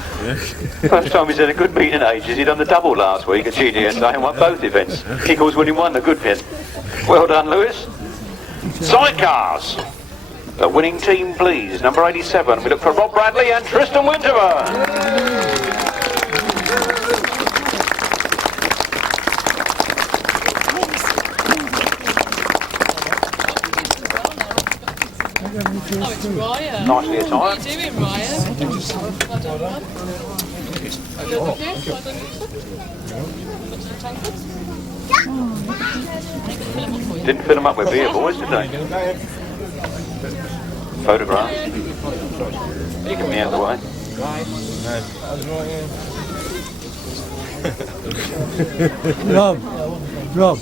First time he's had a good meeting in ages. He done the double last week at GDSA and won both events. Equals when he won the good bit. Well done, Lewis. Sidecars. The winning team, please. Number 87. We look for Rob Bradley and Tristan Winterburn. 72. Oh, it's Ryan. Nicely attired. What are you doing, Ryan? Well done, Ryan. Good with you? Well done, Got some tankards? Didn't fill them up with beer, boys, did they? Photographs. Get me out of the way. Rob,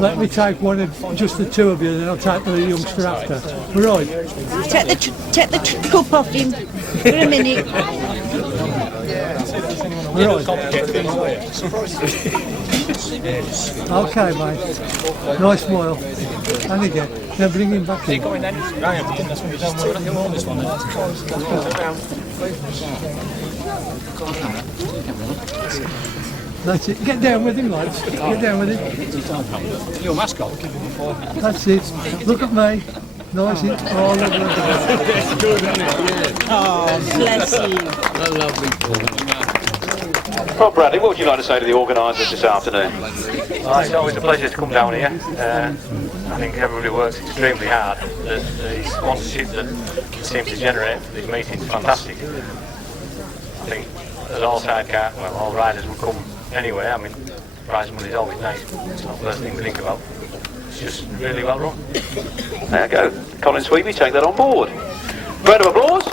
let me take one of just the two of you, then I'll take the youngster after. Right. Take the cup off him for a minute. Right. Okay, mate. Nice smile. And again. Now bring him back in. That's it. Get down with him, lads. Get down with him. Your mascot. That's it. Look at me. Nice. Oh, look at that. Oh, bless you. Rob Bradley, what would you like to say to the organisers this afternoon? It's always a pleasure to come down here. I think everybody works extremely hard. The sponsorship that seems to generate for these meetings is fantastic. I think as all sidecar, well, all riders would come anyway. I mean, prize money is always nice. It's not the first thing to think about. It's just really well run. There you go. Colin Sweeby, take that on board. Round of applause.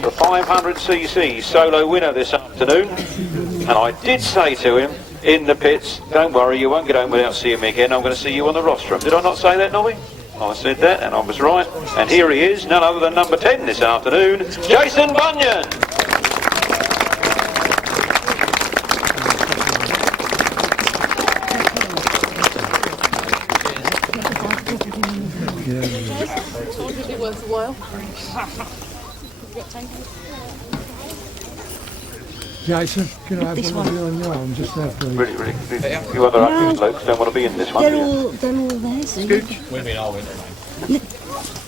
The 500cc solo winner this afternoon. And I did say to him in the pits, don't worry, you won't get home without seeing me again. I'm going to see you on the rostrum. Did I not say that, Nobby? I said that, and I was right. And here he is, none other than number 10 this afternoon, Jason Bunyan. It's worth a while. Jason, can I have one of you on your arm just there, please? Really. You other active blokes don't want to be in this one, do you? They're all there, see? We've been all winter, mate.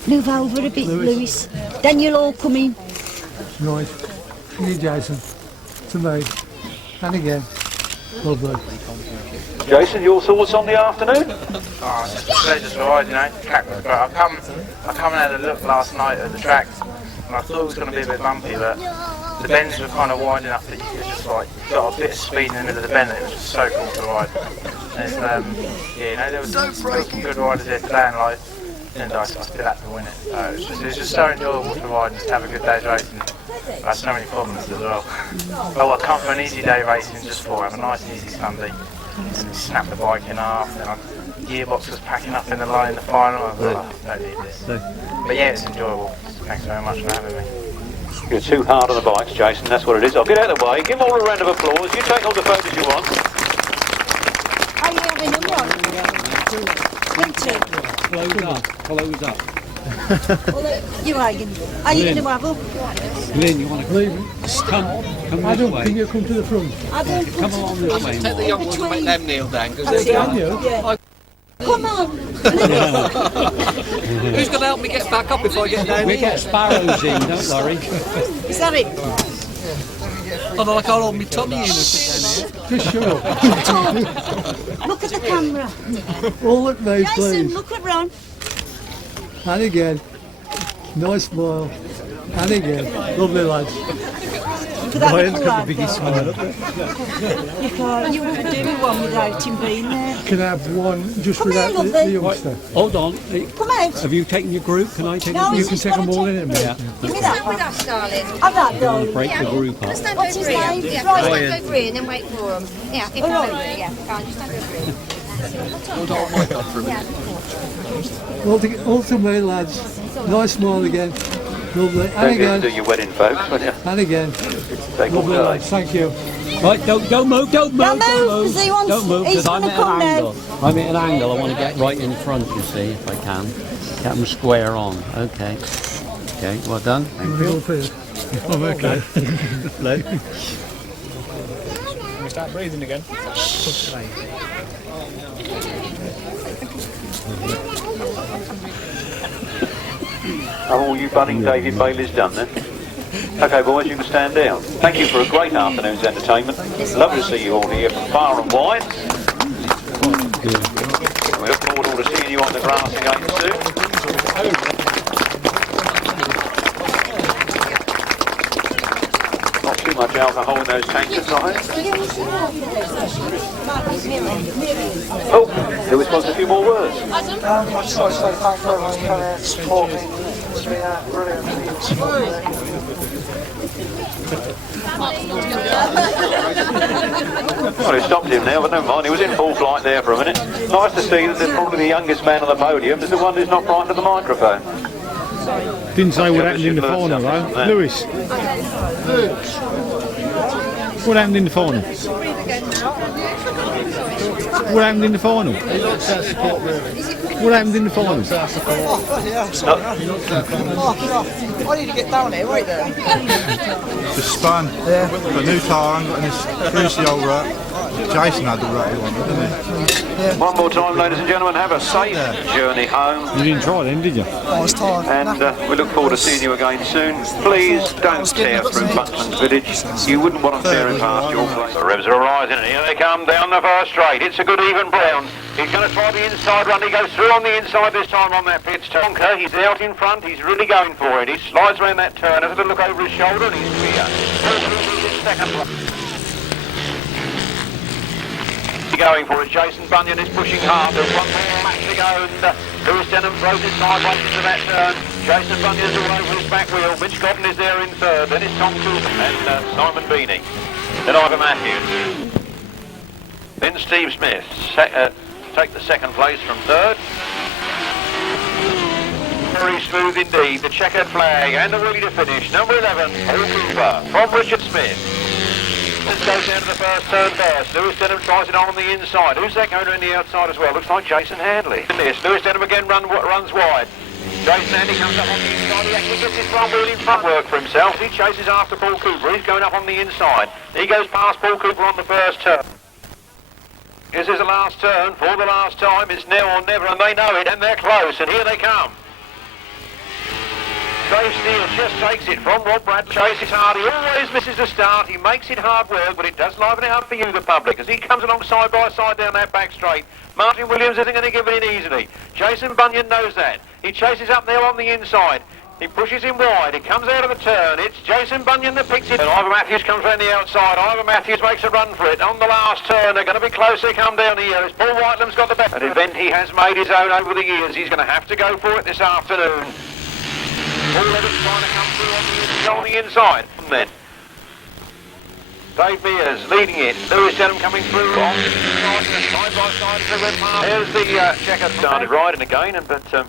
Move over a bit, Lewis. Then you'll all come in. Right. You, Jason. To me. And again. Lovely. Jason, your thoughts on the afternoon? Oh, it's just a pleasure to ride, you know. The track was great. I come and had a look last night at the track, and I thought it was going to be a bit bumpy, but the bends were kind of wide enough that you could just like got a bit of speed in the middle of the bend. It was just so cool to ride. And it's, yeah, you know, there was some good riders here today, and like, and I still had to win it. It was just so enjoyable to ride and just have a good day's racing. I had so many problems as well. Well, I come for an easy day racing just for have a nice easy Sunday. And snap the bike in half, and the gearbox was packing up in the line in the final. I thought, oh, don't need this. But yeah, it's enjoyable. Thanks very much for having me. You're too hard on the bikes, Jason, that's what it is. I'll get out of the way, give them all a round of applause, you take all the photos you want. Are you having them on? Me too. Close up. You are going to have them? Lynn, you want to Leave it. come Adam, can you come to the front? Come along this way. Take the young ones and make them kneel down, because they're Can you? Yeah. Come on. Who's going to help me get back up if I get down? We get sparrows in, don't worry. Is that it? Although I can't hold my tummy in with it down here. Just shut up. Look at the camera. All at me, Jason, please. look at Ron. And again. Nice smile. And again. Lovely, lads. Look at that little lad there. You wouldn't do one without him being there. Can I have one just Come without here, the lovely. youngster? Hold on. Come out. Have you taken your group? Can I take No, your You he's can just take them gotta all in a take minute. Give me that Stand with one. us, darling. Have that, darling. break the group up? Stand What's his over here. name? Yeah, Right. stand over here and then wait for them. Yeah, if All I'm right. over here, yeah. Go on, just stand over here. All to me, lads. Nice smile again. Lovely. And Don't get to do again. your wedding, folks, will you? And again. Take all Lovely, day. lads. Thank you. Right, don't move, don't move, Don't move, 'cause he wants- Don't move, he's because I'm gonna at an come now. angle. I'm at an angle. I want to get right in front, you see, if I can. Get them square on. Okay. Okay, well done. Thank you. All here. I'm okay. Can we start breathing again? Are all you budding David Bailey's done then? Okay, boys, you can stand down. Thank you for a great afternoon's entertainment. Lovely to see you all here from far and wide. forward to seeing you on the grass again soon. Not too much alcohol in those tankards, I hope. Oh, Lewis wants a few more words. I just want to say thank you everyone for coming out to support me. It's been brilliant. Well, he stopped him now, but never mind. He was in full flight there for a minute. Nice to see that there's probably the youngest man on the podium is the one who's not frightened of the microphone. Didn't say what happened in the final though. Lewis. What happened in the final? What happened in the final? What happened in the final? I need to get down here, wait there. Just spun. Yeah. The new tyre and this greasy old rat. Jason had the ratty one, didn't he? Yeah. One more time, ladies and gentlemen, have a safe journey home. You didn't try then, did you? I was tired. And we look forward to seeing you again soon. Please don't tear through Bunyan Village. You wouldn't want them tearing past your place. The revs are rising, and here they come down the first straight. It's a good even brown. He's going to try the inside run. He goes through on the inside this time on that pit turn. He's out in front. He's really going for it. He slides around that turn, has a look over his shoulder, and he's clear. Second place. Going for it. Jason Bunyan is pushing hard. There's one more match to go, and Lewis Denham throws it sideways into that turn. Jason Bunyan's all over his back wheel. Mitch Godden is there in third. Then it's Tom Cooper and Simon Beanie. Then Ivor Matthews. Then Steve Smith take the second place from third. Very smooth indeed. The checkered flag and the really to finish. Number 11, Paul Cooper from Richard Smith. This goes down to the first turn first. Lewis Denham tries it on the inside. Who's that going around the outside as well? Looks like Jason Handley. Lewis Denham again runs wide. Jason Handley comes up on the inside. He actually gets his front wheel in front work for himself. He chases after Paul Cooper. He's going up on the inside. He goes past Paul Cooper on the first turn. This is the last turn for the last time. It's now or never, and they know it, and they're close, and here they come. Dave Mears just takes it from Rob Bradley. Chases hard. He always misses the start. He makes it hard work, but it does liven it up for you, the public, as he comes along side by side down that back straight. Martin Williams isn't going to give it in easily. Jason Bunyan knows that. He chases up there on the inside. He pushes him wide. He comes out of the turn. It's Jason Bunyan that picks it. And Ivor Matthews comes round the outside. Ivor Matthews makes a run for it. On the last turn, they're going to be close. They come down here. As Paul Whitelam's got the best. An event he has made his own over the years. He's going to have to go for it this afternoon. Paul Evans trying to come through on the inside. And then Dave Mears leading it. Lewis Denham coming through on the inside, side by side to the path. There's the checker started riding again, but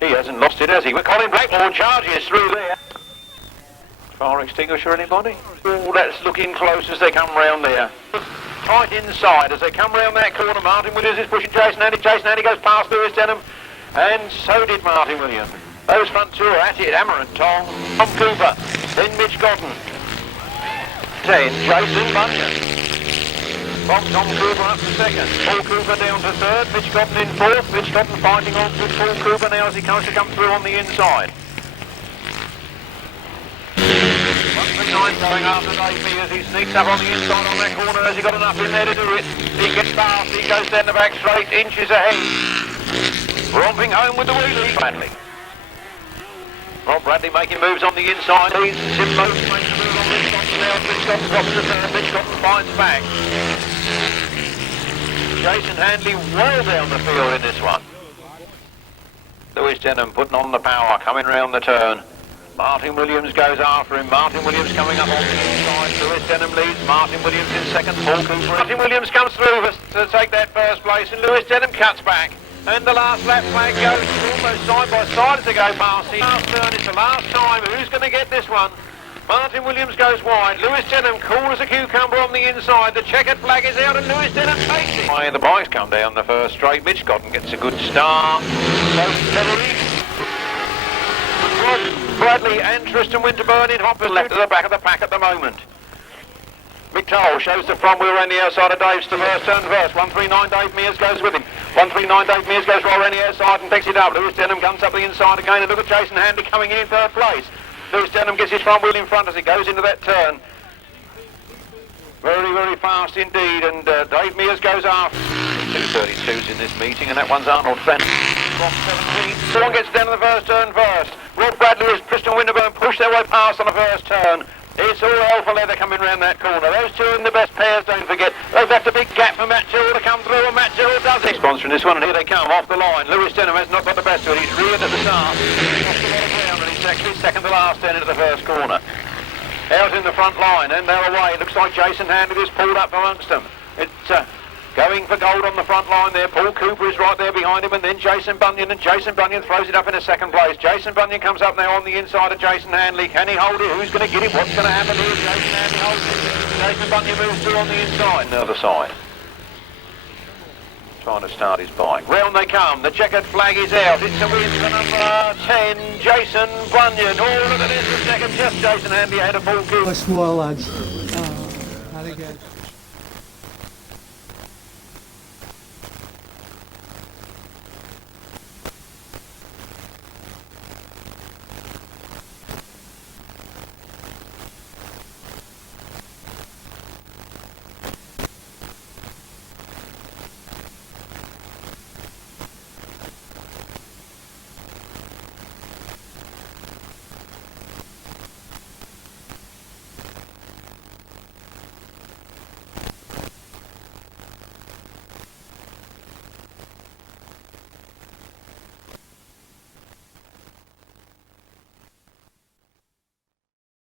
he hasn't lost it, has he? Colin Blackmore charges through there. Fire extinguisher, anybody? Oh, that's looking close as they come round there. Tight inside as they come round that corner. Martin Williams is pushing Jason Handley. Jason Handley goes past Lewis Denham. And so did Martin Williams. Those front two are at it, Hammer and Tom Cooper, then Mitch Godden. 10, Jason Bunyan. From Tom Cooper up to second. Paul Cooper down to third, Mitch Godden in fourth. Mitch Godden fighting on with Paul Cooper now as he comes to come through on the inside. 139 going after Dave Mears. He sneaks up on the inside on that corner. Has he got enough in there to do it? He gets past, he goes down the back straight, inches ahead. Romping home with the wheelie. Bradley. Rob Bradley making moves on the inside. He's Shipp makes a move on this one now. Mitch Godden drops the third. Mitch Godden finds back. Jason Handley well down the field in this one. Lewis Denham putting on the power, coming round the turn. Martin Williams goes after him. Martin Williams coming up on the inside. Lewis Denham leads. Martin Williams in second. Paul Cooper. Martin Williams comes through to take that first place, and Lewis Denham cuts back. And the last lap flag goes almost side by side as they go past the last turn. It's the last time. Who's going to get this one? Martin Williams goes wide. Lewis Denham cool as a cucumber on the inside. The checkered flag is out and Lewis Denham takes it. The bikes come down the first straight. Mitch Godden gets a good start. Bradley and Tristan Winterburn in Hopper's left at the back of the pack at the moment. Mick Turrell shows the front wheel around the outside of Dave's to first turn first. 139 Dave Mears goes with him. 139 Dave Mears goes right around the outside and picks it up. Lewis Denham comes up the inside again and look at Jason Handley coming in third place. Lewis Denham gets his front wheel in front as he goes into that turn. Very, very fast indeed, and Dave Mears goes after. Two 32s in this meeting, and that one's Arnold Fenn. Box 17. Someone gets down to the first turn first. Rob Bradley as Tristan Winterburn push their way past on the first turn. It's all Alpha Leather coming round that corner. Those two are in the best pairs, don't forget. They've left a big gap for Matt Turrell to come through, and Matt Turrell does it. Sponsoring this one, and here they come off the line. Lewis Denham has not got the best of it. He's reared at the start. Lost a lot of ground, and he's actually second to last turn into the first corner. Out in the front line, and they're away. Looks like Jason Handley is pulled up amongst them. It's going for gold on the front line there. Paul Cooper is right there behind him, and then Jason Bunyan, and Jason Bunyan throws it up in a second place. Jason Bunyan comes up now on the inside of Jason Handley. Can he hold it? Who's going to get it? What's going to happen here? Jason Handley holds it. Jason Bunyan moves through on the inside. The other side. Trying to start his bike. Round they come. The checkered flag is out. It's a win for number 10, Jason Bunyan. Oh, look at this. The second, just Jason Handley ahead of Paul Cooper. Small lads. Very good.